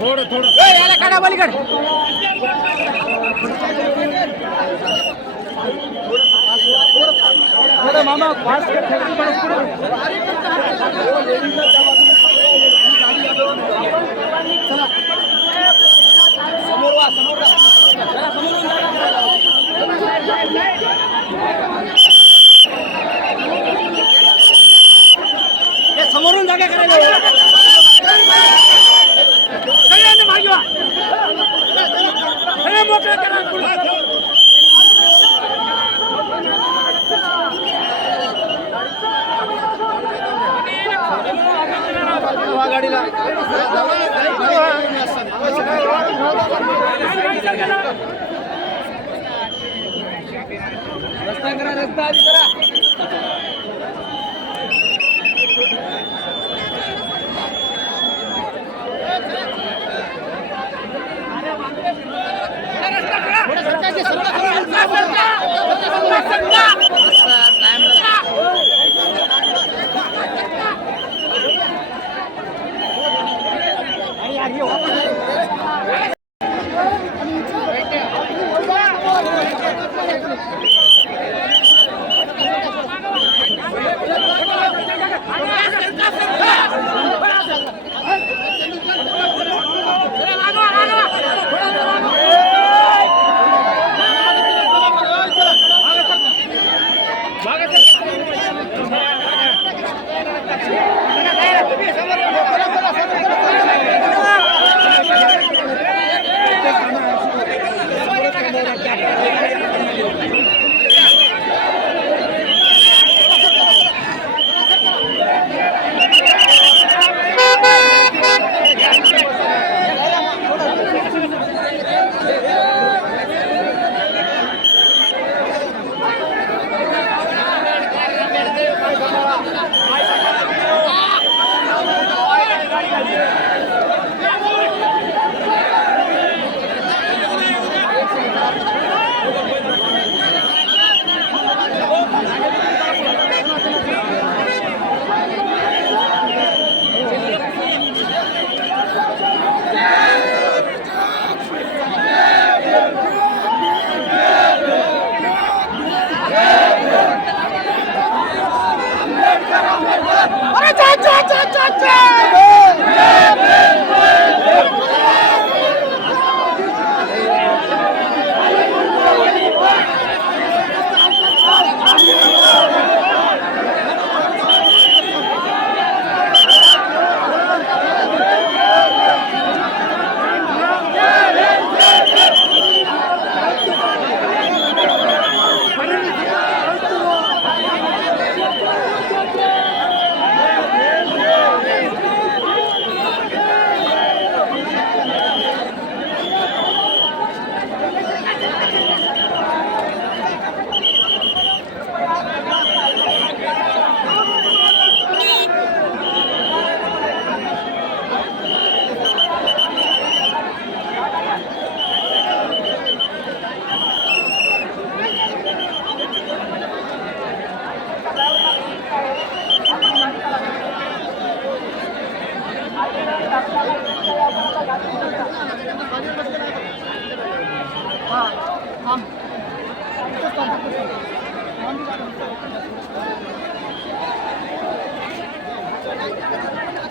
थोडं थोडं याला काढा पलीकडे थोडं मामा पास समोर वा समोर समोरून जागा करायला सगळ्यांना मागे वा सगळ्या मोकळं करा गाडीला रस्ता करा रस्ता आधी करा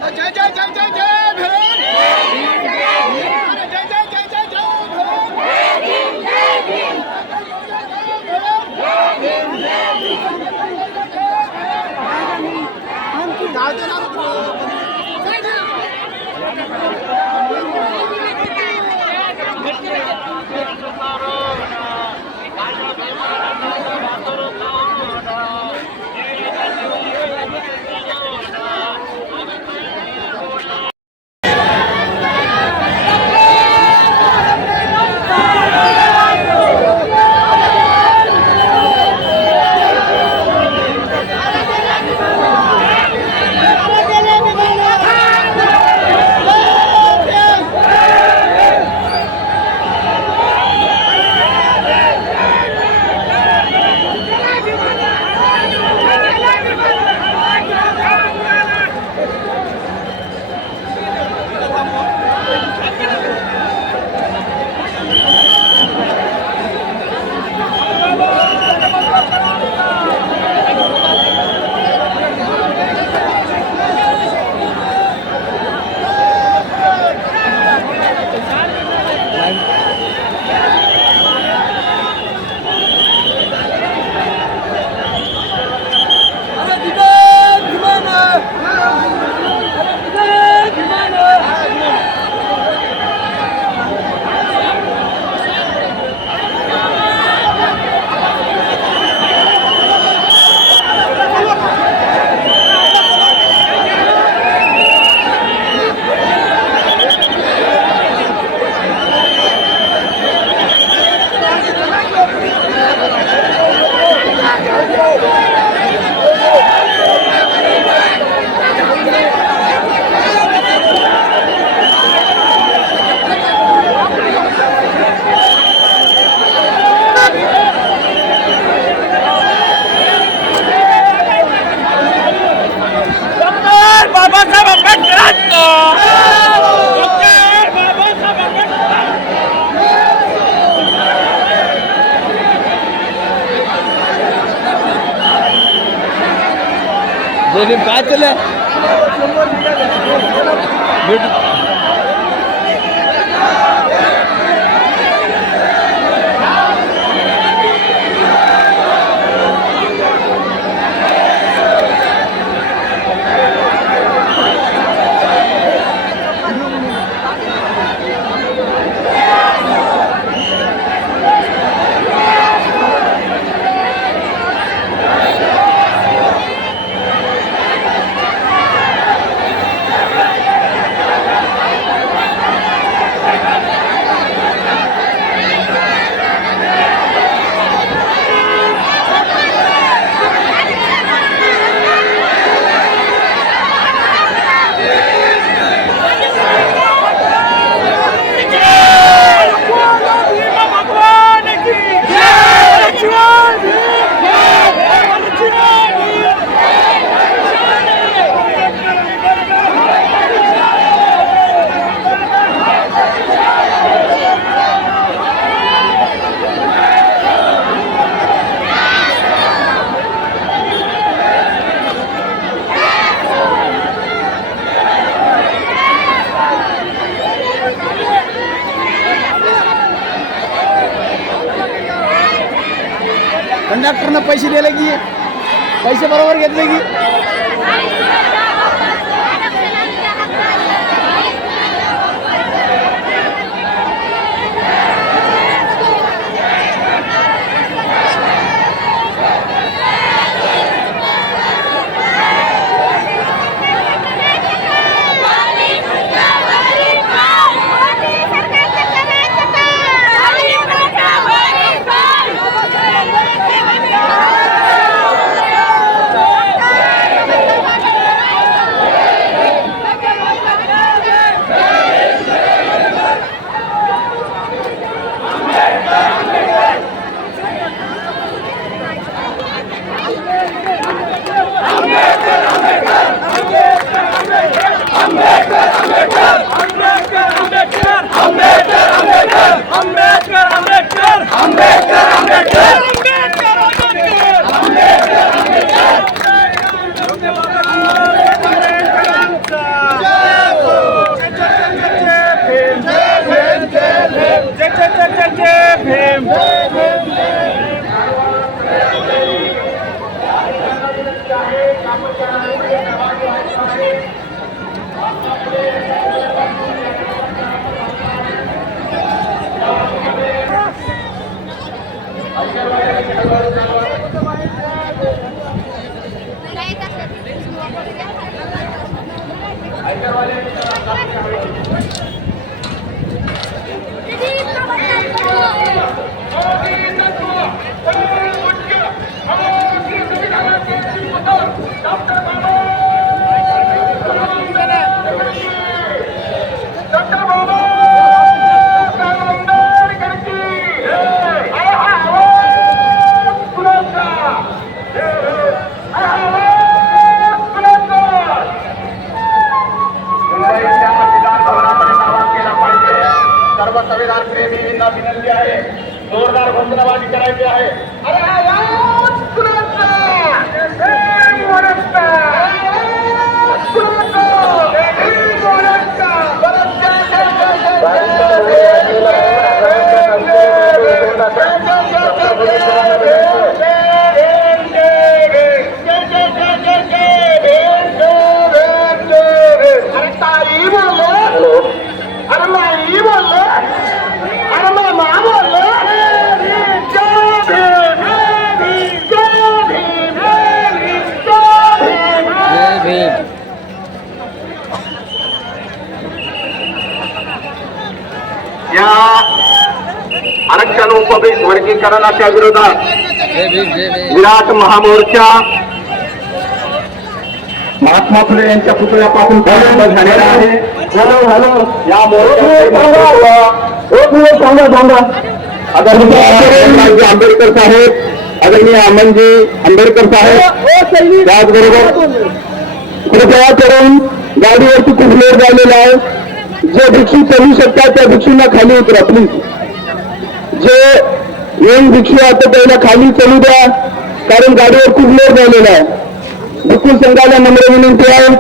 जय जय जय जय जय भीम अरे जय जय जय जय जय भीम जय भीम हम की गाव के नाम काय चाललंय कंडक्टरनं पैसे दिले की पैसे बरोबर घेतले की संविधान प्रेमींना विनंती आहे, जोरदार घोषणाबाजी करायची आहे. या आरक्षण उपभीत वर्गीकरणाच्या विरोधात विराट महामोर्चा महात्मा फुले यांच्या पुतळ्यापासून प्रारंभ झालेला आहे. या आदरणीय आंबेडकर साहेब, आदरणीय अमनजी आंबेडकर साहेब, त्याचबरोबर कृपया करून गाडीवरती खूप लोड झालेला आहे. जे भिक्षू चलू शकतात त्या भिक्षूंना खाली उतरा प्लीज. जे येऊन भिक्षू आता त्यांना खाली चलू द्या, कारण गाडीवर खूप लोड झालेला आहे. विपुल संघाला नम्र विनंती आहे.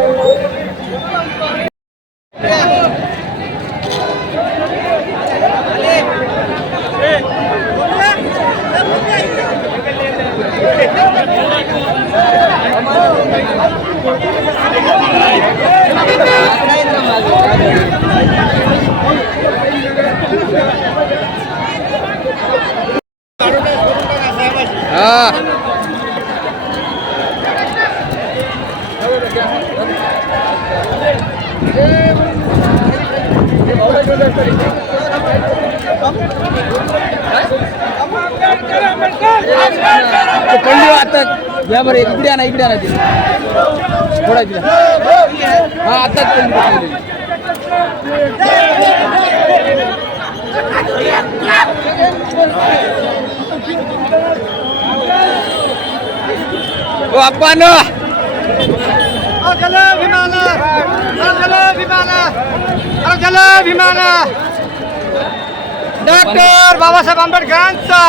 पडली आता या बरं इकडे आणा ते थोडा तिला हा आताच पडली. ओ आपण डॉक्टर बाबासाहेब आंबेडकरांचा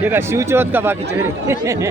हे का शिवचे होत का बाकीचे रे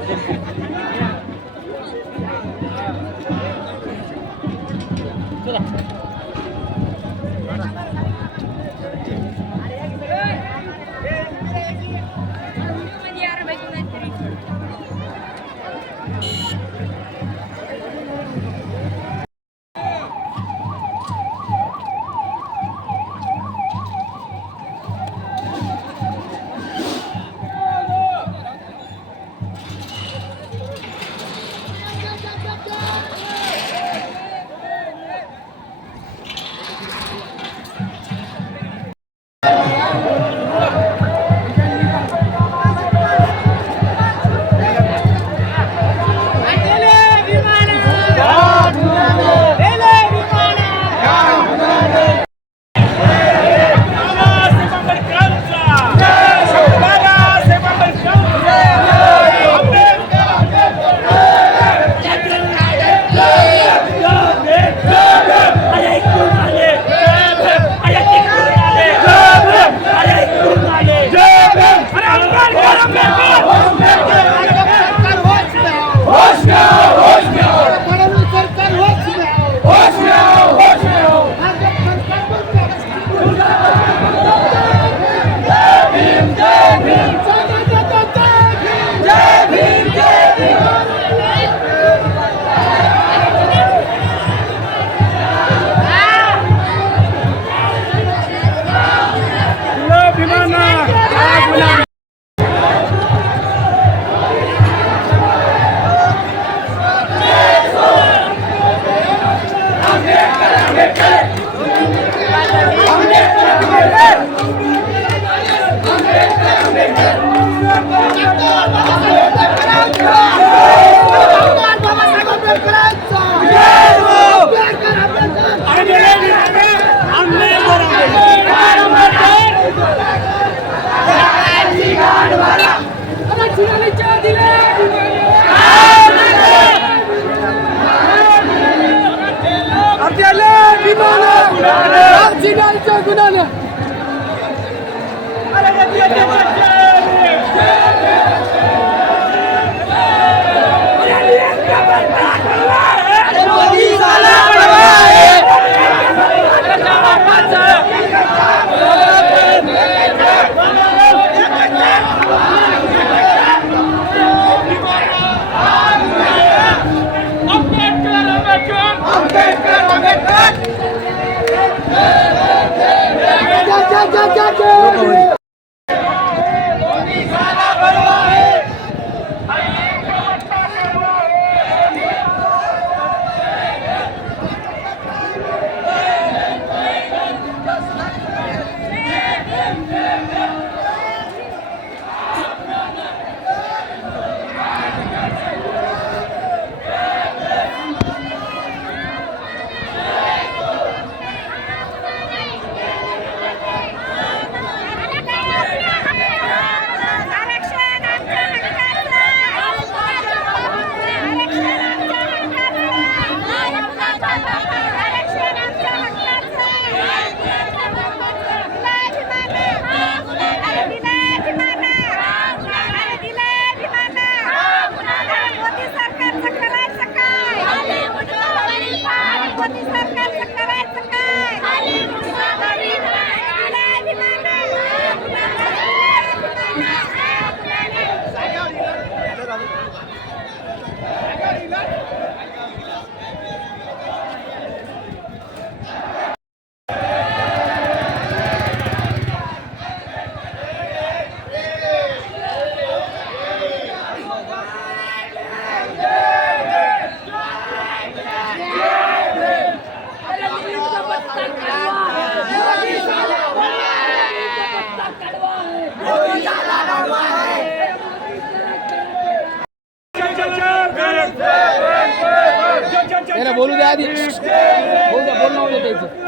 त्याला बोलू द्या आधी, बोलू द्या, बोलणं होऊ द्या त्याचं.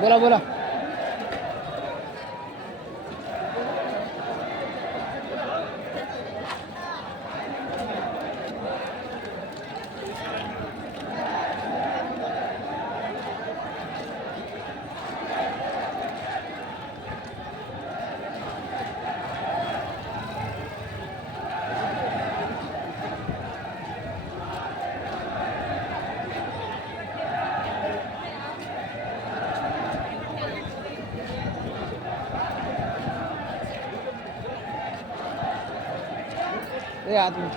बोला बोला. ए आदमी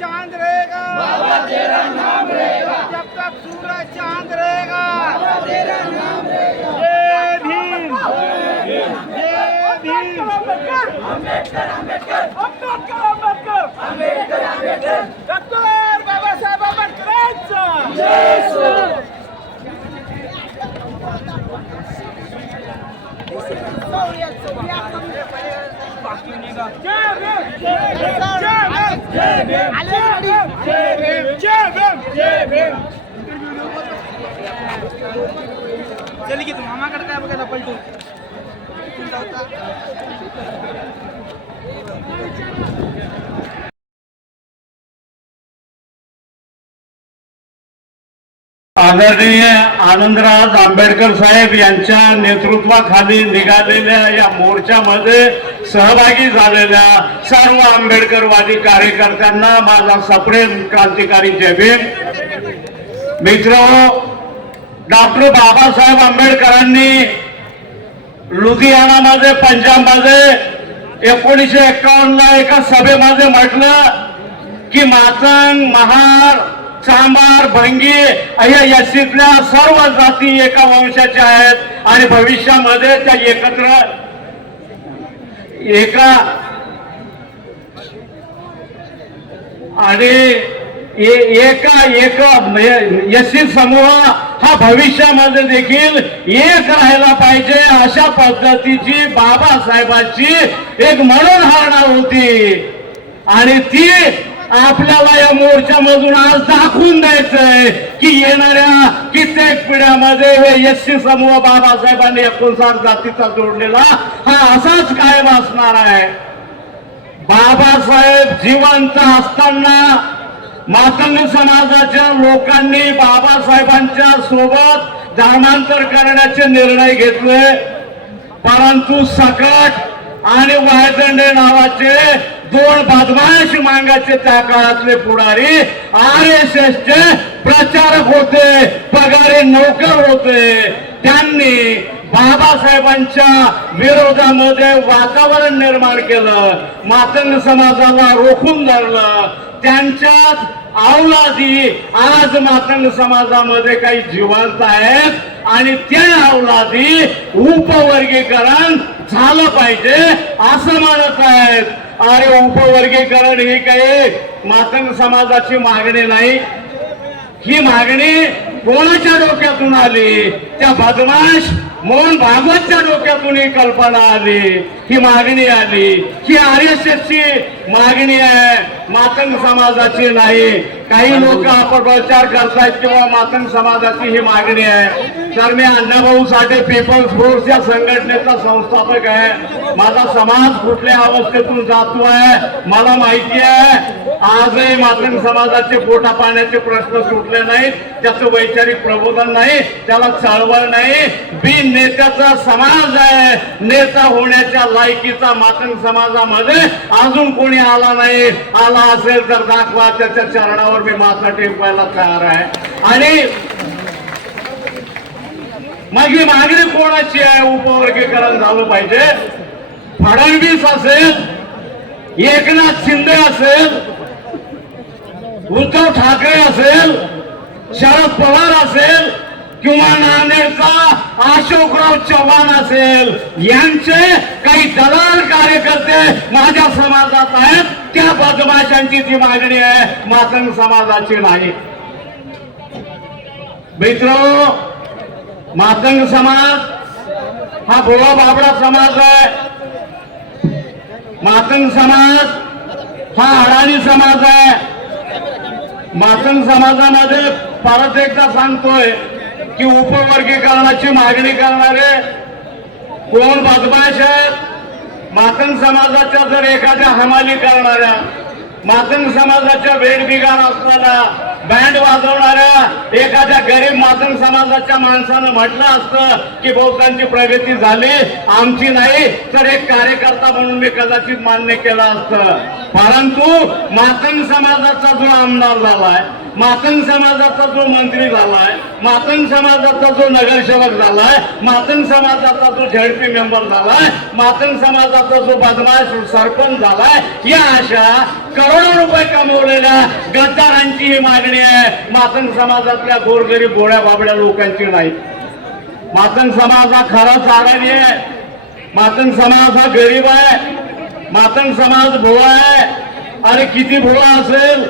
चांद रहेगा बाबा तेरा नाम रहेगा, जब तक सूरज चांद रहेगा बाबा तेरा नाम रहेगा. जय भीम, जय भीम. अंबेडकर अंबेडकर अंबेडकर अंबेडकर अंबेडकर डॉक्टर बाबासाहेब आंबेडकरांचा जय हो. जय भीम, जय भीम, जय भीम, जय भीम. चल की तू मामाकडे काय बघायला पलटून आदरणीय आनंदराज आंबेडकर साहेब यांच्या नेतृत्वाखाली निघालेल्या या मोर्चामध्ये सहभागी झालेल्या सर्व आंबेडकरवादी कार्यकर्त्यांना माझा सप्रेम क्रांतिकारी जय भीम. मित्रांनो, डॉक्टर बाबासाहेब आंबेडकरांनी लुधियानामध्ये पंजाबमध्ये 1951ला एका सभेमध्ये म्हटलं की मातंग, महार, चांभार, भंगी या यशीतल्या सर्व जाती एका वंशाच्या आहेत आणि भविष्यामध्ये त्या एकत्र एका आणि एका यशी समूह हा भविष्यामध्ये देखील एक राहायला पाहिजे अशा पद्धतीची बाबासाहेबांची एक मनोधारणा होती आणि ती आपल्याला या मोर्चामधून आज दाखवून द्यायचंय की येणाऱ्या कित्येक पिढ्यामध्ये हे एससी समूह बाबासाहेबांनी 59 जातीचा जोडलेला हा असाच कायम असणार आहे. बाबासाहेब जिवंत असताना मातंग समाजाच्या लोकांनी बाबासाहेबांच्या सोबत धर्मांतर करण्याचे निर्णय घेतले, परंतु सकट आणि वायदंडे नावाचे 2 बदमाश मांगाचे त्या काळातले पुढारी RSS चे प्रचारक होते, पगारी नोकर होते. त्यांनी बाबासाहेबांच्या विरोधामध्ये वातावरण निर्माण केलं, मातंग समाजाला रोखून धरलं. त्यांच्याच अवलादी आज मातंग समाजामध्ये काही जिवंत आहेत आणि त्या अवलादी उपवर्गीकरण झालं पाहिजे असं म्हणत आहेत. अरे, उपवर्गीकरण ही काही मातंग समाजाची मागणी नाही. ही मागणी कोणाच्या डोक्यातून आली? त्या बदमाश मोहन भागवतच्या डोक्यातून ही कल्पना आली, ही मागणी आली. ही RSS ची मागणी आहे, मातंग समाजाची नाही. काही लोक अपप्रचार करतायत किंवा मातंग समाजाची ही मागणी आहे. तर मी अण्णाभाऊ साठे पीपल्स फोर्स या संघटनेचा संस्थापक आहे. माझा समाज कुठल्या अवस्थेतून जातो आहे मला माहिती आहे. आजही मातंग समाजाचे पोटा पाण्याचे प्रश्न सुटले नाहीत. त्याचं वैचारिक प्रबोधन नाही, त्याला चळवळ नाही. बिन नेत्याचा समाज आहे. नेता होण्याच्या लायकीचा मातंग समाजामध्ये अजून कोणी आला नाही. आला असेल तर दाखवा, त्याच्या चरणावर मी माथा टेकवायला तयार आहे. आणि मग ही मागणी कोणाची आहे? उपवर्गीकरण झालं पाहिजे. फडणवीस असेल, एकनाथ शिंदे असेल, उद्धव ठाकरे असेल, शरद पवार असेल किंवा नांदेडचा अशोकराव चव्हाण असेल, यांचे काही दलाल कार्यकर्ते माझ्या समाजात आहेत. त्या बदमाशांची ती मागणी आहे, मातंग समाजाची नाही. मित्रांनो, मातंग समाज हा भोळा बाबडा समाज आहे. मातंग समाज हा अडाणी समाज आहे. मातंग समाजामध्ये परत एकदा सांगतोय की उपवर्गीकरणाची मागणी करणारे कोण बदमाश आहेत? मातंग समाजाच्या जर एखाद्या हमाली करणाऱ्या, मातंग समाजाच्या वेठबिगार असताना बँड वाजवणाऱ्या एखाद्या गरीब मातंग समाजाच्या माणसानं म्हटलं असतं की बहुतांची प्रगती झाली, आमची नाही, तर एक कार्यकर्ता म्हणून मी कदाचित मान्य केलं असतं. परंतु मातंग समाजाचा जो आमदार झालाय, मातंग समाजाचा जो मंत्री झालाय, मातंग समाजाचा जो नगरसेवक झालाय, मातंग समाजाचा जो झडपी मेंबर झालाय, मातंग समाजाचा जो बदमाश सरपंच झालाय, या अशा करोडो रुपये कमवलेल्या गद्दारांची ही मागणी आहे. मातंग समाजातल्या गोरगरीब गोळ्या बाबड्या लोकांची नाही. मातंग समाज हा खराच अडाणी आहे. मातंग समाज हा गरीब आहे. मातंग समाज भोळा आहे. अरे किती भोळा असेल?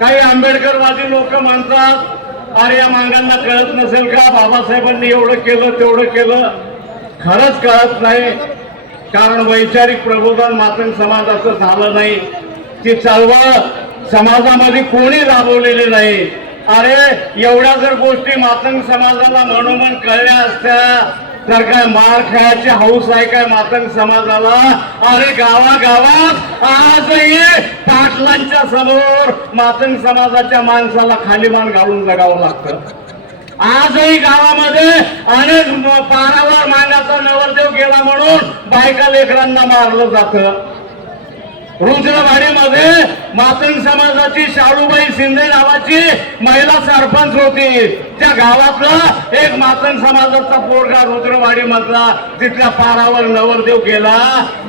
काही आंबेडकरवादी लोक म्हणतात अरे या मांगांना कळत नसेल का, बाबासाहेबांनी एवढं केलं तेवढं केलं. खरंच कळत नाही, कारण वैचारिक प्रबोधन मातंग समाजाचं झालं नाही. ती चळवळ समाजामध्ये कोणी राबवलेली नाही. अरे एवढ्या जर गोष्टी मातंग समाजाला मनोमन कळल्या असत्या तर काय मार खायची हौस आहे काय मातंग समाजाला? अरे गावागावात आजही पाटलांच्या समोर मातंग समाजाच्या माणसाला खाली मान घालून जगावं लागतं. आजही गावामध्ये अनेक पारावर मागाचा नवरदेव गेला म्हणून बायका लेकरांना मारलं जातं. रुद्रवाडीमध्ये मातंग समाजाची शाळूबाई शिंदे नावाची महिला सरपंच होती. त्या गावातला एक मातंग समाजाचा पोरगा रुद्रवाडी मधला तिथल्या पारावर नवरदेव गेला.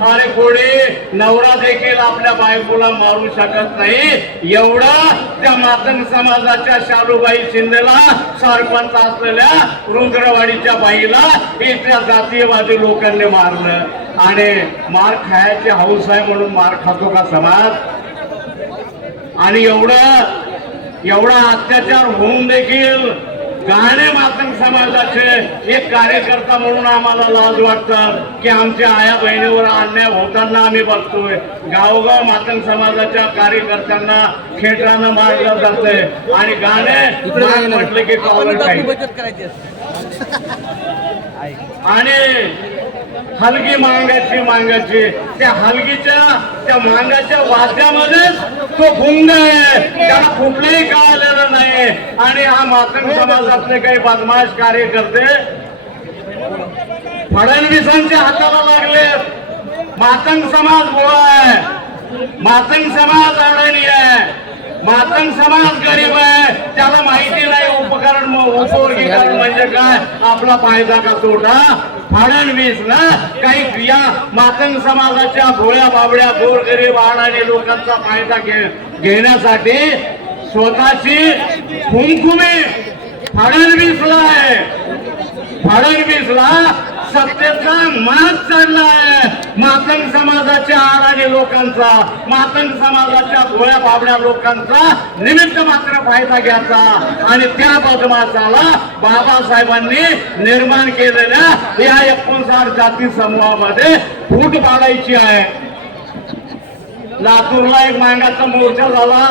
अरे कोणी नवरा देखील आपल्या बायकोला मारू शकत नाही एवढा त्या मातंग समाजाच्या शाळूबाई शिंदेला सरपंच असलेल्या रुद्रवाडीच्या बाईला इथल्या जातीयवादी लोकांनी मारलं. आणि मार खायची हौस आहे म्हणून मार खातो का समाज? आणि एवढा अत्याचार होऊन देखील गाणे मातंग समाजाचे एक कार्यकर्ता म्हणून आम्हाला लाज वाटतं की आमच्या आया बहिणीवर अन्याय होताना आम्ही बघतोय. गावोगाव मातंग समाजाच्या कार्यकर्त्यांना खेटरानं मारलं जातंय आणि गाणे म्हटलं की बचत करायची असते. आणि हलगी मागायची त्या मागाच्या वाद्यामध्येच तो गुंग आहे, त्याला कुठलंही कळलेलं नाही. आणि हा मातंग समाजातले काही बदमाश कार्यकर्ते फडणवीसांच्या हाताला लागले. मातंग समाज भोळा आहे, मातंग समाज अडाणी आहे, मातंग समाज गरीब आहे. त्याला माहिती नाही उपवर्गीकरण म्हणजे काय, आपला फायदा का तोटा. फडणवीस ना काही या मातंग समाजाच्या भोळ्या बाबड्या गोरगरीब अडाणी लोकांचा फायदा घेण्यासाठी स्वतःची हुमखुमी फडणवीसला आहे. फडणवीसला सत्तेचा माज चढला आहे मातंग समाजाच्या अडाणी लोकांचा, मातंग समाजाच्या भोळ्या बाबड्या लोकांचा निमित्त मात्र फायदा घ्यायचा. आणि त्या बदमाशाला बाबासाहेबांनी निर्माण केलेल्या या 59 जाती समूहामध्ये फूट पाडायची आहे. लातूरला एक मांगाचा मोर्चा झाला.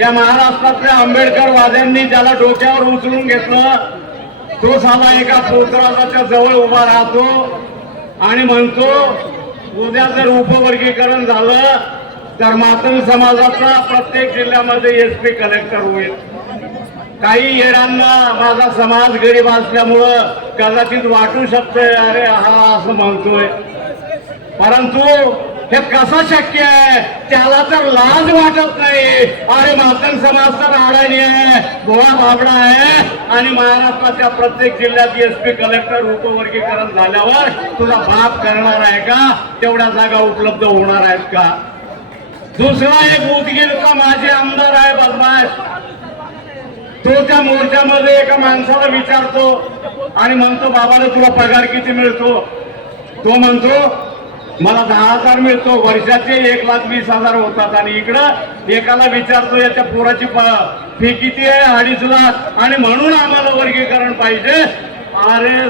या महाराष्ट्रातल्या आंबेडकर वाद्यांनी ज्याला डोक्यावर उचलून घेतलं तो साला एका पोतराजाच्या जवळ उभा राहतो आणि म्हणतो उद्या जर उपवर्गीकरण झालं तर मातंग समाजाचा प्रत्येक जिल्ह्यामध्ये SP कलेक्टर होईल. काही येडांना माझा समाज गरीब असल्यामुळं कदाचित वाटू शकतंय अरे हा असं म्हणतोय, परंतु हे कसं शक्य आहे? त्याला तर लाज वाटत नाही. अरे मातंग समाज तर अडाणी आहे, भोळा बाबडा आहे आणि महाराष्ट्राच्या प्रत्येक जिल्ह्यात SP कलेक्टर उपवर्गीकरण झाल्यावर तुझा बाप करणार आहे का? तेवढ्या जागा उपलब्ध होणार आहेत का? दुसरा एक उदगीरचा माजी आमदार आहे बदमाश, तो त्या मोर्चामध्ये एका माणसाला विचारतो आणि म्हणतो बाबाला तुला पगार किती मिळतो? तो म्हणतो मला 10,000 मिळतो, वर्षाचे 1,20,000 होतात. आणि इकडं एकाला विचारतो याच्या पोराची फी किती आहे? 2.5 लाख आणि म्हणून आम्हाला वर्गीकरण पाहिजे. अरे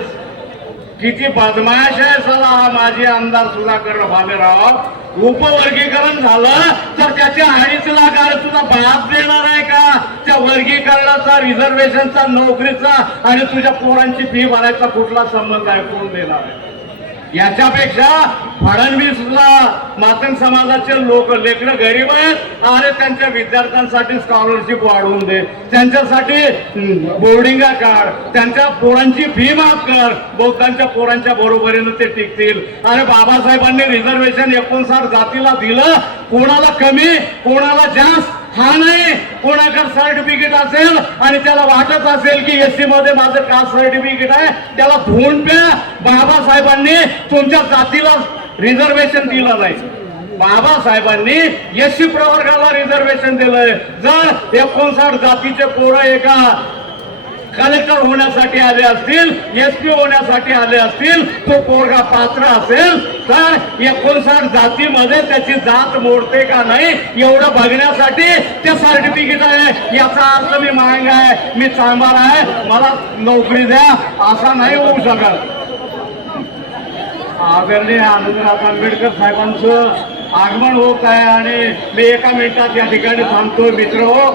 किती बदमाश आहे साला हा माजी आमदार सुधाकर भालेराव. उपवर्गीकरण झालं तर त्याचे 2.5 लाख अरे तुझा बाप देणार आहे का? त्या वर्गीकरणाचा, रिझर्वेशनचा, नोकरीचा आणि तुझ्या पोरांची फी भरायचा कुठला संबंध आहे? कोण देणार आहे? याच्यापेक्षा फडणवीसला मातंग समाजाचे लोक लेकरं गरीब आहेत आणि त्यांच्या विद्यार्थ्यांसाठी स्कॉलरशिप वाढवून दे, त्यांच्यासाठी बोर्डिंग काढ, त्यांच्या पोरांची फी माफ कर, बहुतांच्या पोरांच्या बरोबरीनं ते टिकतील. आणि बाबासाहेबांनी रिझर्वेशन 59 जातीला दिलं, कोणाला कमी कोणाला जास्त हा नाही. कोणाकडे सर्टिफिकेट असेल आणि त्याला वाटत असेल की SC मध्ये माझं कास्ट सर्टिफिकेट आहे, त्याला धुवून प्या. बाबासाहेबांनी तुमच्या जातीला रिझर्वेशन दिलं नाही. बाबासाहेबांनी SC प्रवर्गाला रिझर्वेशन दिलंय. जर 59 जातीचे पोरं एका कलेक्टर होण्यासाठी आले असतील, SP होण्यासाठी आले असतील, तो पोरगा पात्र असेल तर 59 जातीमध्ये त्याची जात मोडते का नाही एवढं बघण्यासाठी ते सर्टिफिकेट आहे. याचा अर्थ मी मांग आहे, मी चांभार आहे, मला नोकरी द्या असा नाही होऊ शकत. आदरणीय आनंदराव आंबेडकर साहेबांचं आगमन होत आहे आणि मी एका मिनिटात या ठिकाणी थांबतोय. मित्र हो,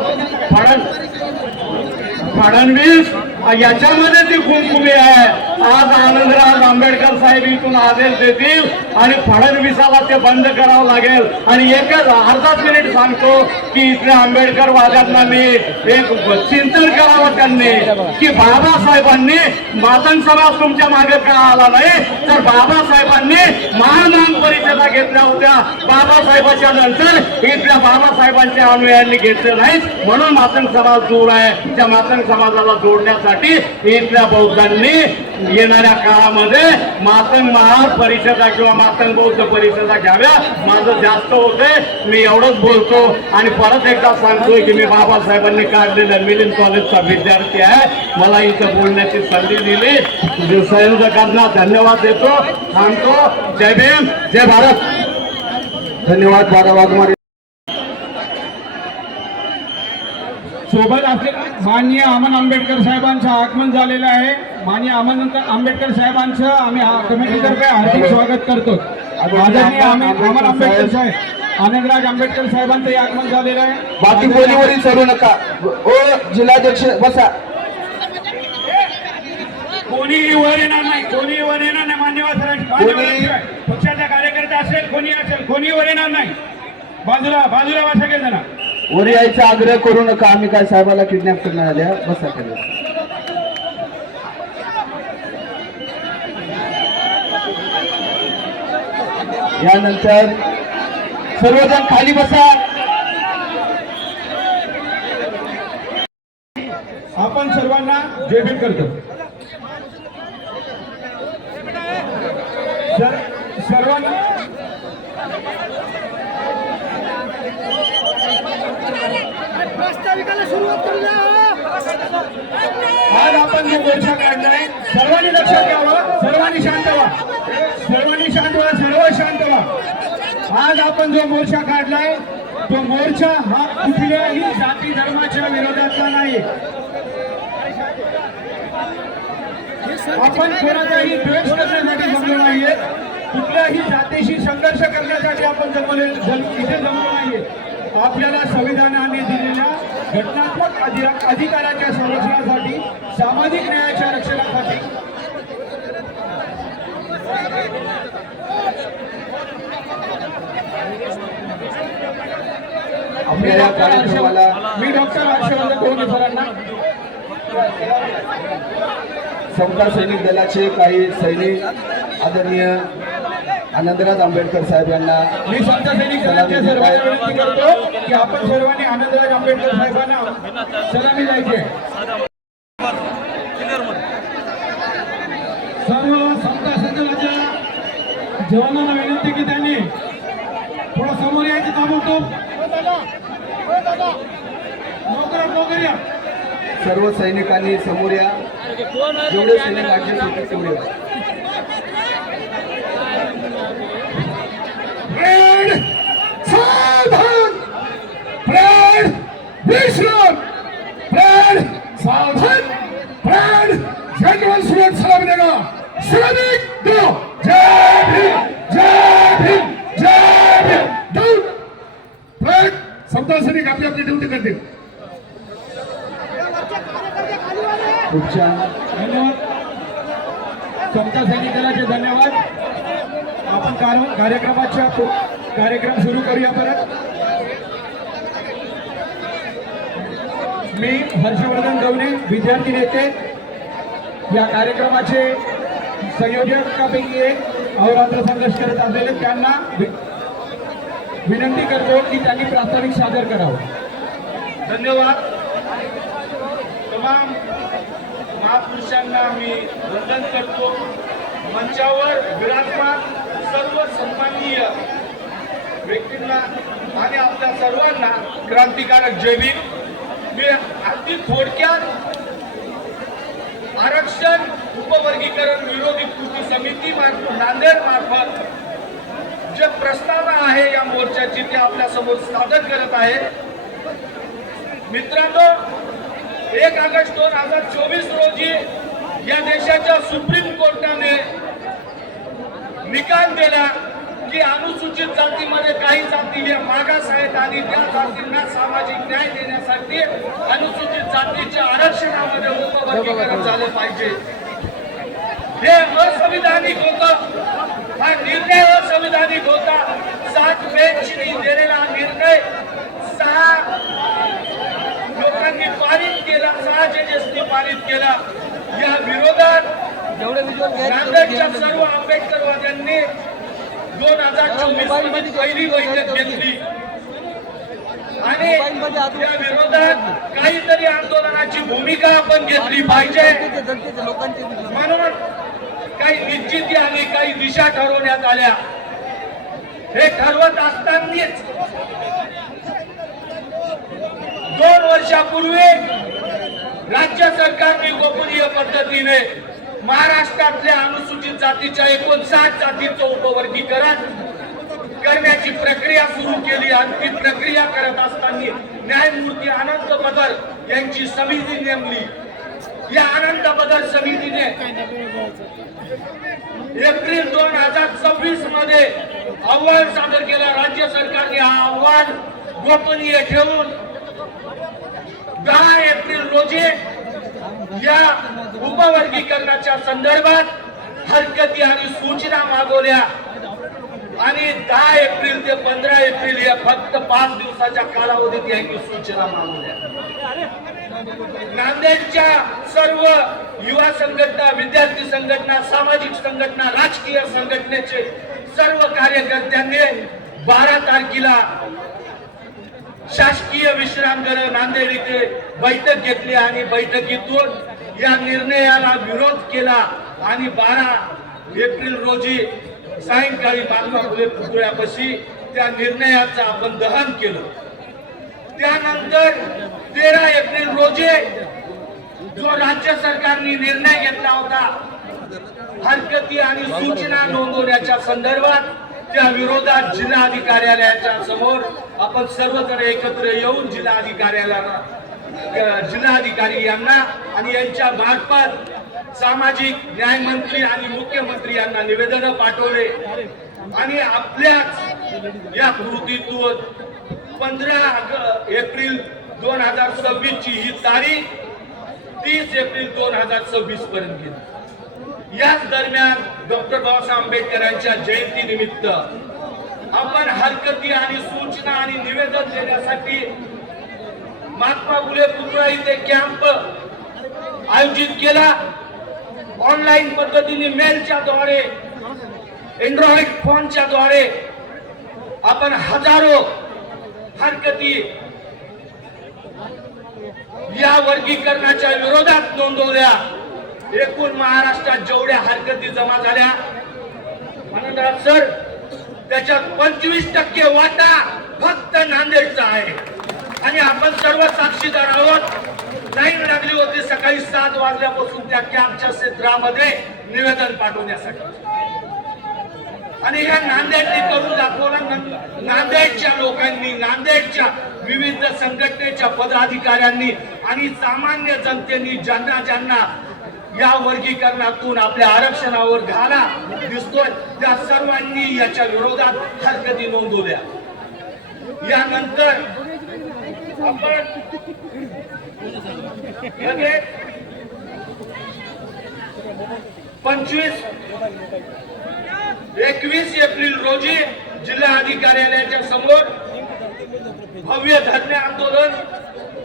फडणवीस याच्यामध्ये ती कुंकुमी आहे. आज आनंदराज आंबेडकर साहेब इथून आदेश देतील आणि फडणवीसाला ते बंद करावं लागेल. आणि एकच अर्धाच मिनिट सांगतो की इथल्या आंबेडकर वादांना मी एक चिंतन करावं त्यांनी की बाबासाहेबांनी मातंग समाज तुमच्या मागे का आला नाही, तर बाबासाहेबांनी महानाम परिषदा घेतल्या होत्या. बाबासाहेबांच्या नंतर इथल्या बाबासाहेबांच्या अनुयायांनी घेतले नाहीत, म्हणून मातंग समाज दूर आहे. त्या मातंग समाजाला जोडण्यासाठी इथल्या बौद्धांनी येणाऱ्या काळामध्ये मातंग महापरिषदा किंवा मातंग बौद्ध परिषदा घ्याव्या. माझं जास्त होतंय, मी एवढंच बोलतो आणि परत एकदा सांगतोय की मी बाबासाहेबांनी काढलेल्या मिलिंद कॉलेजचा विद्यार्थी आहे. मला इथं बोलण्याची संधी दिली, संयोजकांना धन्यवाद देतो. सांगतो जय भीम, जय भारत. धन्यवाद बाळा वाघमारे. सोबत असले माननीय अमन आंबेडकर साहेबांचं आगमन झालेलं आहे. माननीय अमन आंबेडकर साहेबांचं आम्ही कमिटीतर्फे हार्दिक स्वागत करतो. आदरणीय अमन आंबेडकर साहेब, आनंदराज आंबेडकर साहेबांचं आगमन झालेलं आहे. बाकी कोणीवरील सरू नका. ओ जिल्हाध्यक्ष बसा. कोणी वर येणार नाही, कोणी वर येणार नाही. मान्यवर पक्षाचा कार्यकर्ता असेल, कोणी असेल, कोणी वर येणार नाही. बाजूला बाजूला बसा के जण. वर यायचा आग्रह करू नका. आम्ही काय साहेबाला किडनॅप करणार आल्या. बसा खाली. यानंतर सर्वजण खाली बसा. आपण सर्वांना जय भीम करतो. सर्वांना आज आपण जो मोर्चा काढलाय, सर्वांनी लक्षात घ्यावं, सर्वांनी शांत व्हा, सर्वांनी शांत व्हा, सर्व शांत व्हा. आज आपण जो मोर्चा काढलाय तो मोर्चा हा कुठल्याही जाती धर्माच्या विरोधातला नाही. आपण कोणाचाही द्वेष करण्यासाठी जमलो नाहीये, कुठल्याही जातीशी संघर्ष करण्यासाठी आपण इथे जमलो नाहीये. आपल्याला संविधानाने दिलेल्या घटनात्मक अधिकाराच्या संरक्षणासाठी, सामाजिक न्यायाच्या रक्षणासाठी मी डॉक्टर हर्षवर्धन कोहली सरांना, समता सैनिक दलाचे काही सैनिक आदरणीय आनंदराज आंबेडकर साहेब यांना मी समता सैनिक दलाच्या सर्वांना विनंती करतो की आपण सर्वांनी आनंदराज आंबेडकर साहेबांना सलामी द्यायची. सर्व समता सैनिकाच्या जवानांना विनंती की त्यांनी थोडं समोर यायचं ताबडतोब. लवकर या. सर्व सैनिकांनी समोर या. जेवढे सैनिक ऍडजस्ट होते तेवढे. सावधान, प्राण विश्राम, प्राण सावधान, प्राण जनरल सुरत सलामी देगा. श्रमिक दो. जय भीम, जय भीम, जय भीम. डाऊन. प्राण समता सैनिक आपली आपली ड्युटी करतील. खूप छान. धन्यवाद. समता सैनिक दलाचे धन्यवाद. आपण कार्यक्रम सुरू करूया परत. मी हर्षवर्धन गवणे, विद्यार्थी नेते, या कार्यक्रमाचे संयोजकापैकी एक, अहोरात्र संघर्ष करत असलेले त्यांना विनंती करतो की त्यांनी प्रास्ताविक सादर करावं. धन्यवाद. तमाम महापुरुषांना मी वंदन करतो. मंचावर विराजमान सर्व सन्माननीय व्यक्तींना आणि आपल्या सर्वांना क्रांतिकारक जय भीम. मी अगदी थोडक्यात आरक्षण उपवर्गीकरण विरोधी कृती समिती नांदेड मार्फत जे प्रस्तावना आहे या मोर्चाची ते आपल्या समोर सादर करत आहे. मित्रांनो, 1 ऑगस्ट 2024 रोजी या देशाच्या सुप्रीम कोर्टाने निकाल दिला की अनुसूचित जातीमध्ये काही जाती हे मागास आहेत आणि त्या जातींना सामाजिक न्याय देण्यासाठी अनुसूचित जातीच्या आरक्षणामध्ये उपवर्गीकरण झालं पाहिजे. हे असंविधानिक होतं. हा निर्णय असंविधानिक होता. 7 बेंचनी दिलेला निर्णय 6 लोकांनी पारित केला, 6 जजेसनी पारित केला. या विरोधात नांदेडच्या सर्व आंबेडकरवाद्यांनी 2024 मध्ये पहिली बैठक घेतली आणि या विरोधात काहीतरी आंदोलनाची भूमिका आपण घेतली पाहिजे. म्हणून काही निश्चिती आणि काही दिशा ठरवण्यात आल्या. हे ठरवत असतानाच 2 वर्षापूर्वी राज्य सरकारने गोपनीय पद्धतीने महाराष्ट्रातल्या अनुसूचित जातीच्या 59 जातींचं उपवर्गीकरण करण्याची प्रक्रिया सुरू केली. आणि ती प्रक्रिया करत असताना न्यायमूर्ती आनंद बदर यांची समिती नेमली. या आनंद बदर समितीने एप्रिल 2026 मध्ये अहवाल सादर केला. राज्य सरकारने हा अहवाल गोपनीय ठेवून 10 एप्रिल रोजी या उपवर्गीकरणाच्या संदर्भात हरकती आणि सूचना मागवल्या आणि 10 एप्रिल ते 15 एप्रिल या फक्त 5 दिवसाच्या कालावधीत यांनी सूचना मागवल्या. नांदेडच्या सर्व युवा संघटना, विद्यार्थी संघटना, सामाजिक संघटना, राजकीय संघटनेचे सर्व कार्यकर्त्यांनी 12 तारखेला शासकीय विश्रामगृह नांदेड इथे बैठक घेतली आणि बैठकीतून या निर्णयाला विरोध केला आणि 12 एप्रिल रोजी सायंकाळी महात्मा फुले पुतळ्यापाशी त्या निर्णयाचं आपण दहन केलं. त्यानंतर 13 एप्रिल रोजी जो राज्य सरकारने निर्णय घेतला होता हरकती आणि सूचना नोंदवण्याच्या संदर्भात, त्या विरोधात जिल्हाधिकार्यालयाच्या समोर आपण सर्वजण एकत्र येऊन जिल्हाधिकारी यांना आणि यांच्या मार्फत सामाजिक न्याय मंत्री आणि मुख्यमंत्री यांना निवेदन पाठवले आणि आपल्याच या कृतीतून 15 एप्रिल 2026 ची ही तारीख 30 एप्रिल 2026 पर्यंत गेली. याच दरम्यान डॉक्टर बाबासाहेब आंबेडकरांच्या जयंती निमित्त आपण हरकती आणि सूचना आणि निवेदन देण्यासाठी महात्मा फुले पुतळा इथे कॅम्प आयोजित केला. ऑनलाईन पद्धतीने मेलच्या द्वारे, अँड्रॉइड फोनच्या द्वारे आपण हजारो हरकती या वर्गीकरणाच्या विरोधात नोंदवल्या. एकूण महाराष्ट्रात जेवढ्या हरकती जमा झाल्या म्हणून सर त्याच्यात 25% वाटा फक्त नांदेडचा आहे आणि आपण सर्व साक्षीदार आहोत. लाईन लागली होती सकाळी 7 वाजल्यापासून त्या कॅम्पच्या क्षेत्रामध्ये निवेदन पाठवण्यासाठी आणि या नांदेडने करून दाखवलं. नांदेडच्या लोकांनी, नांदेडच्या विविध संघटनेच्या पदाधिकाऱ्यांनी आणि सामान्य जनतेने ज्यांना या वर्गीकरणातून आपल्या आरक्षणावर घाला दिसतोय त्या सर्वांनी याच्या विरोधात हरकती नोंदवल्या. यानंतर आपण 21 एप्रिल रोजी जिल्हाधिकार्यालयाच्या समोर भव्य धरणे आंदोलन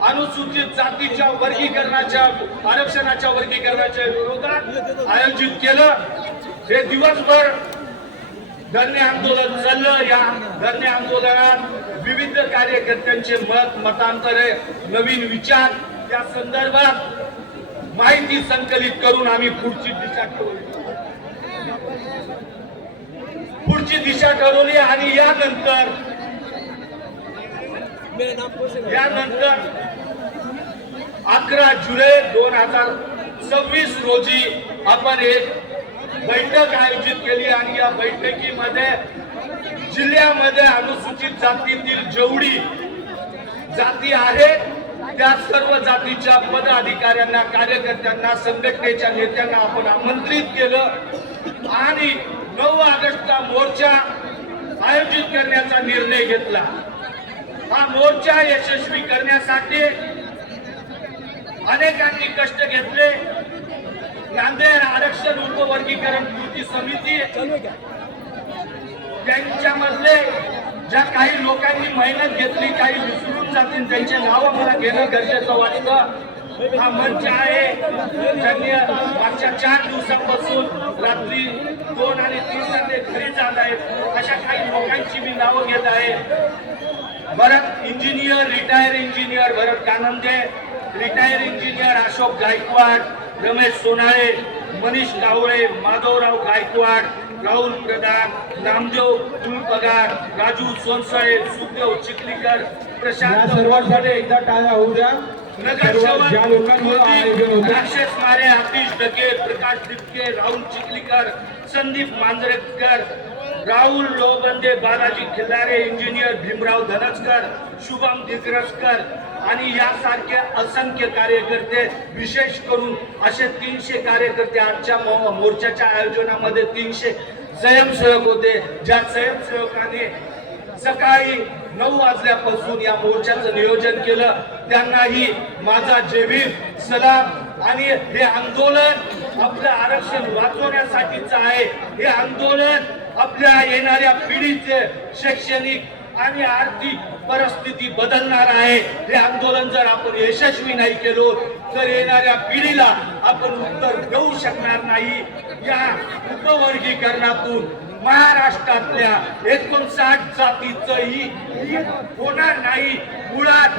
अनुसूचित जातीच्या वर्गीकरणाच्या, आरक्षणाच्या वर्गीकरणाच्या विरोधात आयोजित केलं. हे दिवसभर धरणे आंदोलन चाललं. या धरणे आंदोलनात विविध कार्यकर्त्यांचे मतांतरे, नवीन विचार या संदर्भात माहिती संकलित करून आम्ही पुढची दिशा ठरवली आणि यानंतर 11 जुलै 2026 रोजी आपण एक बैठक आयोजित केली आणि या बैठकीमध्ये जिल्ह्यामध्ये अनुसूचित जातीतील जेवढी जाती आहेत त्या सर्व जातीच्या पदाधिकाऱ्यांना, कार्यकर्त्यांना, संघटनेच्या नेत्यांना आपण आमंत्रित केलं आणि 9 ऑगस्टचा मोर्चा आयोजित करण्याचा निर्णय घेतला. हा मोर्चा यशस्वी करण्यासाठी अनेकांनी कष्ट घेतले. नांदेड आरक्षण उपवर्गीकरण कृती समिती त्यांच्यामधले ज्या काही लोकांनी मेहनत घेतली, काही विसरून जातील, त्यांचे नाव मला घेणं गरजेचं वाटतं. हा मंच आहे त्यांनी मागच्या 4 दिवसांपासून रात्री 2 आणि 3 ते घरी जात आहेत अशा काही लोकांची मी नावं घेत आहे. भरत इंजिनियर, रिटायर इंजिनियर भरत कानंदे, रिटायर इंजिनियर अशोक गायकवाड, रमेश सोनाळे, मनीष गावळे, माधवराव गायकवाड, राहुल प्रधान, नामदेव तुळपगार, राजू सोनसळे, सुखदेव चिखलीकर, प्रशांत सर्वांसाठी एकदा टाळ्या होऊ द्या. ज्या लोकांनी आयोजन होतं राक्षस मारे, आतिश ढके, प्रकाश दिपके, राहुल चिखलीकर, संदीप मांजरेकर, राहुल लोबंदे, बालाजी खिल्लारे, इंजिनियर भीमराव धनचकर, शुभम दिग्रसकर आणि यासारखे असंख्य कार्यकर्ते, विशेष करून असे 300 कार्यकर्ते आजच्या मोर्चाच्या आयोजनामध्ये 300 स्वयंसेवक होते. ज्या स्वयंसेवकांनी सकाळी 9 वाजल्यापासून या मोर्चाचं नियोजन केलं त्यांनाही माझा जय भीम, सलाम. आणि हे आंदोलन आपलं आरक्षण वाचवण्यासाठीच आहे. हे आंदोलन आपल्या येणाऱ्या पिढीचे शैक्षणिक आणि आर्थिक परिस्थिती बदलणार आहे. हे आंदोलन जर आपण यशस्वी नाही केलो तर येणाऱ्या पिढीला आपण उत्तर देऊ शकणार नाही. या उपवर्गीकरणातून महाराष्ट्रातल्या 59 जातीचंही होणार नाही. मुळात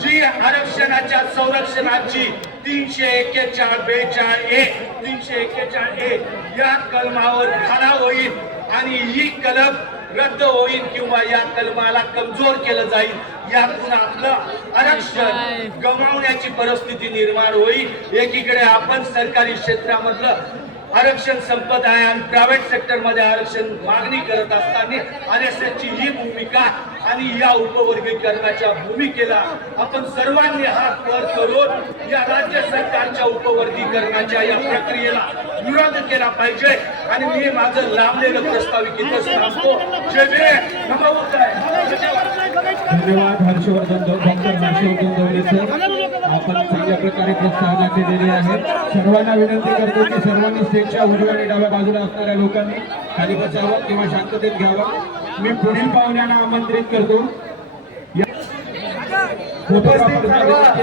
जी आरक्षणाच्या संरक्षणाची 341-42-341 या कलमावर घाला होईल आणि ही कलम रद्द होईल किंवा या कलमाला कमजोर केलं जाईल. यातून आपलं आरक्षण गमावण्याची परिस्थिती निर्माण होईल. एकीकडे आपण सरकारी क्षेत्रामधलं आरक्षण संपत आहे आणि प्रायव्हेट सेक्टर मध्ये आरक्षण मागणी करत असताना RSSची ही भूमिका आणि या उपवर्गीकरणाच्या भूमिकेला आपण सर्वांनी हात वर करून या राज्य सरकारच्या उपवर्गीकरणाच्या या प्रक्रियेला विरोध केला पाहिजे. आणि मी माझं लांबलेलं प्रस्तावित इथंच थांबतो. जय भीम, नमो बुद्धाय. धन्यवाद हर्षवर्धन डॉक्टर हर्षवर्धन दौरे सर, आपण चांगल्या प्रकारे प्रस्तावना केलेली आहे. सर्वांना विनंती करतो की सर्वांनी स्टेजच्या उजव्या आणि डाव्या बाजूला असणाऱ्या लोकांनी खाली बसावं किंवा शांततेत घ्यावं. मी पुढील पाहुण्यांना आमंत्रित करतो.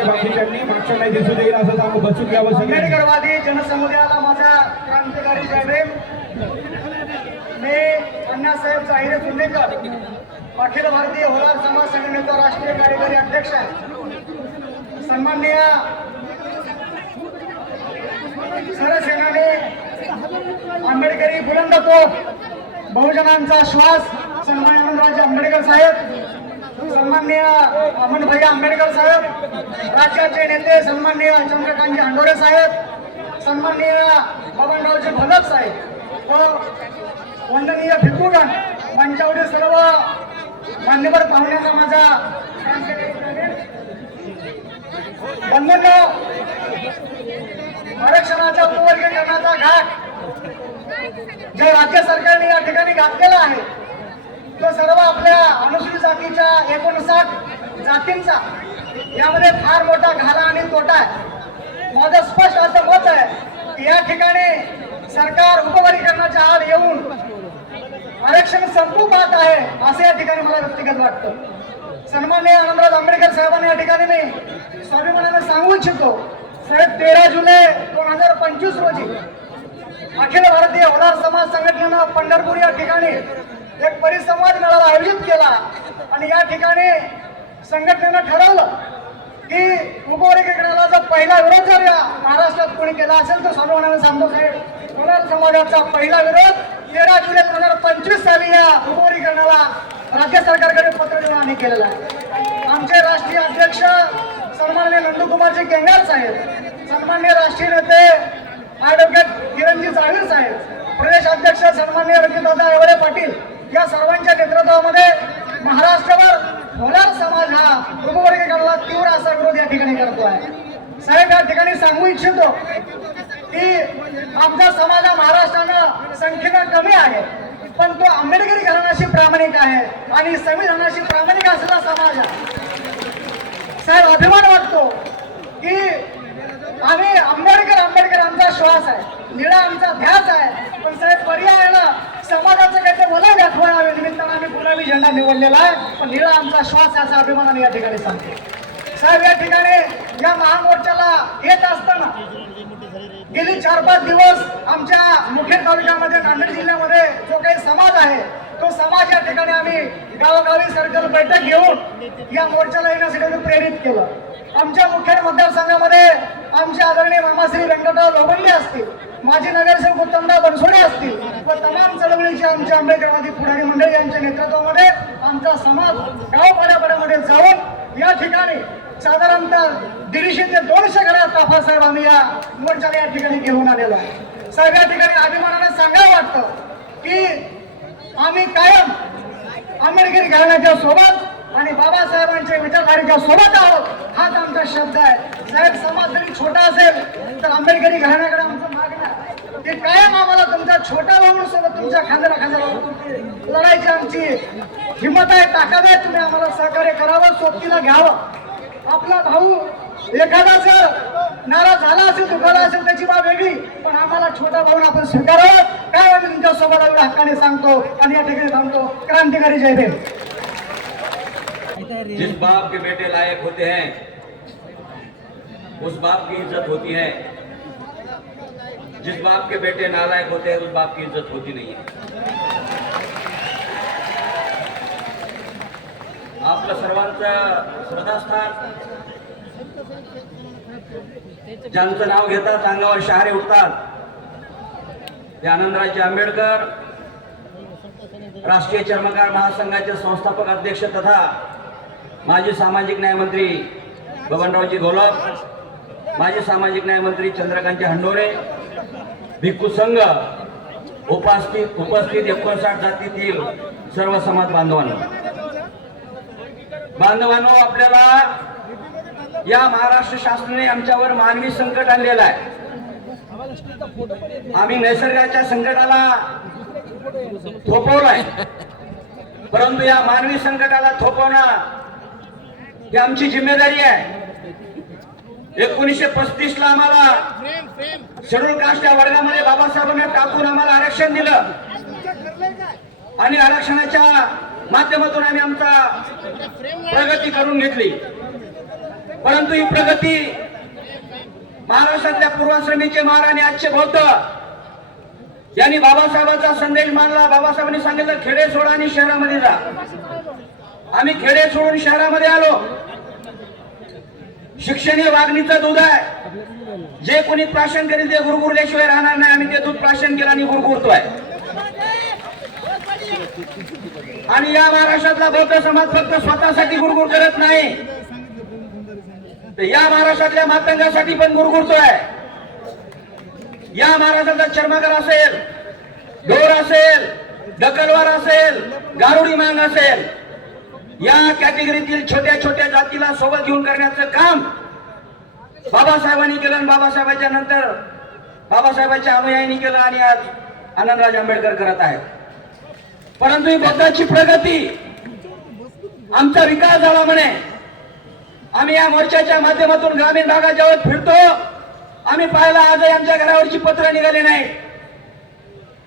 बाकीच्यांनी मागच्या नाही दिसू देईल असं सांगू, बसून घ्यावं. आंबेडकरवादी जनसमुदायाला माझा क्रांतिकारी जय भीम. मी अण्णासाहेब जाहीर जुन्नेकर, अखिल भारतीय होलार समाज संघटनेचा राष्ट्रीय कार्यकारी अध्यक्ष आहे. सन्माननीय सरसेनानी आंबेडकरी बुलंद तोफ, बहुजनांचा श्वास सन्माननीय आनंदराज आंबेडकर साहेब, सन्माननीय अमनभाई आंबेडकर साहेब, राज्याचे नेते सन्माननीय चंद्रकांतजी हंडोरे साहेब, सन्माननीय बबनरावजी भगत साहेब व वंदनीय भिक्खूगण, मंचावरील सर्व मान्यवर पाहुण्यांना माझा बंधूंनो, आरक्षणाच्या उपवर्गीकरणाचा घाट जे राज्य सरकारने या ठिकाणी घातलेला आहे तो सर्व आपल्या अनुसूचित जातीच्या 59 जातींचा यामध्ये फार मोठा घाला आणि तोटा आहे. माझं स्पष्ट असं मत आहे की या ठिकाणी सरकार उपवर्गीकरणाच्या आड येऊन आरक्षण संपू पाहत आहे असं या ठिकाणी मला व्यक्तिगत वाटतं. सन्माननीय आनंदराज आंबेडकर साहेबांनी या ठिकाणी मी स्वाभिमानाने सांगू इच्छितो साहेब, 13 जुलै 2025 रोजी अखिल भारतीय होलार समाज संघटनेनं पंढरपूर या ठिकाणी एक परिसंवाद मेळावा आयोजित केला आणि या ठिकाणी संघटनेनं ठरवलं की उपवर्गीकरणाला जर पहिला विरोध जर या महाराष्ट्रात कोणी केला असेल तर स्वाभिमानाने सांगतो साहेब, होलार समाजाचा पहिला विरोध 13 जुलै 2025 साली या उपवर्गीकरणाला राज्य सरकारकडे पत्र देऊन आम्ही केलेलं आहे. आमचे राष्ट्रीय अध्यक्ष सन्माननीय नंदकुमारजी केंगार साहेब, सन्माननीय राष्ट्रीय नेते ॲडव्होकेट किरणजी जावीर साहेब, प्रदेश अध्यक्ष सन्माननीय रणजितदादा एवढे पाटील या सर्वांच्या नेतृत्वामध्ये महाराष्ट्रभर होलार समाज हा उपवर्गीकरणाला तीव्र असा विरोध या ठिकाणी करतो आहे. साहेब, या ठिकाणी सांगू इच्छितो की आमचा समाज हा महाराष्ट्रानं संख्येनं कमी आहे पण तो आंबेडकरी घराण्याशी प्रामाणिक आहे आणि संविधानाशी प्रामाणिक असलेला समाज आहे. साहेब, अभिमान वाटतो की आम्ही आंबेडकर आमचा श्वास आहे, निळा आमचा ध्यास आहे. पण साहेब, पर्यायाला समाजाचं काहीतरी वलय दाखवावे निमित्तानं आम्ही गुलाबी झेंडा निवडलेला आहे, पण निळा आमचा श्वास याचा अभिमानाने या ठिकाणी सांगतो. साहेब, या ठिकाणी या महामोर्चाला येत असताना गेली 4-5 दिवस आमच्या मुखेड तालुक्यामध्ये नांदेड जिल्ह्यामध्ये जो काही समाज आहे तो समाज या ठिकाणी आम्ही गावोगावी सर्कल बैठक घेऊन या मोर्चाला येण्यासाठी प्रेरित केलं. आमच्या मुखेड मतदारसंघामध्ये आमचे आदरणीय मामाश्री व्यंकटराव लोबंडे असतील, माजी नगरसेवक उत्तमराव बनसोडे असतील व तमाम चळवळीचे आमचे आंबेडकरवादी पुढारी मंडळी यांच्या नेतृत्वामध्ये आमचा समाज गावपाड्यापाड्यामध्ये जाऊन या ठिकाणी साधारणतः 150 ते 200 घरात ताफा साहेब आम्ही या मोर्चाला या ठिकाणी घेऊन आलेलो आहे. साहेब, या ठिकाणी अभिमानाने सांगावं वाटतं की आम्ही कायम आंबेडकरी घराण्याच्या सोबत आणि बाबासाहेबांच्या विचारधारेच्या सोबत आहोत, हाच आमचा शब्द आहे. साहेब, समाज जरी छोटा असेल तर आंबेडकरी घराण्याकडे आमचं मागणं आहे की कायम आम्हाला तुमच्या छोट्या भाऊंसोबत तुमच्या खांद्याला खांद्याला लढायची आमची हिंमत आहे, ताकद आहे. तुम्ही आम्हाला सहकार्य करावं, सोबतीला घ्यावं. आपला भाऊ एखादा जर नाराज झाला असेल, दुखाला असेल, त्याची बाब वेगळी, पण आम्हाला छोटा भाऊ आपण स्वीकारावं. काय आम्ही तुमच्या सोबत एवढ्या हक्काने सांगतो आणि या ठिकाणी थांबतो. क्रांतिकारी जय भीम. जिस बाप के बेटे लायक होते हैं उस बाप की इज्जत होती है, जिस बाप के बेटे नालायक होते हैं उस बाप की इज्जत होती नहीं है. आपलं सर्वांचं श्रद्धास्थान, ज्यांचं नाव घेतात अंगावर शहारे उठतात ते आनंदराजे आंबेडकर, राष्ट्रीय चर्मकार महासंघाचे संस्थापक अध्यक्ष तथा माजी सामाजिक न्याय मंत्री बबनरावजी घोलप, माजी सामाजिक न्याय मंत्री चंद्रकांत हंडोरे, भिक्खू संघ, उपस्थित 59 जातीतील सर्व समाज बांधवांनो, आपल्याला या महाराष्ट्र शासनाने आमच्यावर मानवी संकट आणलेलं आहे. आम्ही निसर्गाच्या संकटाला थोपवलाय, परंतु या मानवी संकटाला थोपवणं ही आमची जिम्मेदारी आहे. 1935 ला आम्हाला शेड्यूल कास्ट या वर्गामध्ये बाबासाहेबांनी टाकून आम्हाला आरक्षण दिलं आणि आरक्षणाच्या माध्यमातून आम्ही आमचा प्रगती करून घेतली. परंतु ही प्रगती महाराष्ट्रातल्या पूर्वाश्रमीचे महाराणी आजचे बौद्ध यांनी बाबासाहेबांचा संदेश मानला. बाबासाहेबांनी सांगितलं खेडे सोडा आणि शहरामध्ये जा. आम्ही खेडे सोडून शहरामध्ये आलो. शिक्षण हे वागणीचं दूध आहे. जे कोणी प्राशन करेल ते गुरगुरल्याशिवाय राहणार नाही. आम्ही ते दूध प्राशन केलं आणि गुरगुरतोय. आणि या महाराष्ट्रातला बौद्ध समाज फक्त स्वतःसाठी गुरगुर करत नाही, तर या महाराष्ट्रातल्या मातंगासाठी पण गुरगुरतोय. या महाराष्ट्राचा चर्मकार असेल, ढोर असेल, डकलवार असेल, गारुडी मांग असेल, या कॅटेगरीतील छोट्या छोट्या जातीला सोबत घेऊन करण्याचं काम बाबासाहेबांनी केलं आणि बाबासाहेबांच्या नंतर बाबासाहेबांच्या अनुयायांनी केलं आणि आज आनंदराज आंबेडकर करत आहेत. परंतु ही बौद्धाची प्रगती, आमचा विकास झाला म्हणे. आम्ही या मोर्चाच्या माध्यमातून ग्रामीण भागात जेव्हा फिरतो, आम्ही पाहिला आजही आमच्या घरावरची पत्र निघाले नाही.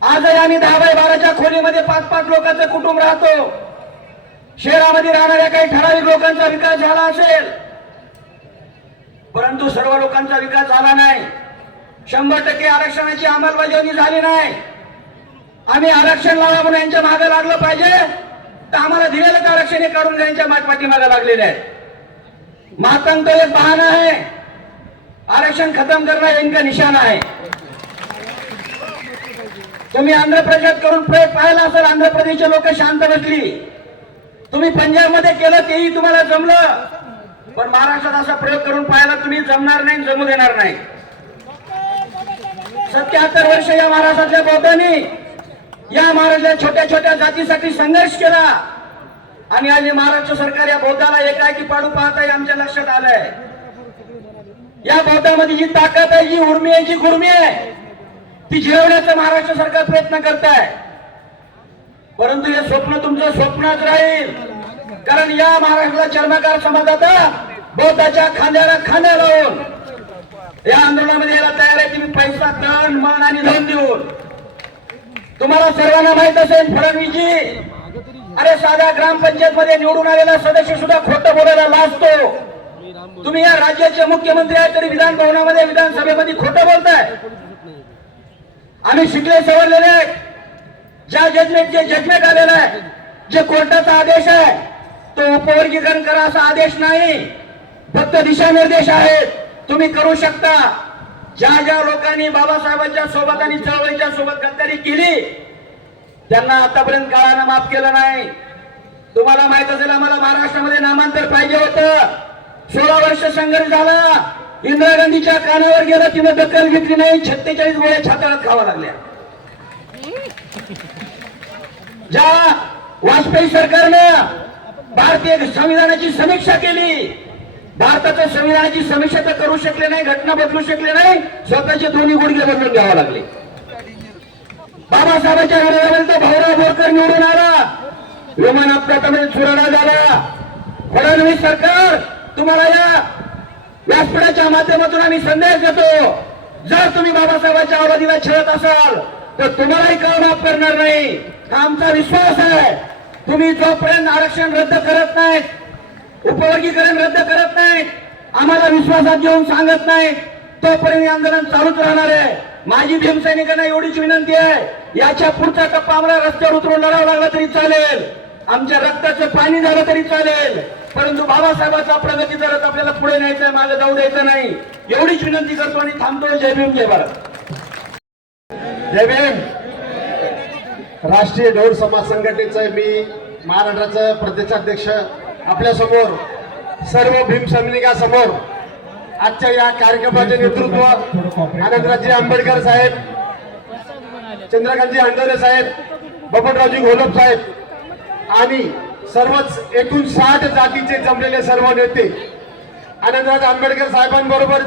आजही आम्ही 10 बाय 12च्या खोलीमध्ये 5-5 लोकांचं कुटुंब राहतो. शहरामध्ये राहणाऱ्या काही ठराविक लोकांचा विकास झाला असेल, परंतु सर्व लोकांचा विकास झाला नाही. 100% आरक्षणाची अंमलबजावणी झाली नाही. आम्ही आरक्षण लावा म्हणून यांच्या मागे लागलं पाहिजे, तर आम्हाला दिलेलं आरक्षण हे काढून यांच्या पाठीमागे लागलेले आहेत. मातंग तो एक बहाना आहे, आरक्षण खत्म करना इनका निशाना आहे. तुम्ही आंध्र प्रदेशात करून प्रयोग पाहिला असेल, आंध्र प्रदेशचे लोक शांत बसली. तुम्ही पंजाब मध्ये केलं तेही तुम्हाला जमलं, पण महाराष्ट्रात असा प्रयोग करून पाहायला तुम्ही जमणार नाही, जमू देणार नाही. 77 वर्ष या महाराष्ट्रातल्या बौद्धांनी या महाराष्ट्राच्या छोट्या छोट्या जातीसाठी संघर्ष केला आणि आज महाराष्ट्र सरकार या बौद्धाला एकाएकी पाडू पाहत आहे. आमच्या लक्षात आलंय या बौद्धामध्ये जी ताकद आहे, जी उर्मी आहे, जी गुर्मी आहे, ती जिरवण्याचा महाराष्ट्र सरकार प्रयत्न करत आहे. परंतु हे स्वप्न तुमचं स्वप्नच राहील. कारण या महाराष्ट्राला चर्मकार समाजाचा बौद्धाच्या खांद्याला खांद्या लावून या आंदोलनामध्ये यायला तयार आहे. तुम्ही पैसा, तण, मन आणि धन देऊन. तुम्हाला सर्वांना माहित असेल फडणवीसजी, अरे साध्या ग्रामपंचायत मध्ये निवडून आलेला सदस्य सुद्धा खोटं बोलायला लाजतो. तुम्ही या राज्याचे मुख्यमंत्री आहे तरी विधान भवनामध्ये, विधानसभेमध्ये खोटं बोलताय. आम्ही शिकले सवरलेले आहेत. ज्या जजमेंट आलेला आहे, जे कोर्टाचा आदेश आहे तो उपवर्गीकरण करा असा आदेश नाही, फक्त दिशानिर्देश आहेत. तुम्ही करू शकता. ज्या ज्या लोकांनी बाबासाहेबांच्या सोबत आणि चळवळीच्या सोबत गद्दारी केली त्यांना आतापर्यंत काळानं माफ केलं नाही. तुम्हाला माहित असेल आम्हाला महाराष्ट्रामध्ये नामांतर पाहिजे होतं. 16 वर्ष संघर्ष झाला. इंदिरा गांधीच्या कानावर गेलं, तिने दखल घेतली नाही. 46 गोळ्या छाताळात खावा लागल्या. ज्या वाजपेयी सरकारनं भारतीय संविधानाची समीक्षा केली, भारताच्या संविधानाची समीक्षा तर करू शकले नाही, घटना बदलू शकले नाही, स्वतःचे दोन्ही गुडघे बदलून घ्यावे लागले. बाबासाहेबांच्या विरोधामध्ये तो भाऊराव बोरकर निवडून आला, विमान अपघातामध्ये चुराडा झाला. फडणवीस सरकार, तुम्हाला या व्यासपीठाच्या माध्यमातून आम्ही संदेश देतो, जर तुम्ही बाबासाहेबांच्या अवधीला छळत असाल तर तुम्हालाही कर माफ करणार नाही. हा आमचा विश्वास आहे. तुम्ही जोपर्यंत आरक्षण रद्द करत नाही, उपवर्गीकरण रद्द करत नाही, आम्हाला विश्वासात घेऊन सांगत नाही, तोपर्यंत हे आंदोलन चालूच राहणार आहे. माझी भीमसैनिकांना एवढीच विनंती आहे, याच्या पुढचा टप्पा आम्हाला रस्त्यावर उतरून लढावं लागला तरी चालेल, आमच्या रक्ताचं पाणी झालं तरी चालेल, परंतु बाबासाहेबांचा प्रगतीचा रथ आपल्याला पुढे न्यायचा, मागे जाऊ द्यायचं नाही. एवढीच विनंती करतो आणि थांबतो. जय भीम, जय भारत. जय भीम. राष्ट्रीय ढोर समाज संघटनेचं मी महाराष्ट्राचं प्रदेशाध्यक्ष आपल्या समोर, सर्व भीम सैनिकांसमोर आजच्या या कार्यक्रमाचे नेतृत्व आनंदरावजी आंबेडकर साहेब, चंद्रकांतजी हंडोरे साहेब, बबनरावजी घोलप साहेब आणि सर्वच एकूण 60 जातीचे जमलेले सर्व नेते आनंदराव आंबेडकर साहेबांबरोबर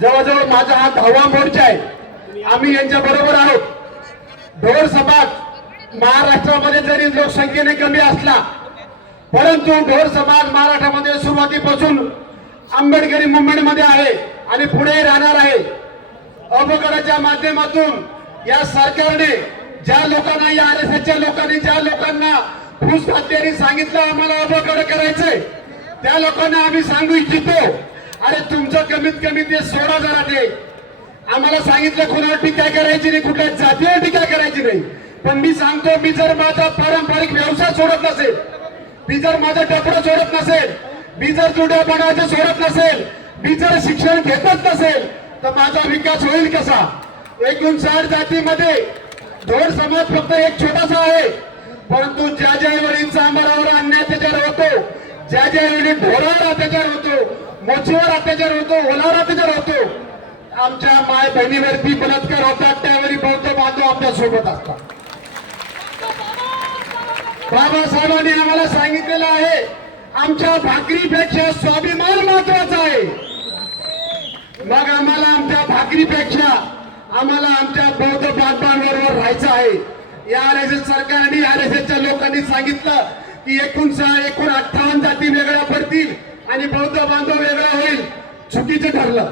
जवळजवळ माझा हा 10वा मोर्चा आहे. आम्ही यांच्या बरोबर आहोत. ढोर समाज महाराष्ट्रामध्ये जरी लोकसंख्येने कमी असला, परंतु ढोर समाज महाराष्ट्रामध्ये सुरुवातीपासून आंबेडकरी मुवमेंटमध्ये आहे आणि पुढे राहणार आहे. अपकडाच्या माध्यमातून या सरकारने ज्या लोकांना, या RSSच्या लोकांनी ज्या लोकांना फूस खात्याने सांगितलं आम्हाला अपकड करायचंय, त्या लोकांना आम्ही सांगू इच्छितो, अरे तुमचं कमीत कमी ते 16 जरा ते आम्हाला सांगितलं कोणावर टीका करायची नाही, कुठल्या जातीवर टीका करायची नाही. पण मी सांगतो, मी जर माझा पारंपरिक व्यवसाय सोडत नसेल, मी जर माझं टपरं सोडत नसेल, मी जर चुड्या बनायचं सोडत नसेल, मी जर शिक्षण घेतच नसेल तर माझा विकास होईल कसा? 59 जातीमध्ये ढोर समाज फक्त एक छोटासा आहे, परंतु ज्या ज्या वेळी चांबारावर अन्याय अत्याचार होतो, ज्या ज्या वेळी ढोरावर अत्याचार होतो, मोचीवर अत्याचार होतो, ओलावर अत्याचार होतो, आमच्या माय बहिणीवरती बलात्कार होतात, त्यावेळी बौद्ध बांधव आमच्या सोबत असतात. बाबासाहेबांनी आम्हाला सांगितलेलं आहे, आमच्या भाकरीपेक्षा स्वाभिमान महत्वाचा आहे. मग आम्हाला आमच्या भाकरीपेक्षा आम्हाला आमच्या बौद्ध बांधवांबरोबर राहायचं आहे. या RSS सरकारने, RSSच्या लोकांनी सांगितलं की एकूण 58 जाती वेगळ्या पडतील आणि बौद्ध बांधव वेगळा होईल. चुकीचं ठरलं.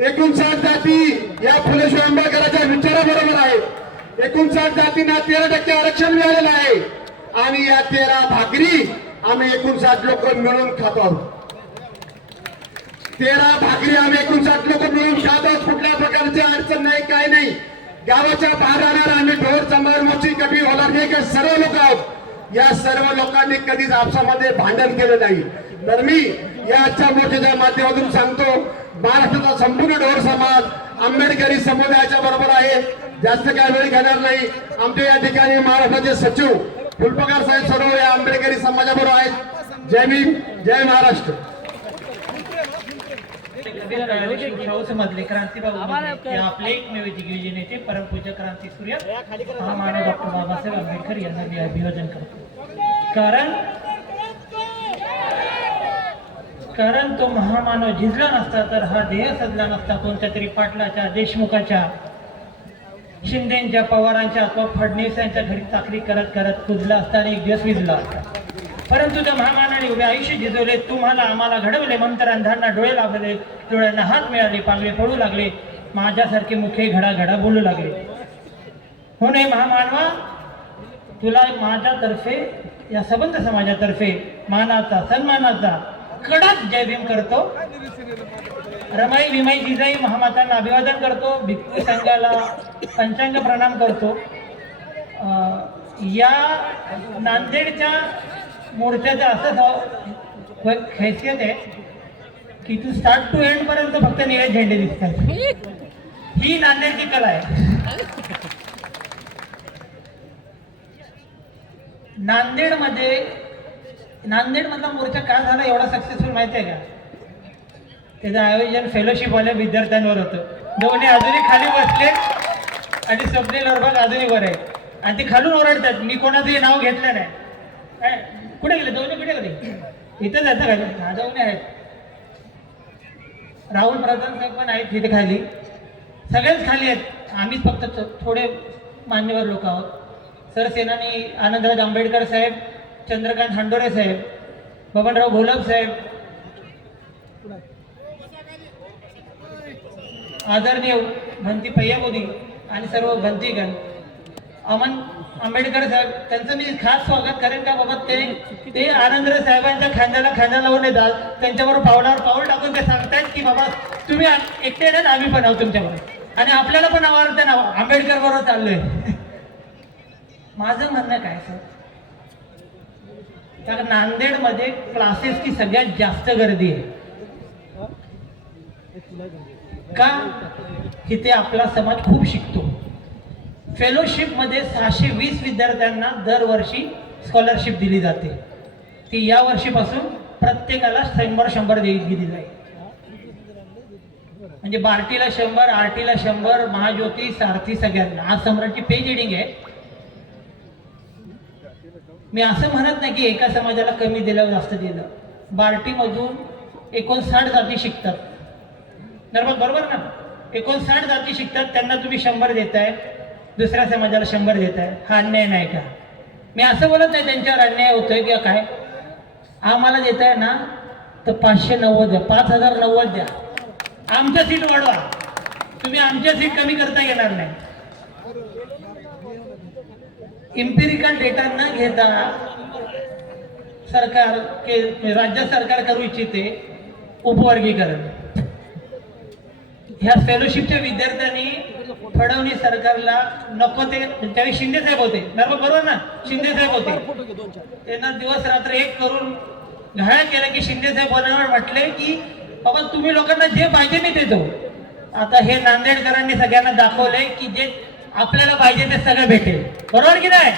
59 जाती या फुले शाहू आंबेडकरांच्या विचाराबरोबर आहे. 59 जातींना 13% आरक्षण मिळालेलं आहे आणि या 13 भाकरी आम्ही 59 लोक मिळून खात आहोत. 13 भाकरी आम्ही 59 लोक मिळून खात आहोत. कुठल्या प्रकारची अडचण नाही, काय नाही. गावाच्या बाहेर राहणार आम्ही ढोर चांबार मोची कपी होणार हे काही सर्व लोक आहोत. या सर्व लोकांनी कधीच आपसामध्ये भांडण केलं नाही. तर मी या आजच्या मोर्चाच्या माध्यमातून सांगतो, महाराष्ट्राचा संपूर्ण ढोर समाज आंबेडकरी समुदायाच्या बरोबर आहे. जास्त काय वेळ घेणार नाही. आमच्या या ठिकाणी महाराष्ट्राचे सचिव फुलपगार साहेब सर्व या आंबेडकरी समाजाबरोबर आहेत. जय भीम, जय महाराष्ट्र. मधले क्रांतीबाबू आपले एकमेव दिग्विजय नेते परमपूज्य क्रांतीसूर्य महामानव डॉक्टर बाबासाहेब आंबेडकर यांना मी अभिवादन करतो. कारण तो महामानव झिजला नसता तर हा देह सजला नसता. कोणत्या तरी पाटलाच्या, देशमुखाच्या शिंदेच्या पवारांच्या अथवा फडणवीसांच्या घरी चाकरी करत करत कुजला असता आणि एक दिवस विजला असता. परंतु त्या महामानाने उभे आयुष्य जिजवले, तुम्हाला आम्हाला घडवले, मंत्र्यांधांना डोळे लागले, डोळ्यांना हात मिळाले, पांगळे पडू लागले, माझ्यासारखे मुखे घडा घडा बोलू लागले. हो नाही महामानवा, तुला माझ्यातर्फे या सबंध समाजातर्फे मानाचा सन्मानाचा कडक जय भीम करतो. रमाई विमाई जिजाई महामातांना अभिवादन करतो. भिक्खू संघाला पंचांग प्रणाम करतो. या नांदेडच्या मोर्चाचं असं हैसियत आहे की तू स्टार्ट टू एंड पर्यंत फक्त निळे झेंडे दिसतात. ही नांदेडची कला आहे. नांदेडमधला मोर्चा का झाला एवढा सक्सेसफुल माहिती आहे का? त्याचं आयोजन फेलोशिपवाल्या विद्यार्थ्यांवर होतं. दोन्ही अजूनही खाली बसले आणि स्वप्नील अरबाज अजूनही वर आहे आणि ते खालून ओरडतात, मी कोणाचंही नाव घेतलं नाही. काय कुठे गेले दोन्ही? कुठे गेले? इथं जातं काय? दोन्ही आहेत. राहुल प्रधान साहेब पण आहेत तिथे खाली. सगळेच खाली आहेत. आम्हीच फक्त थोडे मान्यवर लोक आहोत. सरसेनानी आनंदराज आंबेडकर साहेब, चंद्रकांत हंडोरे साहेब, बबनराव घोलप साहेब, आदरणीय भंती पय्या मोदी आणि सर्व भंतीगण, अमन आंबेडकर साहेब, त्यांचं मी खास स्वागत करेन का बाबा. ते आनंदराज साहेबांच्या खांद्याला खांदा लावून येतात. त्यांच्यावर पावलावर पाऊल टाकून ते सांगतायत की बाबा तुम्ही एकटे ना, आम्ही पण आहोत तुमच्याबरोबर आणि आपल्याला पण आवडतं ना, आंबेडकर बरोबर चाललोय. माझं म्हणणं काय सर, तर नांदेडमध्ये क्लासेसची सगळ्यात जास्त गर्दी आहे. का? इथे आपला समाज खूप शिकतो. फेलोशिपमध्ये 620 विद्यार्थ्यांना दरवर्षी स्कॉलरशिप दिली जाते. ती या वर्षीपासून प्रत्येकाला 100 दिली जाईल. म्हणजे बार्टीला 100, आरटीला 100, महाज्योती, सारथी सगळ्यांना. आज सम्राटची पेज रिडिंग आहे. मी असं म्हणत नाही की एका समाजाला कमी दिलं जास्त दिलं. बार्टीमधून 59 जाती शिकतात. बरोबर ना? 59 जाती शिकतात. त्यांना तुम्ही 100 देताय, दुसऱ्या समाजाला 100 देताय. हा अन्याय नाही का? मी असं बोलत नाही त्यांच्यावर अन्याय होतोय किंवा काय. आम्हाला देताय ना तर 590 द्या, 5090 द्या. आमच्या सीट वाढवा. तुम्ही आमच्या सीट कमी करता येणार नाही. इम्पिरिकल डेटा न घेता सरकार राज्य सरकार करू इच्छिते उपवर्गीकरण. ह्या फेलोशिपच्या विद्यार्थ्यांनी फडणवीस सरकारला नको ते, त्यावेळी शिंदे साहेब होते बरोबर ना, शिंदे साहेब होते, त्यांना दिवस रात्र एक करून घाया केलं की शिंदे साहेब बोलण्यावर म्हटले की बाबा तुम्ही लोकांना जे पाहिजे मी देतो. आता हे नांदेडकरांनी सगळ्यांना दाखवलंय की जे आपल्याला पाहिजे ते सगळं भेटेल. बरोबर की नाही?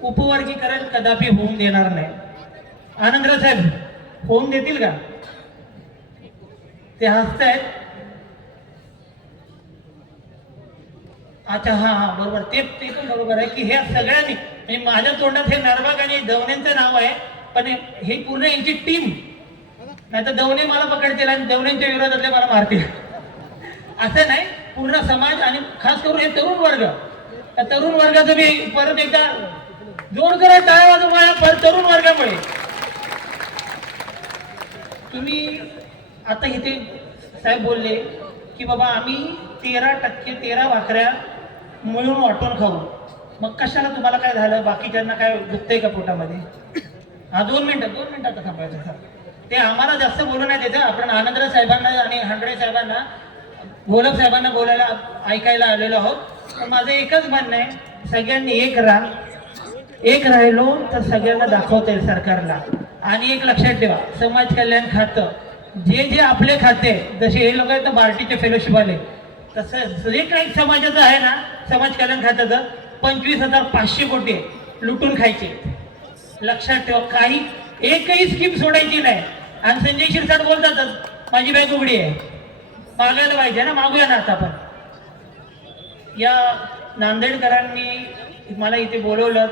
उपवर्गीकरण कदापि होऊन देणार नाही. आनंदराव साहेब होऊन देतील का? ते हसतायत. अच्छा, हा हा बरोबर. ते पण बरोबर आहे की हे सगळ्यांनी, म्हणजे माझ्या तोंडात हे नरबाग आणि दवनेंचं नाव आहे, पण हे पूर्ण यांची टीम. नाही तर दवने मला पकडतील आणि दवनेंच्या विरोधातले मला मारतील. असं नाही, पूर्ण समाज आणि खास करून हे तरुण वर्ग. त्या तरुण वर्गाचं मी परत एकदा जोड करा टाळ्या वाजवून माझ्या तरुण वर्गामुळे. तुम्ही आता इथे साहेब बोलले की बाबा आम्ही 13 भाकऱ्या मिळून वाटून खाऊ. मग कशाला तुम्हाला काय झालं? बाकीच्यांना काय दुखतंय का पोटामध्ये? हा 2 मिनिटं आता थांबायचं सर. ते आम्हाला जास्त बोलू नाही द्यायचं. आपण आनंदराव साहेबांना आणि हंडरे साहेबांना, घोलप साहेबांना बोलायला ऐकायला आलेलो आहोत. पण माझं एकच म्हणणं आहे, सगळ्यांनी एक राहिलो तर सगळ्यांना दाखवता येईल सरकारला. आणि एक लक्षात ठेवा, समाज कल्याण खातं जे आपले खाते, जसे हे लोक आहेत ना बार्टीचे फेलोशिप आले, तसं जे काही समाजाचं आहे ना समाज कल्याण खात्याचं 25,500 कोटी लुटून खायचे. लक्षात ठेवा, काही एकही स्कीम सोडायची नाही. आणि संजय शिरसाट बोलतातच माझी बॅग उघडी आहे. मागायला पाहिजे ना, मागूया ना आता आपण. या नांदेडकरांनी मला इथे बोलवलं.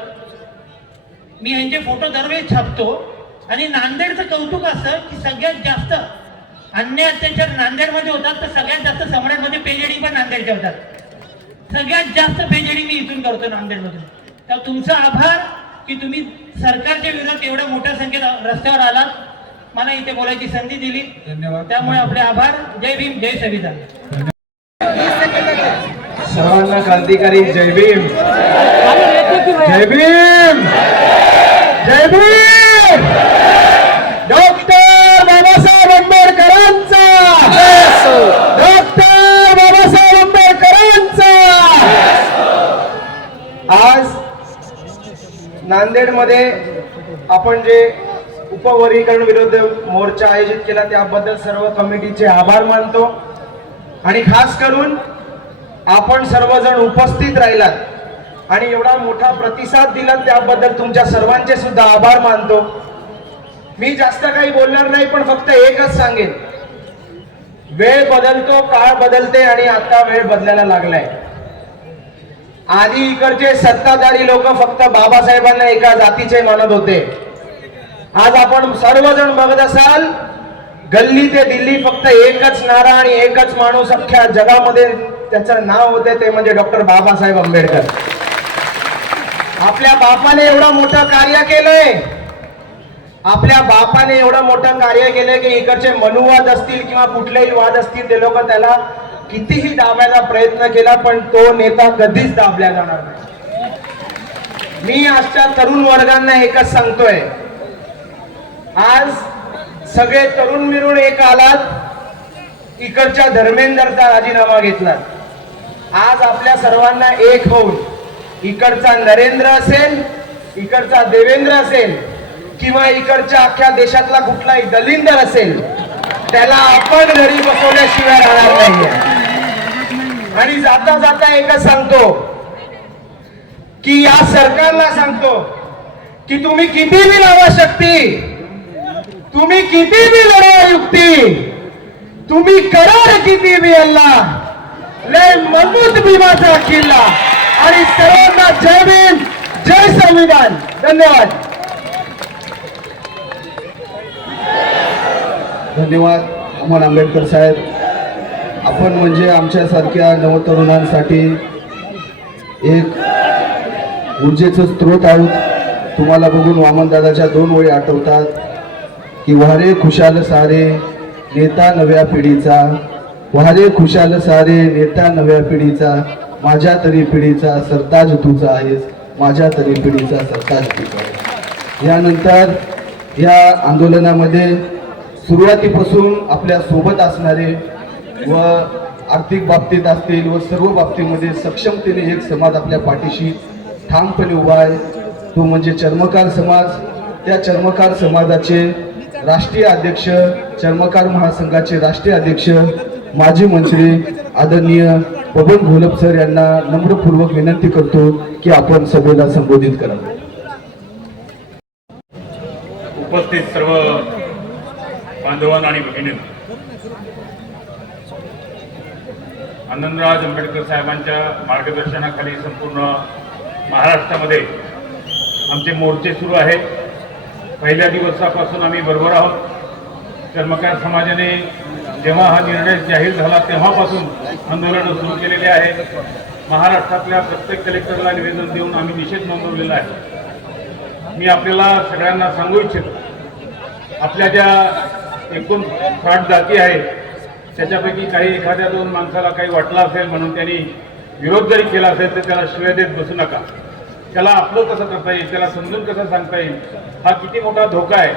मी ह्यांचे फोटो दरवेळेस छापतो. आणि नांदेडचं कौतुक असं की सगळ्यात जास्त अन्याय अत्याचार नांदेडमध्ये होतात, तर सगळ्यात जास्त सम्राटमध्ये पेजडी पण नांदेडच्या होतात. सगळ्यात जास्त पेजडी मी इथून करतो नांदेडमधून. तर तुमचा आभार की तुम्ही सरकारच्या विरोधात एवढ्या मोठ्या संख्येत रस्त्यावर आलात, मला इथे बोलायची संधी दिली. धन्यवाद. त्यामुळे आपले आभार. जय भीम, जय संविधान. सर्वांना क्रांतिकारी जय भीम. जय भीम. जय भीम. डॉक्टर बाबासाहेब आंबेडकरांचा. डॉक्टर बाबासाहेब आंबेडकरांचा. आज नांदेडमध्ये आपण जे उपवर्गीकरण विरुद्ध मोर्चा आयोजित केला त्याबद्दल सर्व कमिटीचे आभार मानतो. आणि खास करून आपण सर्वजण उपस्थित राहिलात आणि एवढा मोठा प्रतिसाद दिला त्याबद्दल तुमच्या सर्वांचे सुद्धा आभार मानतो. मी जास्त काही बोलणार नाही, पण फक्त एकच सांगेन, वेळ बदलतो, काळ बदलते आणि आता वेळ बदलायला लागलाय. आधी इकडचे सत्ताधारी लोक फक्त बाबासाहेबांना एका जातीचे मानत होते. आज आपण सर्वजण बघत असाल, गल्ली ते दिल्ली फक्त एकच नारा आणि एकच माणूस अख्ख्या जगामध्ये त्याचं नाव होते, ते म्हणजे डॉक्टर बाबासाहेब आंबेडकर. आपल्या बापाने एवढं मोठं कार्य केलंय, आपल्या बापाने एवढं मोठं कार्य केलंय की इकडचे मनुवाद असतील किंवा कुठलेही वाद असतील ते लोक त्याला कितीही दाबायचा प्रयत्न केला, पण तो नेता कधीच दाबला जाणार नाही. मी आजच्या तरुण वर्गांना एकच सांगतोय, आज सगळे तरुण मिळून एक आलात, इकडच्या धर्मेंद्रचा राजीनामा घेतला. आज आपल्या सर्वांना एक होऊन इकडचा नरेंद्र असेल, इकडचा देवेंद्र असेल किंवा इकडच्या अख्ख्या देशातला कुठलाही दलिंदर असेल, त्याला आपण घरी बसवल्याशिवाय राहणार नाहीये. आणि जाता जाता एकच सांगतो की या सरकारला सांगतो की तुम्ही किती बी लावा शक्ती, तुम्ही किती बी लढवा युक्ती, तुम्ही करा रे किती बी अल्लाह, लय मजबूत भीमाचा किल्ला. आणि सर्वांना जय भीम, जय संविधान. धन्यवाद. धन्यवाद अमोल आंबेडकर साहेब. आपण म्हणजे आमच्यासारख्या नवतरुणांसाठी एक ऊर्जेचं स्रोत आहोत. तुम्हाला बघून वामनदादाच्या 2 ओळी आठवतात की वारे खुशाल सारे नेता नव्या पिढीचा, वारे खुशाल सारे नेता नव्या पिढीचा, माझ्या तरी पिढीचा सरताज तुझा आहेस, माझ्या तरी पिढीचा सरताज तुझा आहेस. यानंतर या आंदोलनामध्ये सुरुवातीपासून आपल्या सोबत असणारे व आर्थिक बाबतीत असतील व सर्व बाबतीमध्ये सक्षमतेने एक समाज आपल्या पाठीशी ठामपणे उभा आहे, तो म्हणजे चर्मकार समाज. त्या चर्मकार समाजाचे राष्ट्रीय अध्यक्ष, चर्मकार महासंघाचे राष्ट्रीय अध्यक्ष, माजी मंत्री आदरणीय बबन घोलप सर यांना नम्रपूर्वक विनंती करतो की आपण सभेला संबोधित करावे. उपस्थित सर्व बांधवांना आणि भगिनींना, आनंदराज आंबेडकर साहेबांच्या मार्गदर्शनाखाली संपूर्ण महाराष्ट्रामध्ये आमचे मोर्चे सुरू आहेत. पहिल्या दिवसापासून आम्ही बरोबर आहोत. चर्मकार समाजाने जेव्हा हा निर्णय जाहीर झाला तेव्हापासून आंदोलनं सुरू केलेले आहे. महाराष्ट्रातल्या प्रत्येक कलेक्टरला निवेदन देऊन आम्ही निषेध नोंदवलेला आहे. मी आपल्याला सगळ्यांना सांगू इच्छितो, आपल्या ज्या एकूण 60 जाती आहेत त्याच्यापैकी काही एखाद्या 2 माणसाला काही वाटलं असेल म्हणून त्यांनी विरोध जरी केला असेल तर त्याला शिव्या देत बसू नका. त्याला आपलं कसं करता येईल, त्याला समजून कसं सांगता येईल, हा किती मोठा धोका आहे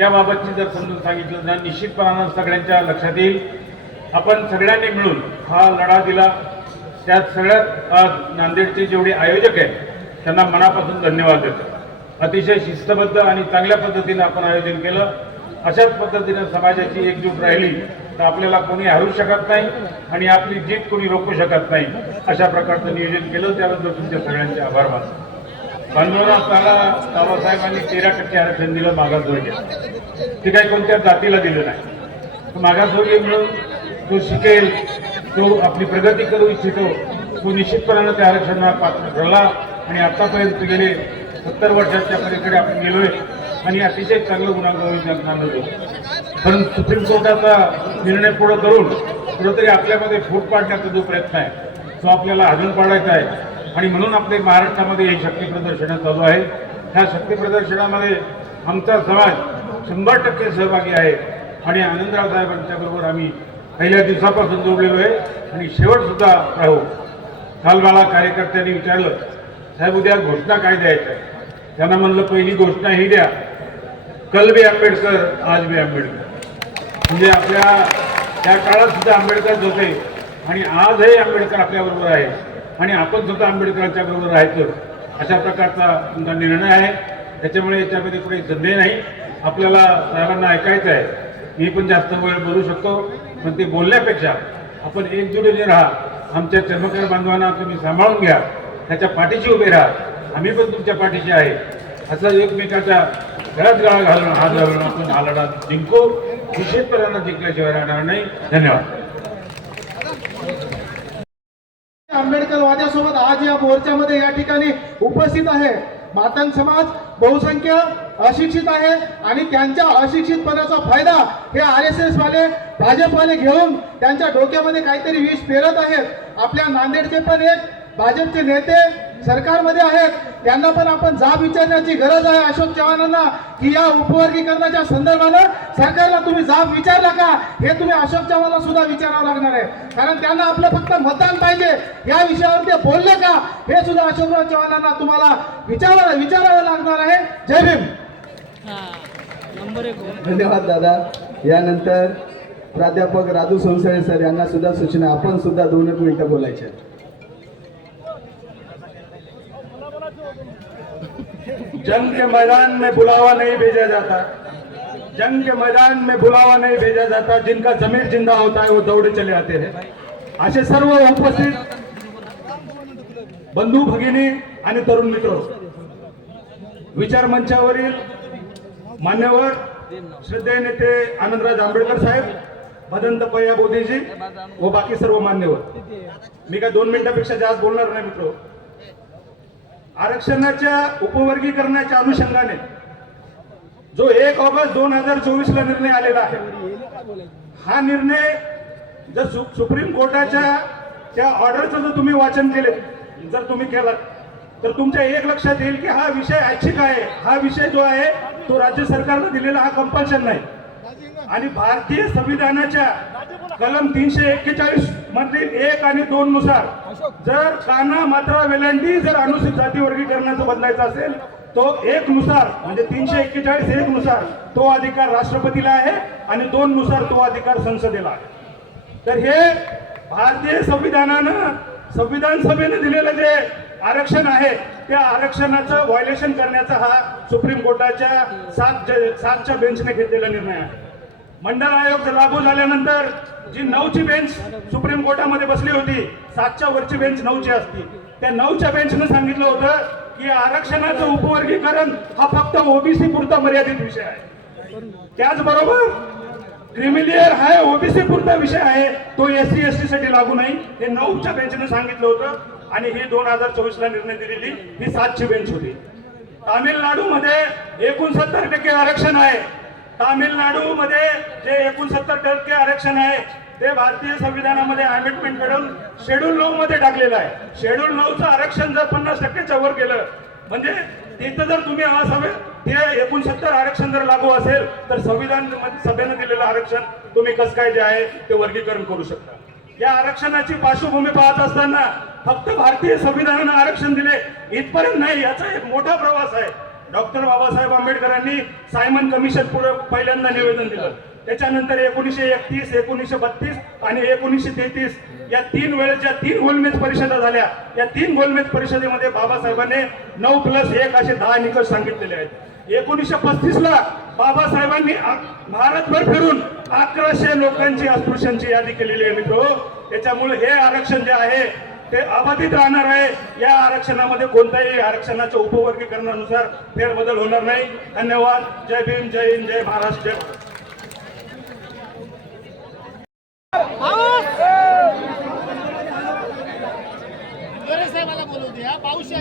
याबाबतची जर समजून सांगितलं तर निश्चितपणानं सगळ्यांच्या लक्षात येईल. आपण सगळ्यांनी मिळून हा लढा दिला. त्यात सगळ्यात आज नांदेडचे जेवढे आयोजक आहेत त्यांना मनापासून धन्यवाद देतो. अतिशय शिस्तबद्ध आणि चांगल्या पद्धतीने आपण आयोजन केलं. अशाच पद्धतीने समाजाची एकजूट राहिली तर आपल्याला कोणी हरू शकत नाही आणि आपली जीत कोणी रोखू शकत नाही. अशा प्रकारचं नियोजन केलं, त्याबद्दल तुमच्या सगळ्यांचे आभार मानतो. बांधवांना आपल्याला बाबासाहेबांनी 13% आरक्षण दिलं मागासवर्गीय. ते काही कोणत्या जातीला दिलं नाही. मागासवर्गीय मिळून तो शिकेल, तो आपली प्रगती करू इच्छितो, तो निश्चितपणानं त्या आरक्षणाला पात्र ठरला. आणि आतापर्यंत गेले 70 वर्षाच्या पलीकडे आपण गेलोय आणि अतिशय चांगलं गुन्हा होतो. पण सुप्रीम कोर्टाचा निर्णय पुढं करून कुठेतरी आपल्यामध्ये फूट पाडण्याचा जो प्रयत्न आहे तो आपल्याला अजून पाडायचा आहे. आणि म्हणून आपले महाराष्ट्रामध्ये एक शक्ती प्रदर्शनं चालू आहे. ह्या शक्ती प्रदर्शनामध्ये आमचा समाज 100% सहभागी आहे आणि आनंदराव साहेबांच्या बरोबर आम्ही पहिल्या दिवसापासून जोडलेलो आहे आणि शेवटसुद्धा राहू. काल मला कार्यकर्त्यांनी विचारलं, साहेब उद्या घोषणा काय द्यायचं आहे? त्यांना म्हणलं पहिली घोषणा ही द्या, कल भी आंबेडकर आज भी आंबेडकर. म्हणजे आपल्या त्या काळात सुद्धा आंबेडकर होते आणि आजही आंबेडकर आपल्याबरोबर आहे आणि आपण सुद्धा आंबेडकरांच्या बरोबर राहायचं, अशा प्रकारचा तुमचा निर्णय आहे. त्याच्यामुळे याच्यामध्ये काही संदेह नाही. आपल्याला साहेबांना ऐकायचं आहे. मी पण जास्त वेळ बोलू शकतो, पण ते बोलण्यापेक्षा आपण एकजुटीने राहा. आमच्या चर्मकार बांधवांना तुम्ही सांभाळून घ्या, त्याच्या पाठीशी उभे राहा, आम्ही पण तुमच्या पाठीशी आहे, असं एकमेकाच्या गळ्यात गळा घालून हात घालून आपण हा लढा जिंकू. निश्चितपणानं जिंकल्याशिवाय राहणार नाही. धन्यवाद. आंबेडकर वाद्यासोबत आज या मोर्चामध्ये या ठिकाणी उपस्थित आहे. मातंग समाज बहुसंख्य अशिक्षित आहे आणि त्यांच्या अशिक्षितपणाचा फायदा हे RSS वाले भाजपवाले घेऊन त्यांच्या डोक्यामध्ये काहीतरी विष पेरत आहेत. आपल्या नांदेडचे पण एक भाजपचे नेते सरकारमध्ये आहेत, त्यांना पण आपण जाब विचारण्याची गरज आहे अशोक चव्हाणांना, की या उपवर्गीकरणाच्या संदर्भानं सरकारला तुम्ही जाब विचारला का, हे तुम्ही अशोक चव्हाणांना सुद्धा विचारावं लागणार आहे. कारण त्यांना आपलं फक्त मतदान पाहिजे, या विषयावर ते बोलले का हे सुद्धा अशोकराव चव्हाणांना तुम्हाला विचारावं लागणार आहे. जय भीम. धन्यवाद दादा. यानंतर प्राध्यापक राजू सोनसळे सर यांना सुद्धा सूचना, आपण सुद्धा 2 मिनिटं बोलायचे. जंग के मैदान में बुलावा नहीं भेजा जाता, जंग के मैदान में बुलावा नहीं भेजा जाता, जिनका जमीर जिंदा होता है वो दौड़े चले आते हैं. असे सर्व उपस्थित बंधू भगिनी आणि तरुण मित्र, विचार मंचावरील मान्यवर श्रद्धेय नेते आनंदराज आंबेडकर साहेब, भदंत पय्या बोधीजी व बाकी सर्व मान्यवर, मी काय 2 मिनिटापेक्षा जास्त बोलणार नाही मित्र. आरक्षणाच्या उपवर्गीकरणाच्या अनुषंगाने जो 1 ऑगस्ट 2024 ला निर्णय आलेला आहे, हा निर्णय जर सुप्रीम कोर्टाच्या त्या ऑर्डरचं जर तुम्ही वाचन केले, जर तुम्ही केलात, तर तुमच्या एक लक्षात येईल की हा विषय ऐच्छिक आहे. हा विषय जो आहे तो राज्य सरकारनं दिलेला हा कंपल्शन नाही. आणि भारतीय संविधानाच्या कलम 341 मधील 1 आणि 2 नुसार जर काना मात्रा वेलांटी जर अनुसूचित जाती वर्गीकरणाचं बदलायचं असेल, तो 1 नुसार म्हणजे 341 1 नुसार तो अधिकार राष्ट्रपतीला आहे आणि 2 नुसार तो अधिकार संसदेला आहे. तर हे भारतीय संविधानानं संविधान सभेने दिलेलं जे आरक्षण आहे त्या आरक्षणाचं व्हायलेशन करण्याचा हा सुप्रीम कोर्टाच्या 7च्या बेंचने घेतलेला निर्णय आहे. मंडल आयोग लागू झाल्यानंतर जी 9ची बेंच सुप्रीम कोर्टामध्ये बसली होती, 7च्या वरची बेंच 9ची असती, त्या 9च्या बेंचने सांगितलं होतं की आरक्षणाचं उपवर्गीकरण हा फक्त ओबीसी पुरता मर्यादित विषय आहे. त्याचबरोबर क्रिमिलियर हा ओबीसी पुरता विषय आहे, तो SC ST साठी लागू नाही, हे 9च्या बेंचने सांगितलं होतं. आणि ही 2024 ला निर्णय दिलेली ही 7ची बेंच होती. तामिळनाडूमध्ये 69% आरक्षण आहे. तामिळनाडूमध्ये जे 69% आरक्षण आहे ते भारतीय संविधानामध्ये अमेंडमेंट करून शेड्यूल 9 मध्ये टाकलेलं आहे. शेड्यूल 9चं आरक्षण जर 50%च्या वर गेलं, म्हणजे तिथं जर तुम्ही ते 69 आरक्षण जर लागू असेल, तर संविधान सभेनं दिलेलं आरक्षण तुम्ही कसं काय जे आहे ते वर्गीकरण करू शकता. या आरक्षणाची पार्श्वभूमी पाहत असताना फक्त भारतीय संविधानानं आरक्षण दिले इथपर्यंत नाही, याचा एक मोठा प्रवास आहे. डॉक्टर बाबासाहेब आंबेडकरांनी सायमन कमिशन पुढे पहिल्यांदा निवेदन दिलं. त्याच्यानंतर 1931, 1932 आणि 1933 या 3 वेळेस ज्या 3 गोलमेज परिषदा झाल्या, या 3 गोलमेज परिषदेमध्ये बाबासाहेबांनी 9+1 असे 10 निकष सांगितलेले आहेत. 1935 ला बाबासाहेबांनी भारतभर फिरून 1100 लोकांची अस्पृश्यांची यादी केलेली आहे मित्र. त्याच्यामुळे हे आरक्षण जे आहे ते अबाधित राहणार आहे. या आरक्षणामध्ये कोणत्याही आरक्षणाच्या उपवर्गीकरणानुसार फेरबदल होणार नाही. धन्यवाद. जय भीम, जय हिंद, जय महाराष्ट्र.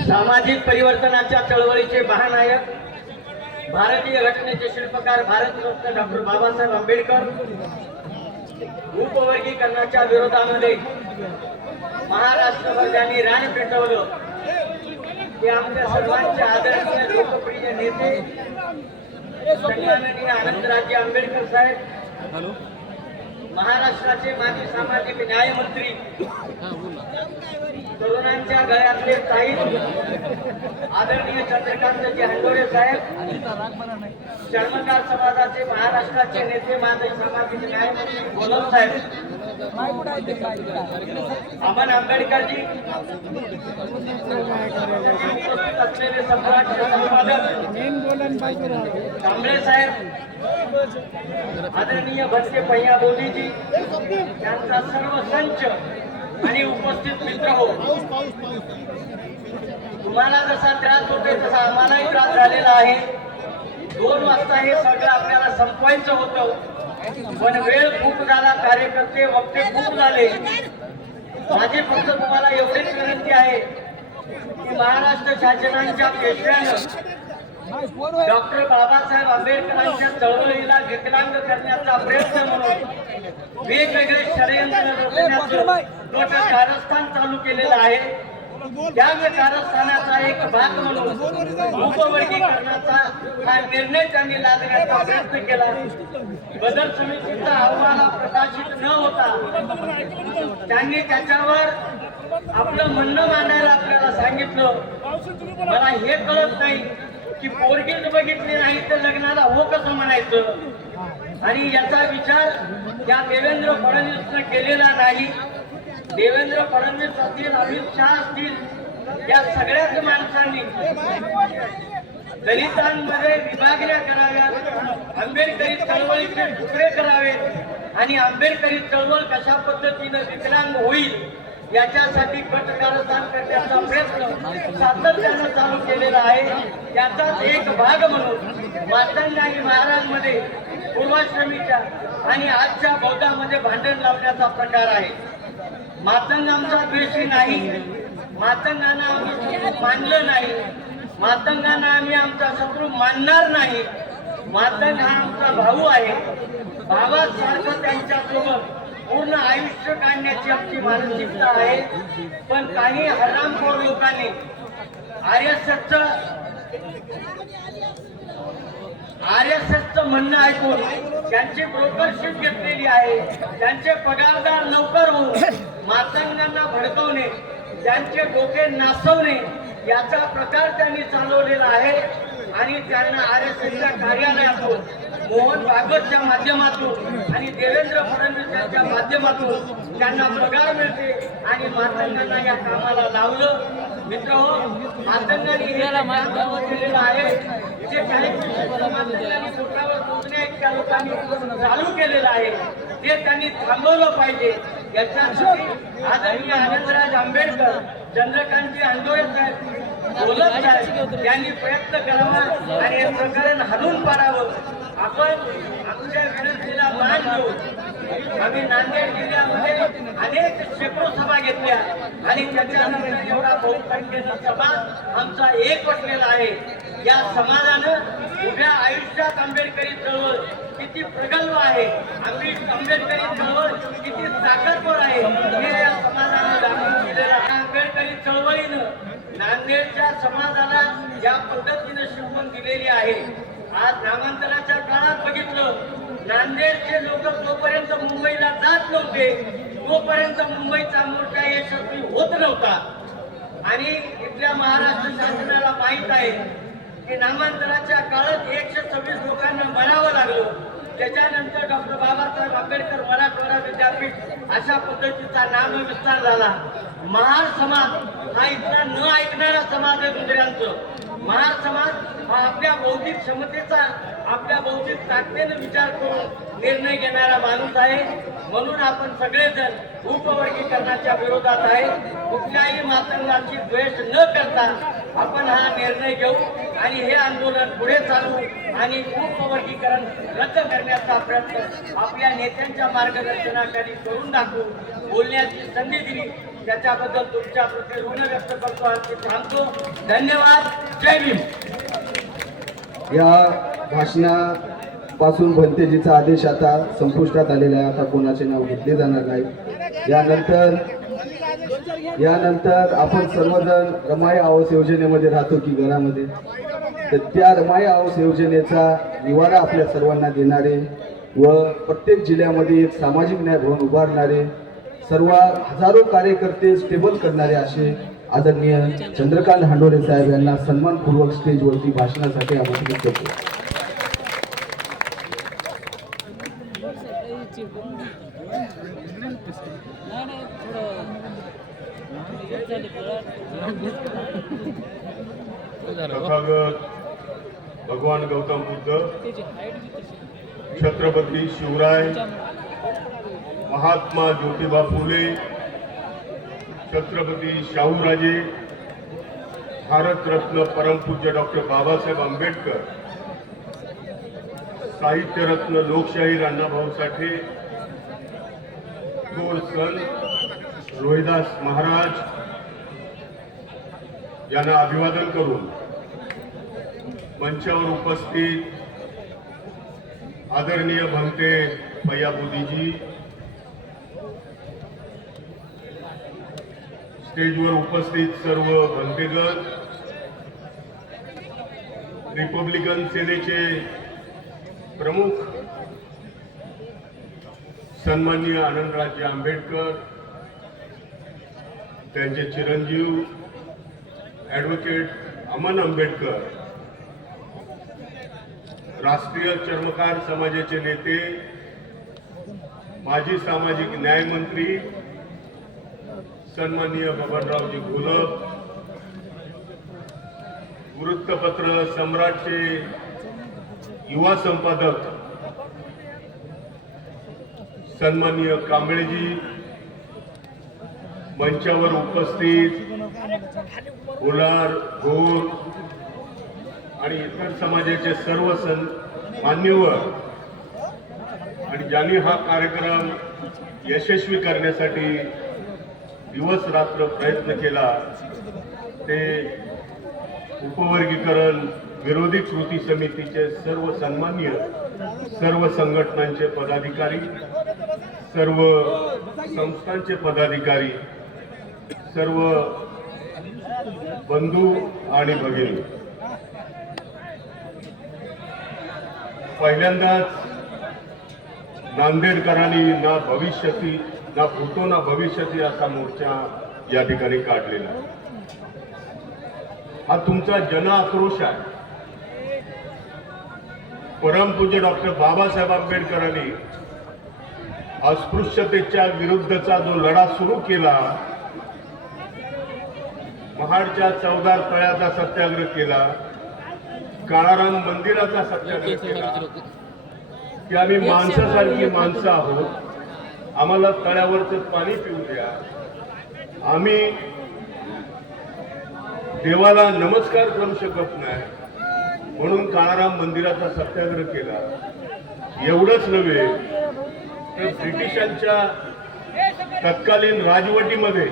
सामाजिक परिवर्तनाच्या चळवळीचे महानायक, भारतीय घटनेचे शिल्पकार, भारतरत्न डॉक्टर बाबासाहेब आंबेडकर उपवर्गीकरणाच्या विरोधामध्ये महाराष्ट्रभर ज्यांनी रान पेटवलं ते आमच्या सर्वांचे आदरणीय लोकप्रिय नेते सन्माननीय आनंदराजे आंबेडकर साहेब, महाराष्ट्राचे माजी सामाजिक न्यायमंत्री, तरुणांच्या गळ्यातले ताईत आदरणीय चंद्रकांतजी हंडोरे साहेब, चर्मकार समाजाचे महाराष्ट्राचे नेते माजी सामाजिक न्यायमंत्री गोलम साहेब, अमन आंबेडकरजी, उपस्थित असलेले सम्राट संपादक कांबळे साहेब, आदरणीय भटके पय्या मोदीजी यांचा सर्व संच आणि उपस्थित मित्र हो, तुम्हाला जसा त्रास होतोय तसा आम्हालाही त्रास झालेला आहे. 2 वाजता हे सगळं आपल्याला संपवायचं होतं, पण वेळ खूप झाला, कार्यकर्ते वक्ते खूप झाले. माझी फक्त तुम्हाला एवढीच विनंती आहे की महाराष्ट्र शासनाच्या पेशव्यानं डॉक्टर बाबासाहेब आंबेडकरांच्या चळवळीला विकलांग करण्याचा प्रयत्न म्हणून वेगवेगळे षडयंत्र रचण्याचं मोठं कारस्थान चालू केलेलं आहे. त्यामुळे कारस्थानाचा एक भाग म्हणून उपवर्गीकरणाचा हा निर्णय त्यांनी लादण्याचा प्रयत्न केला. बदल समितीचा अहवाल प्रकाशित न होता त्यांनी त्याच्यावर आपलं म्हणणं मांडायला आपल्याला सांगितलं. मला हे कळत नाही की पोरगीच बघितली नाही तर लग्नाला हो कसं म्हणायचं, आणि याचा विचार या देवेंद्र फडणवीसने केलेला नाही. देवेंद्र फडणवीस असतील, अमित शहा असतील, या सगळ्याच माणसांनी दलितांमध्ये विभागण्या कराव्यात, आंबेडकरी चळवळीचे तुकडे करावेत आणि आंबेडकरी चळवळ कशा पद्धतीने विकलांग होईल याच्यासाठी कट कारस्थान करण्याचा प्रयत्न सातत्यानं चालू केलेला आहे. याचाच एक भाग म्हणून मातंग आणि महाराजमध्ये पूर्वाश्रमीच्या आणि आजच्या बौद्धामध्ये भांडण लावण्याचा प्रकार आहे. मातंग आमचा द्वेषी नाही, मातंगांना आम्ही शत्रू मानलं नाही, मातंगांना आम्ही आमचा शत्रू मानणार नाही. मातंग हा आमचा भाऊ आहे. भावासारखं त्यांच्यासोबत पूर्ण आयुष्य काढण्याची आमची मानसिकता आहे. पण काही हरामखोर लोकांनी आरएसएसचं म्हणणं ऐकून त्यांची ब्रोकरशिप घेतलेली आहे. त्यांचे पगारदार नौकर होऊन मातंगांना भडकवणे, त्यांचे डोके नाचवणे याचा प्रकार त्यांनी चालवलेला आहे. आणि त्यांना आरएसएसच्या कार्यालयातून, मोहन भागवतच्या माध्यमातून आणि देवेंद्र फडणवीस यांच्या माध्यमातून त्यांना पगार मिळते आणि मातंगांना या कामाला लावलं. मित्र हो, मातंगांनी हे केलेलं आहे. जे काही मातंगांनी पोटावर टोचण्या इतक्या लोकांनी चालू केलेलं आहे ते त्यांनी थांबवलं पाहिजे. याच्यासाठी आदरणीय आनंदराज आंबेडकर, चंद्रकांतजी हंडोरे साहेब, गोलम साहेब यांनी प्रयत्न करावा आणि हे प्रकरण हलवून पाडावं. आपण आमच्या विनंतीला मान देऊ. आम्ही नांदेड जिल्ह्यामध्ये अनेक शेकडो सभा घेतल्या आणि त्याच्यानंतर एवढा बहुसंख्येनं समाज आमचा एकवटलेला आहे. या समाजानं उभ्या आयुष्यात आंबेडकरी चळवळ किती प्रगल्भ आहे, आंबेडकरी चळवळ किती ताकदवर आहे हे या समाजानं दाखवून दिलेलं आहे. आंबेडकरी चळवळीनं नांदेडच्या समाजाला या पद्धतीने शिकवण दिलेली आहे. आज नामांतराच्या काळात बघितलं, नांदेडचे लोक जोपर्यंत मुंबईला जात नव्हते तोपर्यंत मुंबईचा मोर्चा यशस्वी होत नव्हता. आणि इथल्या महाराष्ट्र शासनाला माहीत आहे की नामांतराच्या काळात 126 लोकांना मरावं लागलं. त्याच्यानंतर डॉक्टर बाबासाहेब आंबेडकर मराठवाडा विद्यापीठ अशा पद्धतीचा नामविस्तार झाला. महार समाज हा इथला न ऐकणारा समाज आहे. दुसऱ्यांचं महार समाज हा आपल्या बौद्धिक क्षमतेचा, आपल्या बौद्धिक ताकदीने विचार करून निर्णय घेणारा माणूस आहे. म्हणून आपण सगळेजण उपवर्गीकरणाच्या विरोधात आहे. कुठल्याही मातंगाची द्वेष न करता आपण हा निर्णय घेऊ आणि हे आंदोलन पुढे चालू आणि उपवर्गीकरण रद्द करण्याचा प्रयत्न आपल्या नेत्यांच्या मार्गदर्शनाखाली करून दाखवू. बोलण्याची संधी दिली त्याच्याबद्दल तुमच्या प्रति ऋण व्यक्त करतो आणि थांबतो. धन्यवाद. जय भीम. या भाषणाबद्दल पासून भंतेजीचा आदेश आता संपुष्टात आलेला आहे. आता कोणाचे नाव घेतले जाणार नाही. यानंतर आपण सर्वजण रमाई आवास योजनेमध्ये राहतो की घरामध्ये, तर त्या रमाई आवास योजनेचा निवारा आपल्या सर्वांना देणारे व प्रत्येक जिल्ह्यामध्ये एक सामाजिक न्याय भवन उभारणारे सर्व हजारो कार्यकर्ते स्टेबल करणारे असे आदरणीय चंद्रकांत हांडोरे साहेब यांना सन्मानपूर्वक स्टेजवरती भाषणासाठी आमंत्रित करतो. तथागत भगवान गौतम बुद्ध, छत्रपती शिवराय, महात्मा ज्योतिबा फुले, छत्रपती शाहूराजे, भारतरत्न परमपूज्य डॉक्टर बाबासाहेब आंबेडकर, साहित्यरत्न लोकशाहीर अण्णाभाऊ साठे, थोर संत रोहिदास महाराज यांना अभिवादन करून मंचावर उपस्थित आदरणीय भंते भैयाबुदीजी, स्टेजवर उपस्थित सर्व भंतेगण, रिपब्लिकन सेनेचे प्रमुख सन्माननीय आनंदराजे आंबेडकर, त्यांचे चिरंजीव ॲडव्होकेट अमन आंबेडकर, राष्ट्रीय चर्मकार समाजाचे नेते, माजी सामाजिक न्याय मंत्री सन्माननीय बबनरावजी घोलप, वृत्तपत्र सम्राटचे युवा संपादक सन्माननीय कांबळेजी, मंचावर उपस्थित कोलार, घोर आणि इतर समाजाचे सर्व मान्यवर आणि ज्यांनी हा कार्यक्रम यशस्वी करण्यासाठी दिवस रात्र प्रयत्न केला, ते उपवर्गीकरण विरोधी कृती समितीचे सर्व सन्माननीय सर्व संघटनांचे पदाधिकारी, सर्व संस्थांचे पदाधिकारी, सर्व बंधू आणि भगिनी, पहिल्यांदाच नांदेडकरांनी ना भविष्यती ना भूतो ना भविष्यती असा मोर्चा या ठिकाणी काढलेला आहे. हा तुमचा जन आक्रोश आहे. परमपूज्य डॉक्टर बाबासाहेब आंबेडकरांनी अस्पृश्यतेच्या विरुद्धचा जो लढा सुरू केला, महाडच्या चौदार तळ्याचा सत्याग्रह केला, काळाराम मंदिराचा सत्याग्रह केला, की आम्ही माणसासारखी माणसं आहोत, आम्हाला तळ्यावरचं पाणी पिऊ द्या, आम्ही देवाला नमस्कार करू शकत नाही, म्हणून काळाराम मंदिराचा सत्याग्रह केला. एवढंच नव्हे तर ब्रिटिशांच्या तत्कालीन राजवटीमध्ये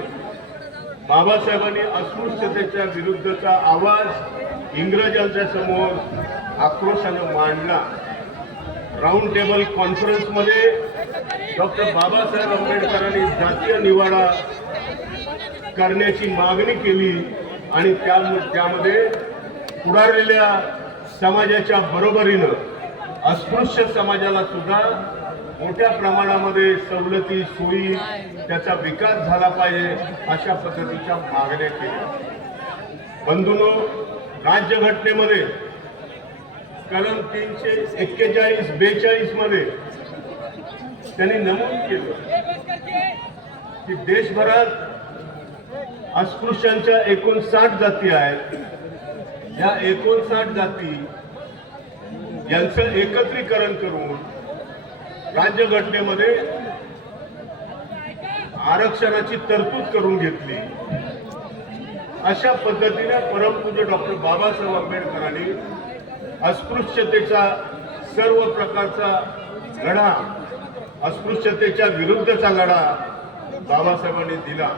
बाबासाहेबांनी अस्पृश्यतेच्या विरुद्धचा आवाज इंग्रजांच्या समोर आक्रोशानं मांडला. राऊंड टेबल कॉन्फरन्समध्ये डॉक्टर बाबासाहेब आंबेडकरांनी जातीय निवाडा करण्याची मागणी केली आणि त्यामध्ये पुढारलेल्या समाजाच्या बरोबरीनं अस्पृश्य समाजाला सुद्धा मोठ्या प्रमाणामध्ये सवलती, सोयी, त्याचा विकास झाला पाहिजे अशा पद्धतीच्या मागण्या केल्या. बंधूंनो, राज्यघटनेमध्ये कलम 341-42 मध्ये त्यांनी नमूद केलं की देशभरात अस्पृश्यांच्या 59 जाती आहेत. या 59 जाती यांचं एकत्रीकरण करून राज्यघटनेमध्ये आरक्षणाची तरतूद करून घेतली. अशा पद्धतीने परमपूज्य डॉक्टर बाबासाहेब आंबेडकरांनी अस्पृश्यतेचा सर्व प्रकारचा लढा, अस्पृश्यतेच्या विरुद्धचा लढा बाबासाहेबांनी दिला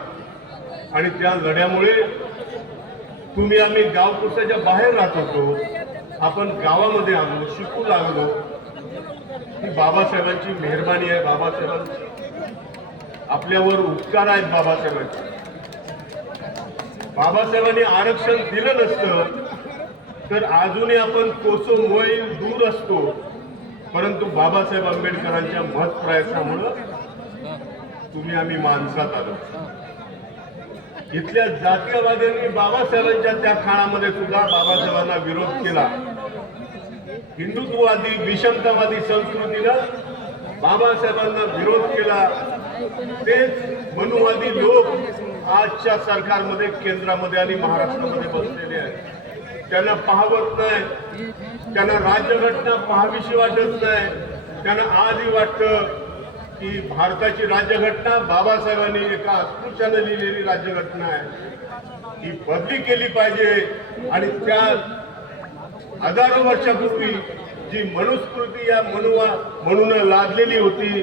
आणि त्या लढ्यामुळे तुम्ही आम्ही गावकुसाच्या बाहेर राहत होतो, आपण गावामध्ये आलो, शिकू लागलो ही बाबासाहेबांची मेहरबानी आहे. बाबासाहेबांची आपल्यावर उपकार आहेत. बाबासाहेबांनी आरक्षण दिलं नसतं तर अजूनही आपण कोसो मैल दूर असतो. परंतु बाबासाहेब आंबेडकरांच्या महत् प्रयत्नामुळं आम्ही माणसात आलो. इथल्या जातीयवाद्यांनी बाबासाहेबांच्या त्या काळामध्ये सुद्धा बाबासाहेबांना विरोध केला. हिंदुत्ववादी विषमतावादी संस्कृतीला बाबासाहेबांना विरोध केला. तेच मनुवादी लोक आजच्या सरकारमध्ये केंद्रामध्ये आणि महाराष्ट्रामध्ये बसलेले आहेत. त्यांना पाहवत नाही, त्यांना राज्यघटना पाहावीशी वाटत नाही. त्यांना आजही वाटतं की भारताची राज्यघटना बाबासाहेबांनी एका अस्पृश्याने लिहिलेली राज्यघटना आहे, ही बदली केली पाहिजे. आणि त्या हजारो वर्षापूर्वी जी मनुस्मृती या म्हणून लादलेली होती,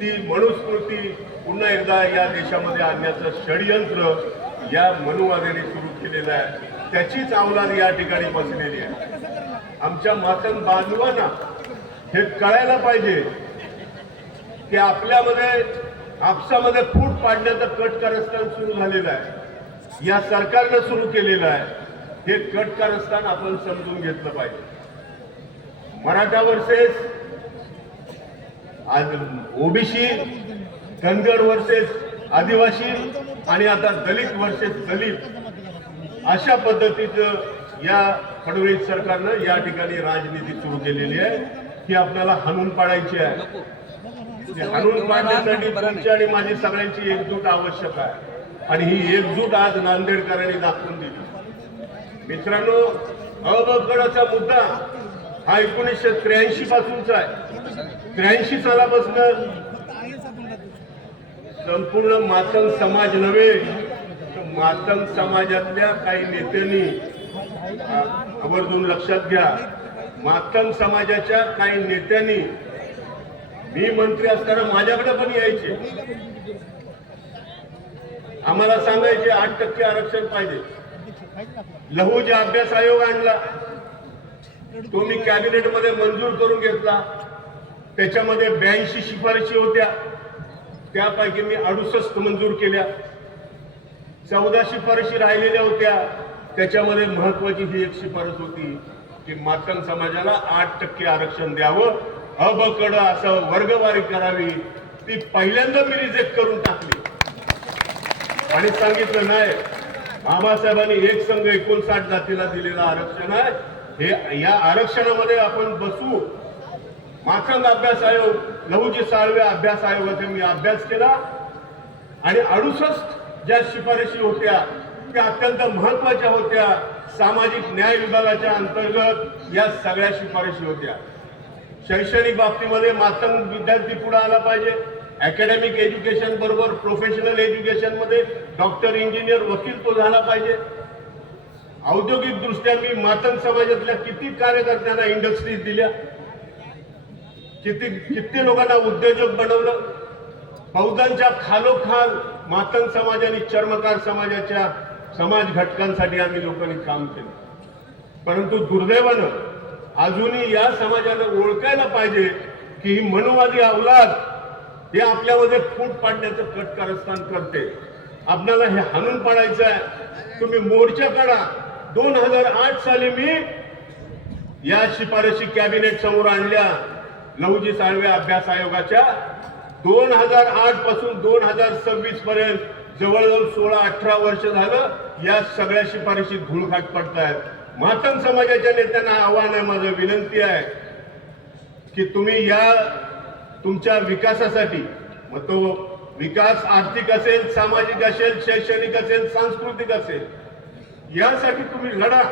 ती मनुस्मृती पुन्हा एकदा या देशामध्ये आणण्याचं षडयंत्र या मनुवाद्यांनी सुरू केलेलं आहे. त्याचीच अवलाद या ठिकाणी बसलेली आहे. आमच्या मातंग बांधवांना हे कळायला पाहिजे की आपल्यामध्ये आपसामध्ये फूट पाडण्याचं कट कारस्थान सुरू झालेलं आहे. या सरकारनं सुरू केलेलं आहे. हे कट कारस्थान आपण समजून घेतलं पाहिजे. मराठा वर्सेस आज ओबीसी, धनगर वर्सेस आदिवासी आणि आता दलित वर्सेस दलित, अशा पद्धतीचं या फडणवीस सरकारनं या ठिकाणी राजनीती सुरू केलेली आहे. ही आपल्याला हाणून पाडायची आहे. हाणून पाडण्यासाठी तुमची आणि माझी सगळ्यांची एकजूट आवश्यक आहे. आणि ही एकजूट आज नांदेडकरांनी दाखवून दिली. मित्रांनो, अबकडाचा मुद्दा हा 1983 पासूनचा आहे. 83 सालापासून संपूर्ण मातंग समाज नव्हे तर मातंग समाजातल्या काही नेत्यांनी, आवर्जून लक्षात घ्या, मातंग समाजाच्या काही नेत्यांनी, मी मंत्री असताना माझ्याकडे पण यायचे, आम्हाला सांगायचे 8% आरक्षण पाहिजे. लहुजी अभ्यास आयोग आणला, तो मी कॅबिनेट मध्ये मंजूर करून घेतला. त्याच्यामध्ये 82 शिफारशी होत्या, त्यापैकी मी 68 मंजूर केल्या. 14 शिफारशी राहिलेल्या होत्या. त्याच्यामध्ये महत्वाची ही एक शिफारस होती की मातंग समाजाला 8% आरक्षण द्यावं, अबकड असं वर्गवारी करावी. ती पहिल्यांदा मी रिजेक्ट करून टाकली आणि सांगितलं नाही, बाबासाहेबांनी एक संघ 59 जातीला दिलेलं आरक्षण आहे, हे या आरक्षणामध्ये आपण बसू. मातंग अभ्यास आयोग, लहुजी साळवे अभ्यास आयोगाचा मी अभ्यास केला आणि 68 ज्या शिफारशी होत्या त्या अत्यंत महत्वाच्या होत्या. सामाजिक न्याय विभागाच्या अंतर्गत या सगळ्या शिफारशी होत्या. शैक्षणिक बाबतीमध्ये मातंग विद्यार्थी पुढे आला पाहिजे. अकॅडमिक एज्युकेशन बरोबर प्रोफेशनल एज्युकेशन मध्ये डॉक्टर, इंजिनियर, वकील तो झाला पाहिजे. औद्योगिक दृष्ट्या मी मातंग समाजातल्या किती कार्यकर्त्यांना इंडस्ट्रीज दिल्या, किती लोकांना उद्योजक बनवलं. बौद्धांच्या खालोखाल मातंग समाज आणि चर्मकार समाजाच्या समाज घटकांसाठी आम्ही लोकांनी काम केलं. परंतु दुर्दैवानं अजूनही या समाजानं ओळखायला पाहिजे की ही मनुवादी अवलाद हे आपल्यामध्ये फूट पाडण्याचं कटकारस्थान करते. आपल्याला हे हाणून पाडायचं आहे. तुम्ही मोर्चा काढा. 2008 साली मी या शिफारशी कॅबिनेट समोर आणल्या लहुजी साळवे अभ्यास आयोगाच्या. 2008 पासून 2026 पर्यंत जवळजवळ 16-18 वर्ष झालं या सगळ्या शिफारशी धुळखाट पडतायत. मातंग समाजाच्या नेत्यांना आव्हान आहे, माझं विनंती आहे की तुम्ही या तुमच्या विकासासाठी, मग तो विकास आर्थिक असेल, सामाजिक असेल, शैक्षणिक असेल, सांस्कृतिक असेल, यासाठी तुम्ही लढा.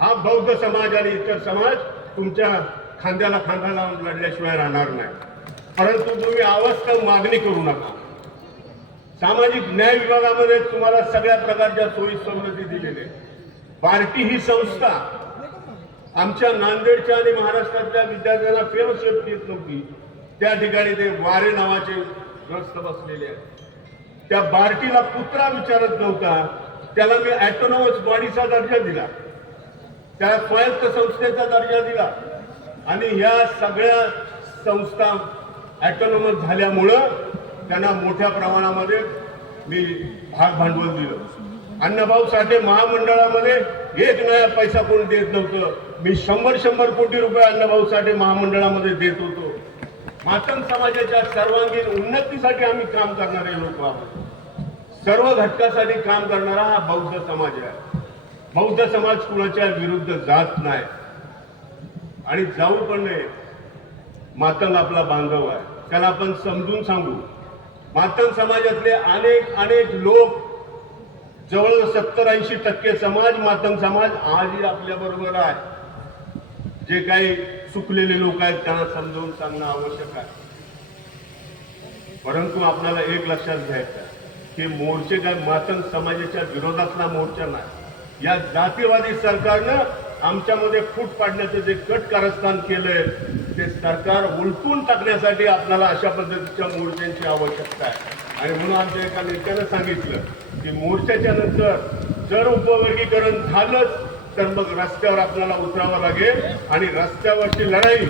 हा बौद्ध समाज आणि इतर समाज तुमच्या खांद्याला खांदा लावून लढल्याशिवाय राहणार नाही. परंतु तुम्ही अवास्तव मागणी करू नका. सामाजिक न्याय विभागामध्ये तुम्हाला सगळ्या प्रकारच्या सोयी सवलती दिलेल्या आहेत. बार्टी ही संस्था आमच्या नांदेडच्या आणि महाराष्ट्रातल्या विद्यार्थ्यांना फेलोशिप देत नव्हती. त्या ठिकाणी ते वारे नावाचे ग्रस्त बसलेले आहेत. त्या बार्टीला कुत्रा विचारत नव्हता, त्याला मी ऑटोनॉमस बॉडीचा दर्जा दिला, त्याला स्वायत्त संस्थेचा दर्जा दिला आणि या सगळ्या संस्था ॲटोनॉमस झाल्यामुळं त्यांना मोठ्या प्रमाणामध्ये मी भाग भांडवल दिलं. अण्णाभाऊ साठे महामंडळामध्ये एक नया पैसा कोण देत नव्हतं. मी 100 कोटी रुपये अण्णाभाऊ साठे महामंडळामध्ये देत होतो. मातंग समाजाच्या सर्वांगीण उन्नतीसाठी आम्ही काम करणारे लोक आहोत. सर्व घटकासाठी काम करणारा हा बौद्ध समाज आहे. बौद्ध समाज कुणाच्या विरुद्ध जात नाही आणि जाऊ पण नये. मातंग आपला बांधव आहे, त्याला आपण समजून सांगू. मातंग समाजातले अनेक लोक, जवळ 70-80% समाज, मातंग समाज आजही आपल्या बरोबर आहे. जे काही चुकलेले लोक आहेत त्यांना समजावून सांगणं आवश्यक आहे. परंतु आपल्याला एक लक्षात घ्यायचं आहे की मोर्चे काय मातंग समाजाच्या विरोधातला मोर्चा नाही. या जातीवादी सरकारनं आमच्यामध्ये फूट पाडण्याचं जे कट कारस्थान केलंय ते सरकार उलटून टाकण्यासाठी आपल्याला अशा पद्धतीच्या मोर्चांची आवश्यकता आहे. आणि म्हणून आमच्या एका नेत्यानं सांगितलं की मोर्चाच्या नंतर जर उपवर्गीकरण झालंच तर मग रस्त्यावर आपल्याला उतरावं लागेल आणि रस्त्यावरची लढाई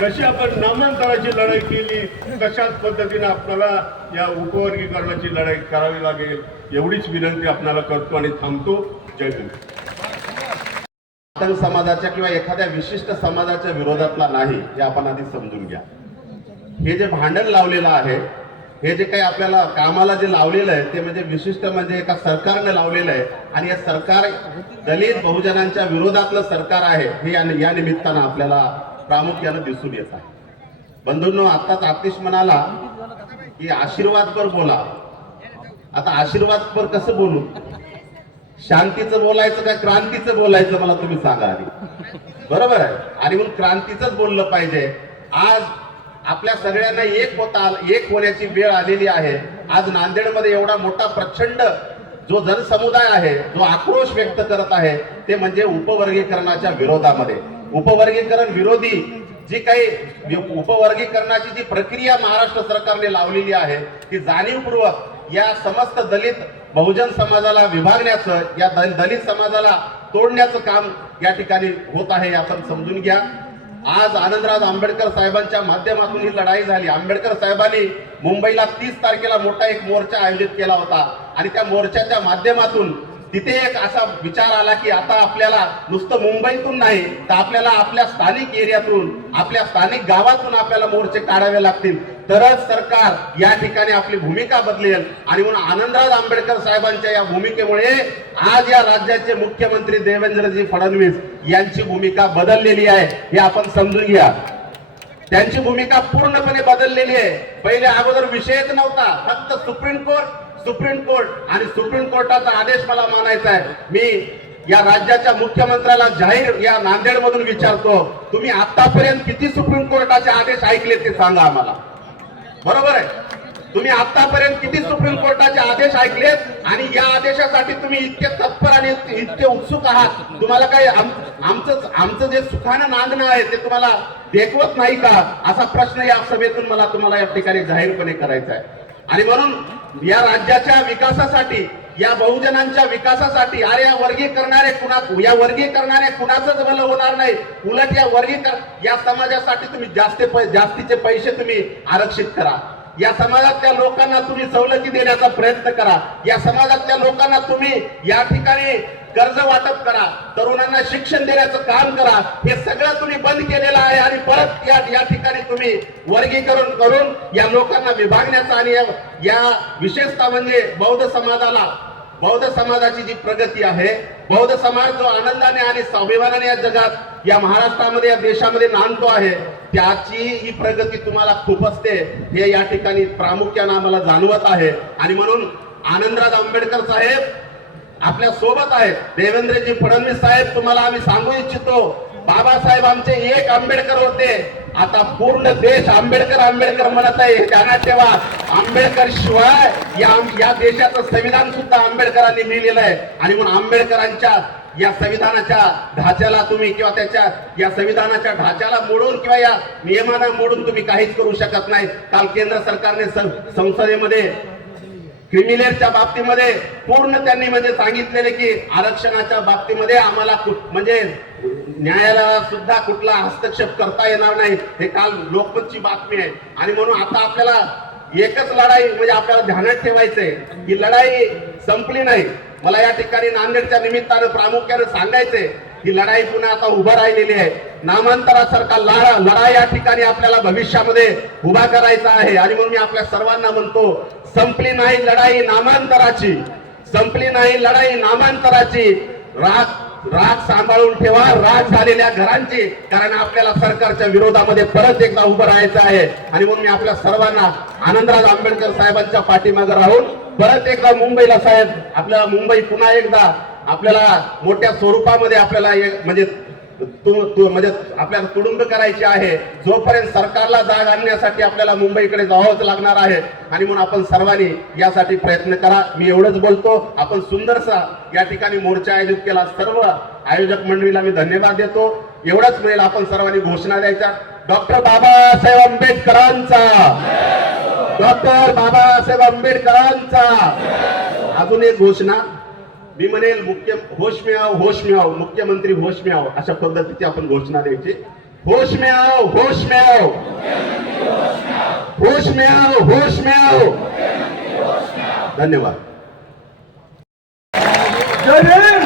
जशी आपण नामांतराची लढाई केली तशाच पद्धतीने आपल्याला या उपवर्गीकरणाची लढाई करावी लागेल. एवढीच विनंती आपल्याला करतो आणि थांबतो. जय हिंद. मातंग समाजाच्या किंवा एखाद्या विशिष्ट समाजाच्या विरोधातला नाही हे आपण आधी समजून घ्या. हे जे भांडण लावलेलं आहे, हे जे काही आपल्याला कामाला जे लावलेलं आहे ते म्हणजे विशिष्ट म्हणजे एका सरकारने लावलेलं आहे आणि हे सरकार दलित बहुजनांच्या विरोधातलं सरकार आहे हे या निमित्तानं आपल्याला प्रामुख्यानं दिसून येत आहे. बंधूंनो, आताच आतिश म्हणाला की आशीर्वादपर बोला. आता आशीर्वादपर कसं बोलू? शांतीचं बोलायचं का क्रांतीचं बोलायचं मला तुम्ही सांगा आधी. बरोबर आहे. आणि म्हणून क्रांतीचंच बोललं पाहिजे. आज आपल्या सगळ्यांना एक होण्याची वेळ आलेली आहे. आज नांदेडमध्ये एवढा मोठा प्रचंड जो जनसमुदाय आहे, जो आक्रोश व्यक्त करत आहे ते म्हणजे उपवर्गीकरणाच्या विरोधामध्ये. उपवर्गीकरण विरोधी जी काही उपवर्गीकरणाची जी प्रक्रिया महाराष्ट्र सरकारने लावलेली आहे ती जाणीवपूर्वक या समस्त दलित बहुजन समाजाला विभागण्याचं, या दलित समाजाला तोडण्याचं काम या ठिकाणी होत आहे. आपण समजून घ्या. आज आनंदराज आंबेडकर साहेबांच्या माध्यमातून ही लढाई झाली. आंबेडकर साहेबांनी मुंबईला 30 तारखेला मोठा एक मोर्चा आयोजित केला होता आणि त्या मोर्चाच्या माध्यमातून तिथे एक असा विचार आला की आता आपल्याला नुसतं मुंबईतून नाही तर आपल्याला आपल्या स्थानिक एरियातून, आपल्या स्थानिक गावातून आपल्याला मोर्चे काढावे लागतील, तरच सरकार या ठिकाणी आपली भूमिका बदलेल. आणि म्हणून आनंदराज आंबेडकर साहेबांच्या या भूमिकेमुळे आज या राज्याचे मुख्यमंत्री देवेंद्रजी फडणवीस यांची भूमिका बदललेली आहे. हे आपण समजून घ्या. त्यांची भूमिका पूर्णपणे बदललेली आहे. पहिले अगोदर विषयच नव्हता, फक्त सुप्रीम कोर्ट आणि सुप्रीम कोर्टाचा आदेश मला मानायचा आहे. मी या राज्याच्या मुख्यमंत्र्याला जाहीर या नांदेडमधून विचारतो, तुम्ही आतापर्यंत किती सुप्रीम कोर्टाचे आदेश ऐकले ते सांगा आम्हाला. बरोबर आहे. तुम्ही आतापर्यंत किती सुप्रीम कोर्टाचे आदेश ऐकलेत आणि या आदेशासाठी तुम्ही इतके तत्पर आणि इतके उत्सुक आहात? तुम्हाला काय आमचं जे सुखानं नांदणं आहे ते तुम्हाला देखवत नाही का? असा प्रश्न या सभेतून मला तुम्हाला या ठिकाणी जाहीरपणे करायचा आहे. आणि म्हणून या राज्याच्या विकासासाठी, या बहुजनांच्या विकासासाठी, अरे या वर्गीकरणाने कुणाचंच भलं होणार नाही. उलट या समाजासाठी तुम्ही जास्तीचे पैसे तुम्ही आरक्षित करा. या समाजातल्या लोकांना तुम्ही सवलती देण्याचा प्रयत्न करा. या समाजातल्या लोकांना तुम्ही या ठिकाणी कर्ज वाटप करा, तरुणांना शिक्षण देण्याचं काम करा. हे सगळं तुम्ही बंद केलेलं आहे आणि परत या ठिकाणी तुम्ही वर्गीकरण करून या लोकांना विभागण्याचा आणि या विशेषतः म्हणजे बौद्ध समाजाची जी प्रगती आहे, बौद्ध समाज जो आनंदाने आणि स्वाभिमानाने या जगात, या महाराष्ट्रामध्ये, या देशामध्ये नांदतो आहे, त्याची ही प्रगती तुम्हाला खूप असते हे या ठिकाणी प्रामुख्याने आम्हाला जाणवत आहे. आणि म्हणून आनंदराज आंबेडकर साहेब आपल्या सोबत आहेत. देवेंद्रजी फडणवीस साहेब, तुम्हाला आम्ही सांगू इच्छितो, बाबासाहेब आमचे एक आंबेडकर होते, आता पूर्ण देश आंबेडकर म्हणत आहे. ध्यानात ठेवा, आंबेडकर शिवाय या देशाचं संविधान सुद्धा आंबेडकरांनी लिहिलेलं आहे. आणि म्हणून आंबेडकरांच्या या संविधानाच्या ढाच्याला तुम्ही किंवा या संविधानाच्या ढाच्याला मोडून किंवा या नियमांना मोडून तुम्ही काहीच करू शकत नाही. काल केंद्र सरकारने संसदेमध्ये क्रिमिलेअरच्या बाबतीमध्ये पूर्ण त्यांनी म्हणजे सांगितलेले की आरक्षणाच्या बाबतीमध्ये आम्हाला म्हणजे न्यायालयाला सुद्धा कुठला हस्तक्षेप करता येणार नाही, हे काल लोकमतची बातमी आहे. आणि म्हणून आता आपल्याला एकच लढाई म्हणजे आपल्याला ध्यानात ठेवायचंय, ही लढाई संपली नाही. मला या ठिकाणी नांदेडच्या निमित्तानं प्रामुख्याने सांगायचंय, ही लढाई पुन्हा आता उभा राहिलेली आहे. नामांतरासारखा लढा या ठिकाणी आपल्याला भविष्यामध्ये उभा करायचा आहे. आणि म्हणून मी आपल्या सर्वांना म्हणतो, संपली नाही लढाई नामांतराची, संपली नाही लढाई नामांतराची. राग सांभाळून ठेवा राग झालेल्या घरांची, कारण आपल्याला सरकारच्या विरोधामध्ये परत एकदा उभं राहायचं आहे. आणि म्हणून मी आपल्या सर्वांना आनंदराज आंबेडकर साहेबांच्या पाठीमागे राहून परत एकदा मुंबईला साहेब, आपल्याला मुंबई पुन्हा एकदा आपल्याला मोठ्या स्वरूपामध्ये आपल्याला म्हणजे आपल्याला तुडुंब करायची आहे. जोपर्यंत सरकारला जाग आणण्यासाठी आपल्याला मुंबईकडे जावंच लागणार आहे. आणि म्हणून आपण सर्वांनी यासाठी प्रयत्न करा. मी एवढंच बोलतो. आपण सुंदरसा या ठिकाणी मोर्चा आयोजित केला. सर्व आयोजक मंडळीला मी धन्यवाद देतो. एवढंच मिळेल, आपण सर्वांनी घोषणा द्यायच्या. डॉक्टर बाबासाहेब आंबेडकरांचा, डॉक्टर बाबासाहेब आंबेडकरांचा. अजून एक घोषणा मी म्हणेल, होश में आओ होश में आओ, मुख्यमंत्री होश में आओ, अशा पद्धतीची आपण घोषणा द्यायची. होश में आओ होश में आओ, होश में आओ होश में आओ. धन्यवाद. जय भीम,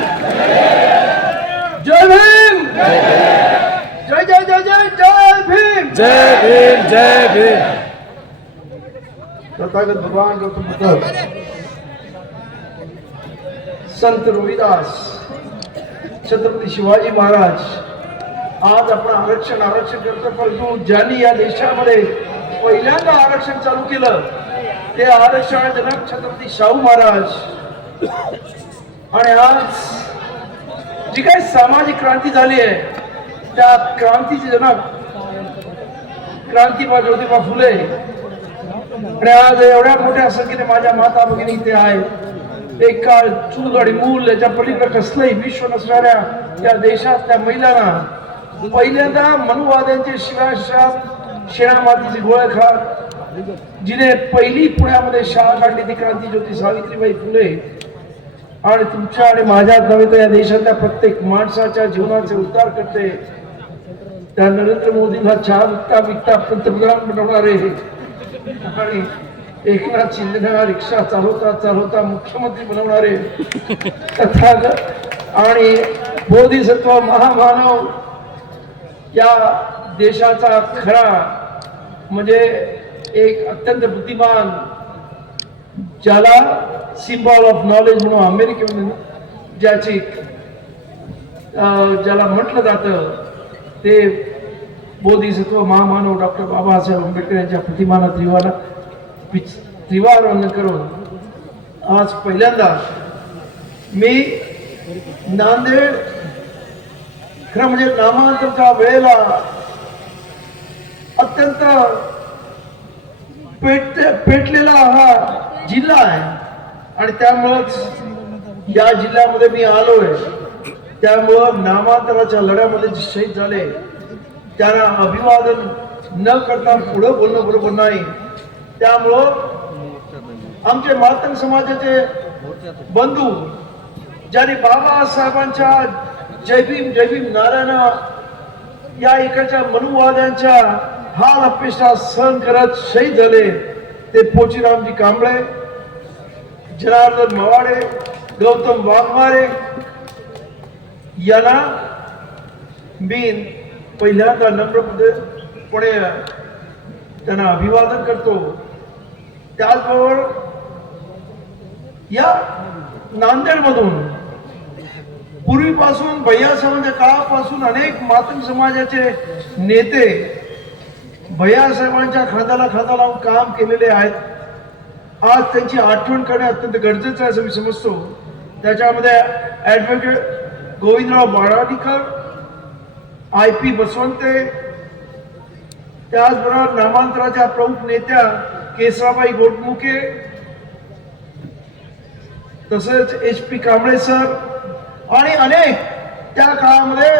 जय भीम, जय जय जय जय जय भीम, जय भीम, जय भीम. तथागत भगवान गौतम बुद्ध, संत रविदास, छत्रपती शिवाजी महाराज आज आपण आरक्षण करतो. परंतु ज्यांनी या देशामध्ये पहिल्यांदा आरक्षण चालू केलं ते आरक्षण जनक छत्रपती शाहू महाराज. आणि आज जी काही सामाजिक क्रांती झाली आहे त्या क्रांतीचे जनक क्रांतीबा ज्योतिबा फुले. आणि आज एवढ्या मोठ्या संख्येने माझ्या माता भगिनी इथे आहेत. एक काळ चूल आणि मूल याच्या पलीकडे कसलंही विश्व नसणाऱ्या या देशातल्या महिलांना पहिल्यांदा मनुवाद्यांचे शिवाशात शेणामातीचे गोळे खात जिने पहिली पुण्यामध्ये शाळा काढली ती क्रांती ज्योती सावित्रीबाई फुले. आणि तुमच्या आणि माझ्या नव्हे तर या देशातल्या प्रत्येक माणसाच्या जीवनाचे उद्धार करते त्या नरेंद्र मोदींना चहा विकता पंतप्रधान बनवणारे आणि एकनाथ शिंदेना रिक्षा चालवता मुख्यमंत्री बनवणारे तथागत आणि बोधिसत्व महामानव या देशाचा खरा म्हणजे एक अत्यंत बुद्धिमान, ज्याला सिम्बॉल ऑफ नॉलेज म्हणून अमेरिकेमध्ये ज्याला म्हटलं जातं ते बोधिसत्व महामानव डॉक्टर बाबासाहेब आंबेडकर यांच्या प्रतिमाना त्रिवार करून आज पहिल्यांदा मी नांदेड खरं म्हणजे नामांतरच्या वेळेला अत्यंत पेटलेला हा जिल्हा आहे आणि त्यामुळेच या जिल्ह्यामध्ये मी आलोय. त्यामुळं नामांतराच्या लढ्यामध्ये जे शहीद झाले त्यांना अभिवादन न करता पुढं बोलणं बरोबर नाही. त्यामुळं आमचे मातंग समाजाचे बंधू ज्यांनी बाबासाहेबांच्या जय भीम नारायण या इकडच्या मनुवाद्यांच्या हाल अपेक्षा सहन करत शहीद झाले ते पोचीरामजी कांबळे, जनार्दन मवाडे, गौतम वाघमारे यांना मी पहिल्यांदा नम्रपणे त्यांना अभिवादन करतो. त्याचबरोबर या नांदेडमधून पूर्वीपासून भैयासाहेबांच्या काळापासून अनेक मातंग समाजाचे नेते भैयासाहेबांच्या खांद्याला खांदा लावून काम केलेले आहेत. आज त्यांची आठवण करणे अत्यंत गरजेचं आहे असं मी समजतो. त्याच्यामध्ये ॲडव्होकेट गोविंदराव बाळाडीकर, IP बसवंते, त्याचबरोबर नामांतराच्या प्रमुख नेत्या केसराबाई गोटमुके, तसेच HP कांबळे सर आणि अनेक त्या काळामध्ये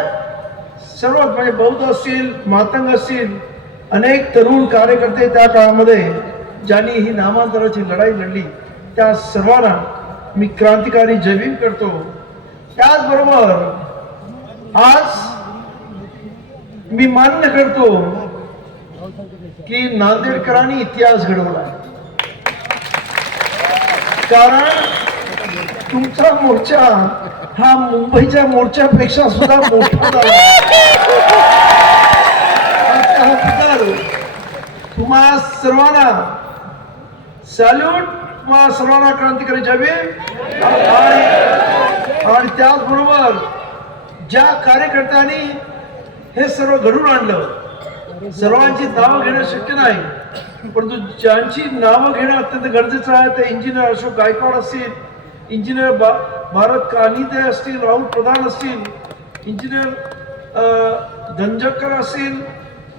सर्व म्हणजे बौद्ध असतील, मातंग असतील, अनेक तरुण कार्यकर्ते त्या काळामध्ये ज्यांनी ही नामांतराची लढाई लढली त्या सर्वांना मी क्रांतिकारी जय भीम करतो. त्याचबरोबर आज मी मान्य करतो की नांदेडकरांनी इतिहास घडवला, कारण तुमचा मोर्चा हा मुंबईच्या मोर्चापेक्षा सुद्धा मोठा झाला. तुम्हा सर्वांना सॅल्यूट, तुम्हा सर्वांना क्रांतिकारी जय. आणि त्याचबरोबर ज्या कार्यकर्त्यांनी हे सर्व घडून आणलं, सर्वांची नावं घेणं शक्य नाही, परंतु ज्यांची नावं घेणं अत्यंत गरजेचं आहे ते इंजिनियर अशोक गायकवाड असतील, इंजिनियर भारत कानिते असतील, राहुल प्रधान असतील, इंजिनियर धनजकर असतील,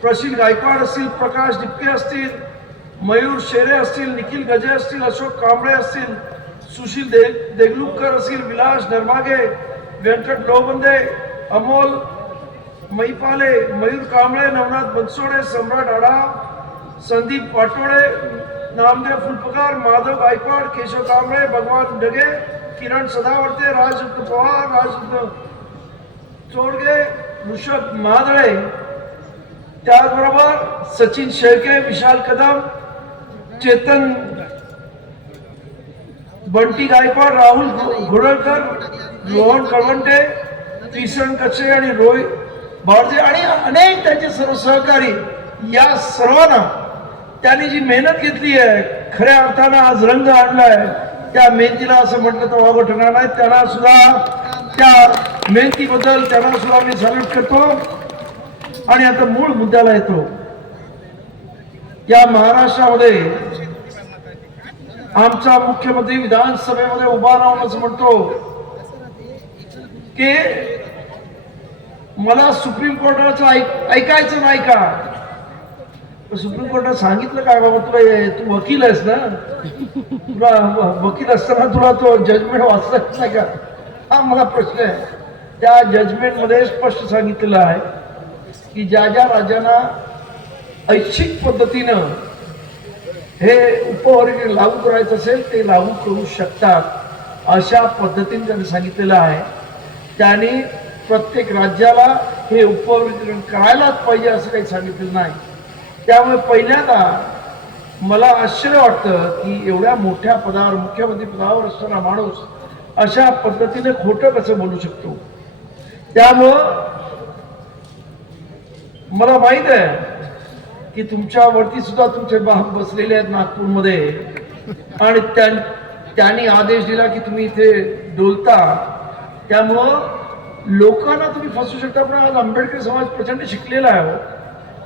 प्रशील गायकवाड असतील, प्रकाश डिपके असतील, मयूर शेरे असतील, निखिल गजे असतील, अशोक कांबळे असतील, सुशील देगलूरकर असतील, विलास नरमागे, व्यंकट लोबंदे, अमोल मैपाले, मयूर कांबळे, नवनाथ बनसोडे, सम्राट आढा, संदीप पाटोळे, नामदेव फुलपगार, माधव गायकवाड, केशव कांबळे, भगवान डगे, किरण सदावर्ते, राजरत्न पवार, राजरत्न चोडगे, ऋषभ मादळे, त्याचबरोबर सचिन शेळके, विशाल कदम, चेतन बंटी गायकवाड, राहुल घोडळकर, रोहन कळवंटे, किसन कचे आणि रोहित बावडे आणि अनेक त्यांचे सर्व सहकारी, या सर्वांना त्यांनी जी मेहनत घेतली आहे, खऱ्या अर्थानं आज रंग आणलाय, त्या मेहनतीला असं म्हटलं तर वावगं ठरणार नाही. त्यांना सुद्धा त्या मेहनतीबद्दल त्यांना सुद्धा मी सॅल्यूट करतो. आणि आता मूळ मुद्द्याला येतो. या महाराष्ट्रामध्ये आमचा मुख्यमंत्री विधानसभेमध्ये उभा राहून असं म्हणतो की मला सुप्रीम कोर्टाचं ऐकायचं नाही का. सुप्रीम कोर्टात सांगितलं काय बाबा, तुला तू वकील आहेस ना, तुला वकील असताना तुला तो जजमेंट वाचता नाही का, हा मला प्रश्न आहे. त्या जजमेंट मध्ये स्पष्ट सांगितलेलं आहे की ज्या ज्या राज्यांना ऐच्छिक पद्धतीनं हे उपवर्ग लागू करायचं असेल ते लागू करू शकतात, अशा पद्धतीने त्यांनी सांगितलेलं आहे. त्यांनी प्रत्येक राज्याला हे उपवर्गीकरण करायलाच पाहिजे असं काही सांगितलेलं नाही. त्यामुळे पहिल्यांदा मला आश्चर्य वाटतं की एवढ्या मोठ्या पदावर, मुख्यमंत्री पदावर असणारा माणूस अशा पद्धतीने खोटं कसं बोलू शकतो. त्यामुळं मला माहित आहे की तुमच्यावरती सुद्धा तुमचे बाप बसलेले आहेत नागपूरमध्ये, आणि त्यांनी आदेश दिला की तुम्ही इथे डोलता, त्यामुळं लोकांना तुम्ही फसू शकता. पण आज आंबेडकर समाज प्रचंड शिकलेला आहे,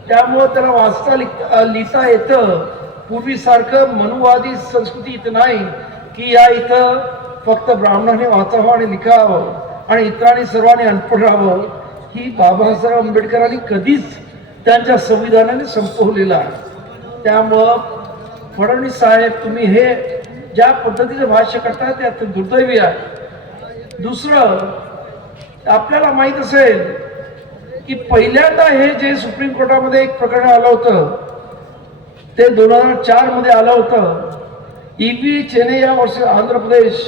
त्यामुळं त्याला वाचता लिहिता येतं. पूर्वीसारखं मनुवादी संस्कृती इथं नाही की या इथं फक्त ब्राह्मणाने वाचावं आणि लिखावं आणि इतरांनी सर्वांनी अनपढ राहावं. ही बाबासाहेब आंबेडकरांनी कधीच त्यांच्या संविधानाने संपवलेलं आहे. त्यामुळं फडणवीस साहेब, तुम्ही हे ज्या पद्धतीचं भाष्य करता ते अत्यंत दुर्दैवी आहे. दुसरं, आपल्याला माहित असेल की पहिल्यांदा हे जे सुप्रीम कोर्टामध्ये एक प्रकरण आलं होतं ते 2004 मध्ये आलं होतं. ईबी चेन्नई या वर्षी आंध्र प्रदेश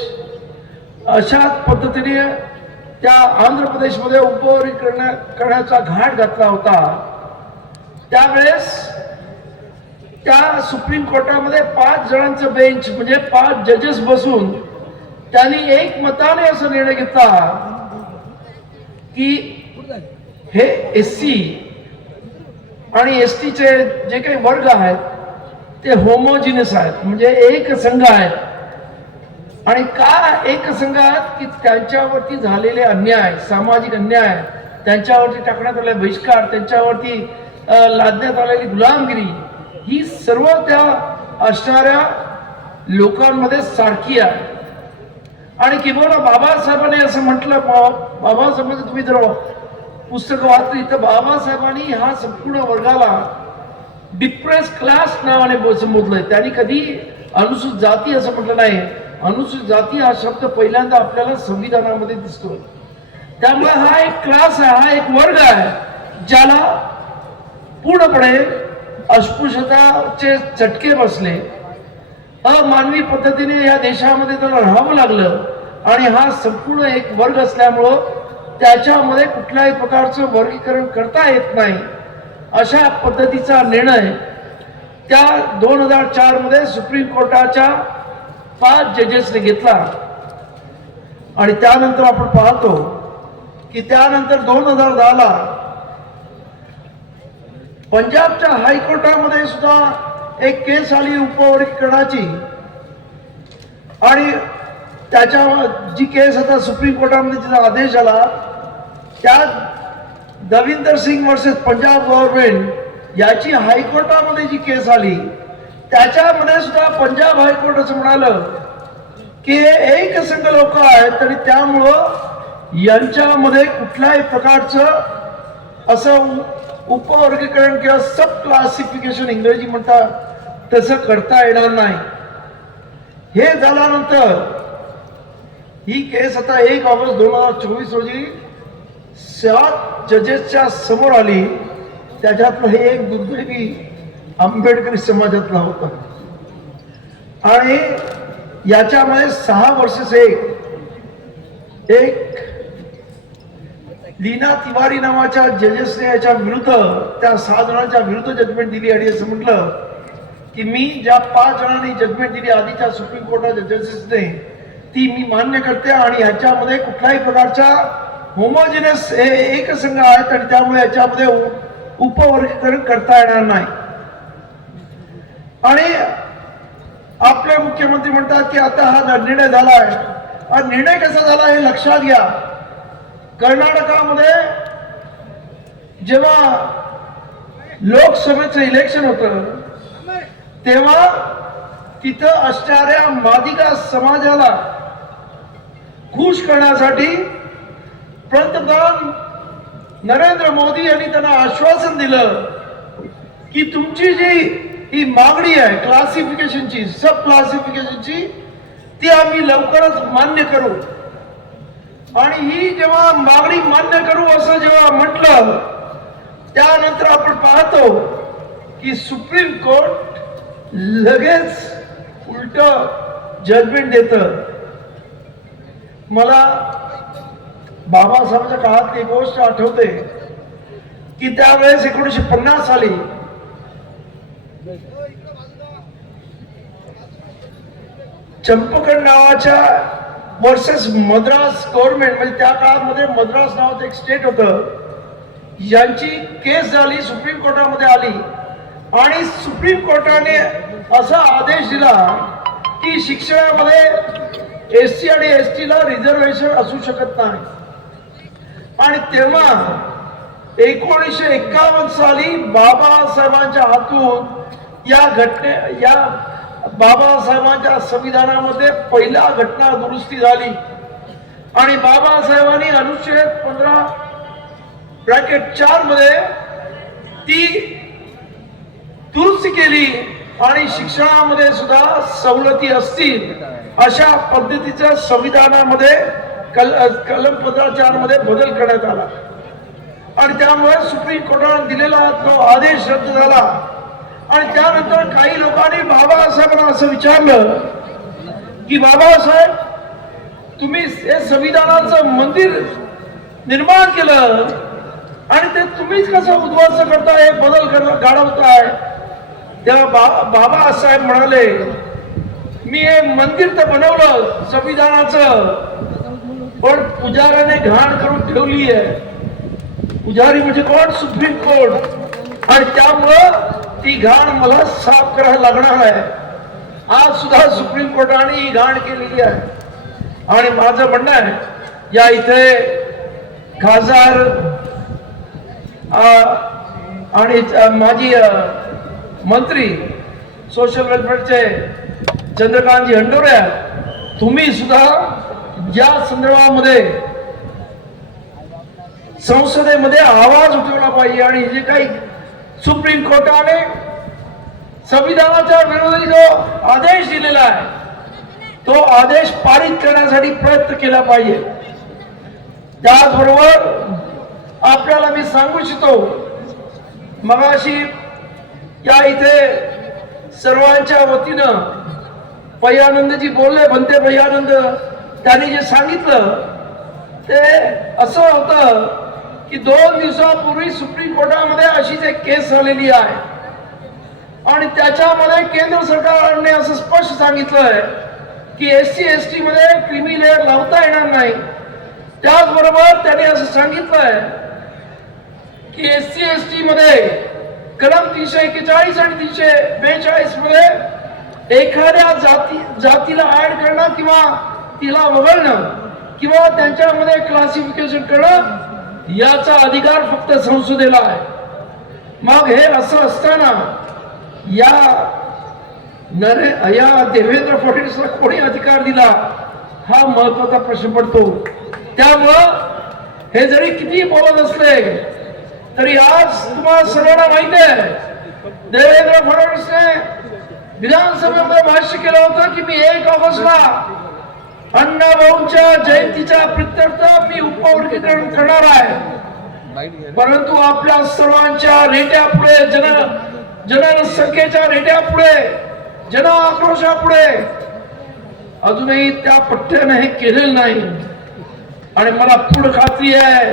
अशाच पद्धतीने त्या आंध्र प्रदेशमध्ये उपवर्गीकरण करण्याचा घाट घातला होता. त्यावेळेस त्या सुप्रीम कोर्टामध्ये 5 जणांचं बेंच म्हणजे 5 जजेस बसून त्यांनी एक मताने असा निर्णय घेतला की हे एससी आणि एसटीचे जे काही वर्ग आहेत ते होमोजिनस आहेत, म्हणजे एक संघ आहेत. आणि का एक संघ आहेत की त्यांच्यावरती झालेले अन्याय, सामाजिक अन्याय, त्यांच्यावरती टाकण्यात आलेला बहिष्कार, त्यांच्यावरती लादण्यात आलेली गुलामगिरी, ही सर्व त्या असणाऱ्या लोकांमध्ये सारखी आहे. आणि किंवा बाबासाहेबांनी असं म्हटलं, बाबासाहेबांनी तुम्ही जर पुस्तकं वाचली तर बाबासाहेबांनी हा संपूर्ण वर्गाला डिप्रेस क्लास नावाने संबोधलंय. त्यांनी कधी अनुसूचित जाती असं म्हटलं नाही. अनुसूचित जाती हा शब्द पहिल्यांदा आपल्याला संविधानामध्ये दिसतोय. त्यामुळे हा एक क्लास आहे, हा एक वर्ग आहे ज्याला पूर्णपणे अस्पृश्यताचे चटके बसले, अमानवी पद्धतीने या देशामध्ये त्याला राहावं लागलं. आणि हा संपूर्ण एक वर्ग असल्यामुळं त्याच्यामध्ये कुठल्याही प्रकारचं वर्गीकरण करता येत नाही अशा पद्धतीचा निर्णय त्या 2004 मध्ये सुप्रीम कोर्टाच्या 5 जजेसने घेतला. आणि त्यानंतर आपण पाहतो की त्यानंतर 2010 ला पंजाबच्या हायकोर्टामध्ये सुद्धा एक केस आली उपवर्गीकरणाची. आणि त्याच्या जी केस आता सुप्रीम कोर्टामध्ये तिचा आदेश आला त्यात दविंदर सिंग वर्सेस पंजाब गव्हर्नमेंट याची हायकोर्टामध्ये जी केस आली त्याच्यामध्ये सुद्धा पंजाब हायकोर्ट असं म्हणालं की हे एक संघ लोक आहेत आणि त्यामुळं यांच्यामध्ये कुठल्याही प्रकारचं असं उपवर्गीकरण किंवा सब क्लासिफिकेशन इंग्रजी म्हणतात तसं करता येणार नाही. हे झाल्यानंतर ही केस आता 1 ऑगस्ट 2024 रोजी 7 जजेसच्या समोर आली. त्याच्यातलं हे एक दुर्दैवी आंबेडकरी समाजातला होता. आणि याच्यामध्ये 6 वर्सेस एक लीना तिवारी नावाच्या जजेसने याच्या विरुद्ध त्या 6 जणांच्या विरुद्ध जजमेंट दिली. आणि असं म्हटलं की मी ज्या 5 जणांनी जजमेंट दिली आधीच्या सुप्रीम कोर्टाच्या जजेसने ती मी मान्य करते आणि ह्याच्यामध्ये कुठल्याही प्रकारचा होमोजिनस हे एकसंघ आहेत आणि त्यामुळे याच्यामध्ये उपवर्गीकरण करता येणार नाही. आणि आपले मुख्यमंत्री म्हणतात की आता हा निर्णय झाला आहे. हा निर्णय कसा झाला हे लक्षात घ्या. कर्नाटकामध्ये जेव्हा लोकसभेचं इलेक्शन होतं तेव्हा तिथं असणाऱ्या मादिगा समाजाला खुश करण्यासाठी पंतप्रधान नरेंद्र मोदी यांनी त्यांना आश्वासन दिलं की तुमची जी ही मागणी आहे क्लासिफिकेशनची सब क्लासिफिकेशनची ती आम्ही लवकरच मान्य करू. आणि ही जेव्हा मागणी मान्य करू असं जेव्हा म्हटलं त्यानंतर आपण पाहतो की सुप्रीम कोर्ट लगेच उलट जजमेंट देतं. मला बाबासाहेबांच्या काळात एक गोष्ट आठवते की त्यावेळेस 1950 साली चंपकड नावाच्या वर्सेस मद्रास गव्हर्नमेंट म्हणजे त्या काळामध्ये मद्रास नावाचं एक स्टेट होतं यांची केस झाली सुप्रीम कोर्टामध्ये आली. आणि सुप्रीम कोर्टाने असा आदेश दिला की शिक्षणामध्ये SC आणि ST ला रिझर्वेशन असू शकत नाही. आणि तेव्हा 1951 साली बाबासाहेबांच्या हातून या बाबासाहेबांच्या संविधानामध्ये पहिला घटना दुरुस्ती झाली. आणि बाबासाहेबांनी अनुच्छेद 15(4) मध्ये ती दुरुस्ती केली आणि शिक्षणामध्ये सुद्धा सवलती असतील अशा पद्धतीच्या संविधानामध्ये कलम 15(4) मध्ये बदल करण्यात आला. आणि त्यामुळे सुप्रीम कोर्टाने दिलेला तो आदेश रद्द झाला. आणि त्यानंतर काही लोकांनी बाबासाहेबांना असं विचारलं की बाबासाहेब तुम्ही हे संविधानाचं मंदिर निर्माण केलं आणि ते तुम्हीच कसं उद्ध्वस्त करताय बदल घडवताय. तेव्हा बाबासाहेब म्हणाले मी हे मंदिर तर बनवलं संविधानाचं पण पुजाऱ्याने घाण करून ठेवली आहे. पुजारी म्हणजे कोण? Supreme court. आणि त्यामुळं ती घाण मला साफ करायला लागणार आहे. आज सुद्धा सुप्रीम कोर्टाने ही घाण केलेली आहे. आणि माझं म्हणणं आहे या इथे खासदार आणि माजी मंत्री सोशल वेलफेअरचे चंद्रकांतजी हंडोरे तुम्ही सुद्धा या संदर्भामध्ये संसदेमध्ये आवाज उठवला पाहिजे. आणि जे काही सुप्रीम कोर्टाने संविधानाच्या विरोधी जो आदेश दिलेला आहे तो आदेश पारित करण्यासाठी प्रयत्न केला पाहिजे. त्याचबरोबर आपल्याला मी सांगू इच्छितो मगाशी या इथे सर्वांच्या वतीनं भैयानंदजी बोलले, भंते भैयानंद त्यांनी जे सांगितलं ते असं होतं की 2 दिवसापूर्वी सुप्रीम कोर्टामध्ये अशीच एक केस झालेली आहे आणि त्याच्यामध्ये केंद्र सरकारने असं स्पष्ट सांगितलंय की SC ST मध्ये क्रीमी लेअर लावता येणार नाही. त्याचबरोबर त्यांनी असं सांगितलंय की SC ST मध्ये कलम 341 आणि 342 मध्ये एखाद्या जातीला ऍड करणं किंवा तिला वगळणं किंवा त्यांच्यामध्ये क्लासिफिकेशन करणं याचा अधिकार फक्त संसदेला आहे. मग हे असं असताना या देवेंद्र फडणवीसला कोणी अधिकार दिला हा महत्वाचा प्रश्न पडतो. त्यामुळं हे जरी किती बोलत असले तरी आज तुम्हाला सर्वांना माहिती आहे देवेंद्र फडणवीसने विधानसभेमध्ये भाष्य केलं होतं की मी 1 ऑगस्टला अण्णाभाऊंच्या जयंतीच्या प्रित्यर्थ मी उपवर्गीकरण करणार आहे. परंतु आपल्या सर्वांच्या रेट्यापुढे जनसंख्येच्या रेट्यापुढे जन आक्रोशापुढे अजूनही त्या पठ्ठ्याने हे केलेलं नाही. आणि मला पूर्ण खात्री आहे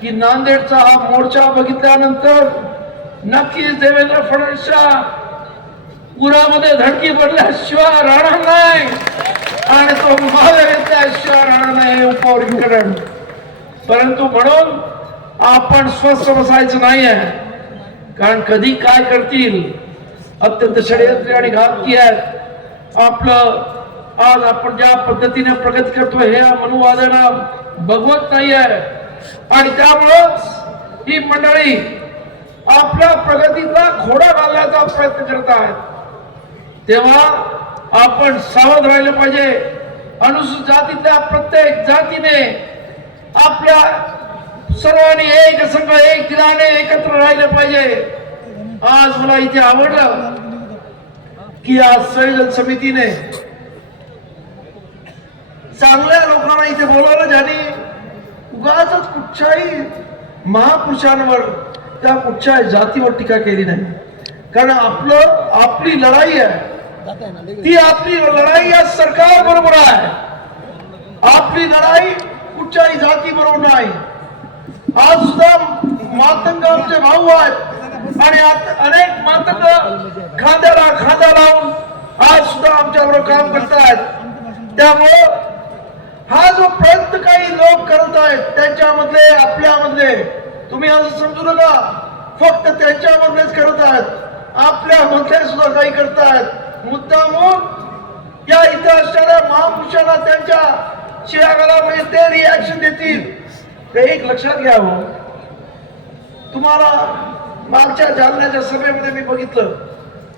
की नांदेडचा हा मोर्चा बघितल्यानंतर नक्कीच देवेंद्र फडणवीसच्या उरामध्ये धडकी पडल्याशिवाय राहणार नाही आणि तो महाविद्यालयाशिवाय राहणार नाही उपवर्गीकरण. परंतु म्हणून आपण स्वस्थ बसायचं नाही आहे, कारण कधी काय करतील अत्यंत षडयंत्री आणि घातकी आहेत. आपलं आज आपण ज्या पद्धतीने प्रगती करतोय हे मनुवादांना बघवत नाही आहे आणि त्यामुळंच ही मंडळी आपल्या प्रगतीला खोडा घालण्याचा प्रयत्न करत आहेत. तेव्हा आपण सावध राहिलं पाहिजे. अनुसूचित जातीतल्या प्रत्येक जातीने आपल्या सर्वांनी एक संघ एक दिलाने एकत्र राहिले पाहिजे. आज मला इथे आवडलं की आज संयोजन समितीने चांगल्या लोकांना इथे बोलावलं ज्यांनी उगाच कुठच्याही महापुरुषांवर त्या कुठच्याही जातीवर टीका केली नाही. कारण आपली लढाई आहे ती आपली लढाई या सरकार बरोबर आहे. आपली लढाई कुठच्याही जाती बरोबर नाही. आज सुद्धा मातंग आमचे भाऊ आहेत आणि अनेक मातंग खांद्याला खांदा लावून आज सुद्धा आमच्याबरोबर काम करतायत. त्यामुळं हा जो प्रयत्न काही लोक करत आहेत त्यांच्यामधले आपल्यामधले तुम्ही असं समजू नका फक्त त्यांच्यामधलेच करत आहेत, आपल्यामधले सुद्धा काही करतायत. मुद्दामून या इथे असणाऱ्या महापुरुषांना त्यांच्या शिरागाला म्हणजे ते रिॲक्शन देतील. ते एक लक्षात घ्यावं. तुम्हाला मागच्या जालन्याच्या सभेमध्ये मी बघितलं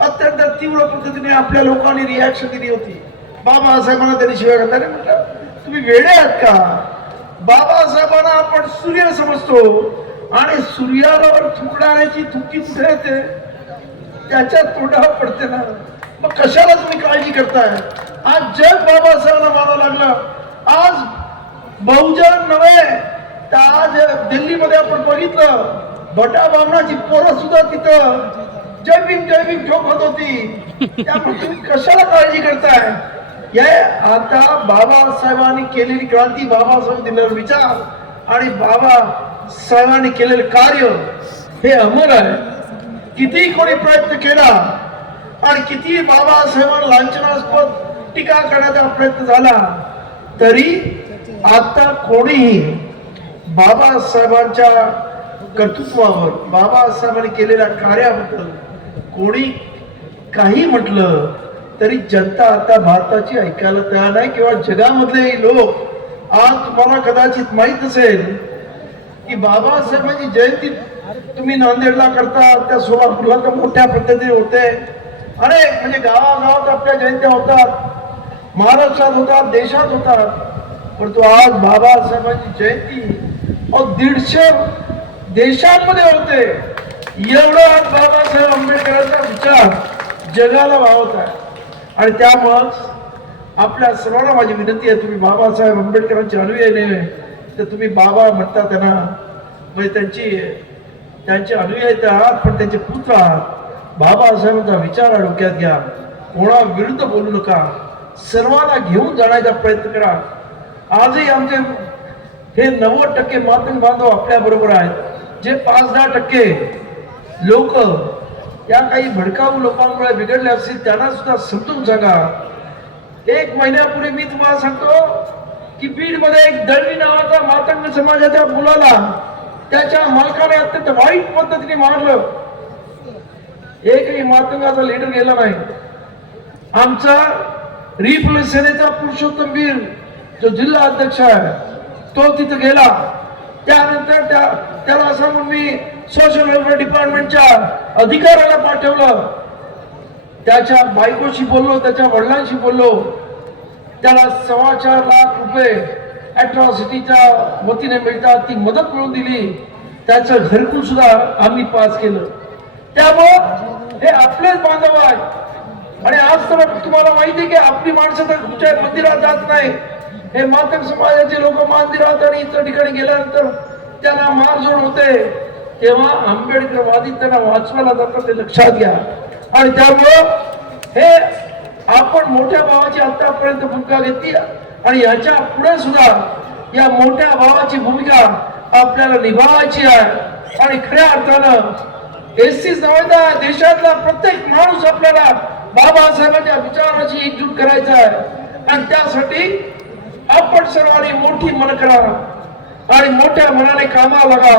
अत्यंत तीव्र पद्धतीने आपल्या लोकांनी रिॲक्शन दिली होती. बाबासाहेबांना त्यांनी शिव्या घातल्या. म्हटलं तुम्ही वेडे आहात का? बाबासाहेबांना आपण सूर्य समजतो आणि सूर्यावर थुंकणाऱ्याची थुंकी कुठे येते? त्याच्या तोंडावर पडते ना. मग कशाला तुम्ही काळजी करताय? आज जग बाबासाहेबांना मानावं लागलं. आज बहुजन नव्हे तर आज दिल्लीमध्ये आपण बघितलं भटा बामणाची पोरं सुद्धा तिथं जय भीम ठोकत होती. त्यामुळे तुम्ही कशाला काळजी करताय? हे आता बाबासाहेबांनी केलेली क्रांती, बाबासाहेब दिलेला विचार आणि बाबासाहेबांनी केलेलं कार्य हे अमर आहे. किती कोणी प्रयत्न केला आणि किती बाबासाहेबांना लांछनास्पद टीका करण्याचा प्रयत्न झाला तरी आता कोणीही बाबासाहेबांच्या कर्तृत्वावर बाबासाहेबांनी केलेल्या कार्याबद्दल कोणी काही म्हटलं तरी जनता आता भारताची ऐकायला तयार नाही. किंवा जगामधले लोक आज तुम्हाला कदाचित माहित असेल की बाबासाहेबांची जयंती तुम्ही नांदेडला करता, त्या सोलापूरला तर मोठ्या पद्धतीने होते. अनेक म्हणजे गावागावात आपल्या जयंत्या होतात, महाराष्ट्रात होतात, देशात होतात. परंतु आज बाबासाहेबांची जयंती 150 देशांमध्ये होते. एवढा आज बाबासाहेब आंबेडकरांचा विचार जगाला वावत आहे. आणि त्यामुळंच आपल्या सर्वांना माझी विनंती आहे, तुम्ही बाबासाहेब आंबेडकरांचे अनुयायी नव्हे तर तुम्ही बाबा म्हणता त्यांना म्हणजे त्यांचे अनुयायी आहात पण त्यांचे पुत्र आहात. बाबासाहेबांचा विचार डोक्यात घ्या. कोणा विरुद्ध बोलू नका. सर्वांना घेऊन जाण्याचा प्रयत्न करा. आजही आमचे हे 90% मातंग बांधव आपल्या बरोबर आहेत. जे 5-10% लोक या काही भडकाऊ लोकांमुळे बिघडले असतील त्यांना सुद्धा समजून सांगा. 1 महिन्यापूर्वी मी तुम्हाला सांगतो की बीड मध्ये एक दळवी नावाचा मातंग समाजाच्या मुलाला त्याच्या मालकाने अत्यंत वाईट पद्धतीने मारलं. एकही मातंगाचा लीडर गेला नाही. आमचा रिपब्लिक सेनेचा पुरुषोत्तम वीर जो जिल्हा अध्यक्ष आहे तो तिथे गेला. त्यानंतर त्याला सांगून मी सोशल वेलफेअर डिपार्टमेंटच्या अधिकाऱ्याला पाठवलं. त्याच्या बायकोशी बोललो, त्याच्या वडिलांशी बोललो. त्याला 4.25 लाख रुपये अॅट्रॉसिटीच्या वतीने मिळतात ती मदत मिळवून दिली. त्याचं घरकुल सुद्धा आम्ही पास केलं. त्यामुळं हे आपलेच बांधव आहेत. आणि आज तर तुम्हाला माहिती आहे की आपली माणसं तर कुठच्या मंदिरात जात नाही. हे मातंग समाजाचे लोक मंदिरात आणि इतर ठिकाणी गेल्यानंतर त्यांना मारझोड होते तेव्हा आंबेडकरवादी त्यांना वाचवायला जातात ते लक्षात घ्या. आणि त्यामुळं हे आपण मोठ्या भावाची आतापर्यंत भूमिका घेतली आणि याच्या पुढे सुद्धा या मोठ्या भावाची भूमिका आपल्याला निभावायची आहे. आणि खऱ्या अर्थानं एससीच नव्हे तर देशातला प्रत्येक माणूस आपल्याला बाबासाहेबांच्या विचाराची एकजूट करायचा आहे. आणि त्यासाठी आपण सर्वांनी मोठी मन करा आणि मोठ्या मनाने कामाला लागा.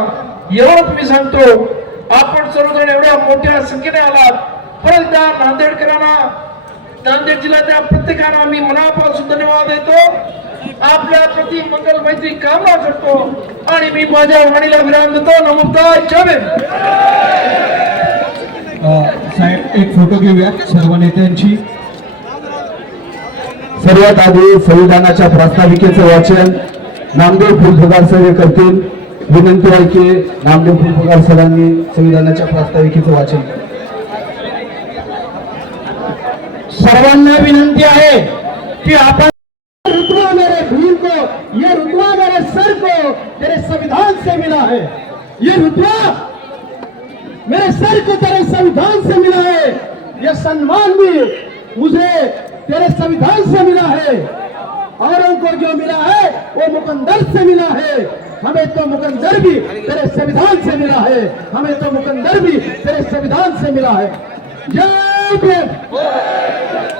एवढंच मी सांगतो. आपण सर्वजण एवढ्या मोठ्या संख्येने आलात. परत त्या नांदेडकरांना, नांदेड जिल्ह्याच्या प्रत्येकाला मी मनापासून धन्यवाद देतो. आपल्या प्रति मंगल मैत्री कामना करतो आणि मी माझ्या वाणीला विराम देतो. नमस्कार. जय भीम. साहेब एक फोटो घेऊया सर्व नेत्यांची. सर्वात आधी संविधानाच्या प्रास्ताविकेचं वाचन नामदेव फुलफुकार सर करतील. विनंती आहे की नामदेव फुलफुकार सरांनी संविधानाच्या प्रास्ताविकेचं वाचन. सर्वांना विनंती आहे की आपण रुतबा मेरे भीम को, ये रुतबा मेरे सर को तेरे संविधान से मिला है. ये रुतबा मेरे सर को तेरे संविधान से मिला है. ये सम्मान भी मुझे तेरे संविधान से मिला है. औरों को जो मिला है वो मुकद्दर से मिला है. हमें तो मुकद्दर भी तेरे संविधान से मिला है. हमें तो मुकद्दर भी तेरे संविधान से मिला है. जय भीम.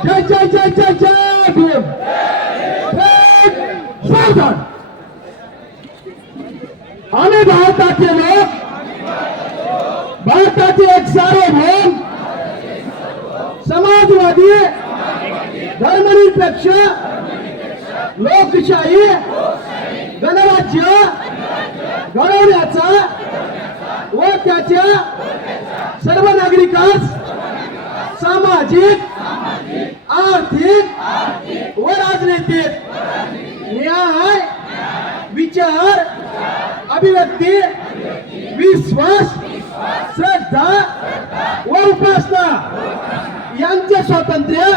जय जय जय जय जय भीम. सावधान. आम्ही भारताचे लोक, भारताचे एक सार्वभौम समाजवादी धर्मनिरपेक्ष लोकशाही गणराज्य घडवण्याचा व त्याच्या सर्व नागरिकांस सामाजिक, आर्थिक व राजनैतिक न्याय, विचार, अभिव्यक्ती, विश्वास, श्रद्धा व उपासना यांचे स्वातंत्र्य,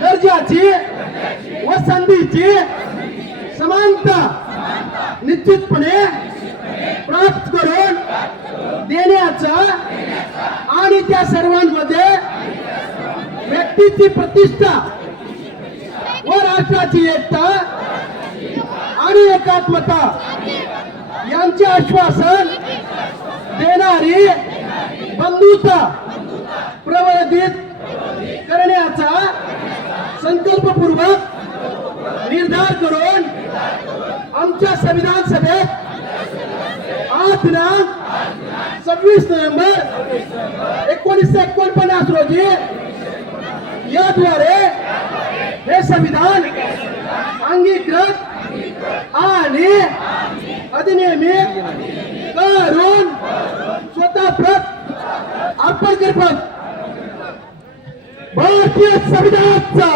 दर्जाची व संधीची समानता निश्चितपणे प्राप्त करून देण्याचा आणि त्या सर्वांमध्ये व्यक्तीची प्रतिष्ठा व राष्ट्राची एकता आणि एकात्मता यांचे आश्वासन देणारी बंधुता प्रवर्धित करण्याचा संकल्पपूर्वक निर्धार करून आमच्या संविधान सभेत आज दिनांक 26 नोव्हेंबर 1949 रोजी याद्वारे हे संविधान अंगीकृत आणि अधिनियमित करून स्वतः प्रत अर्पण करतात. भारतीय संविधानाचा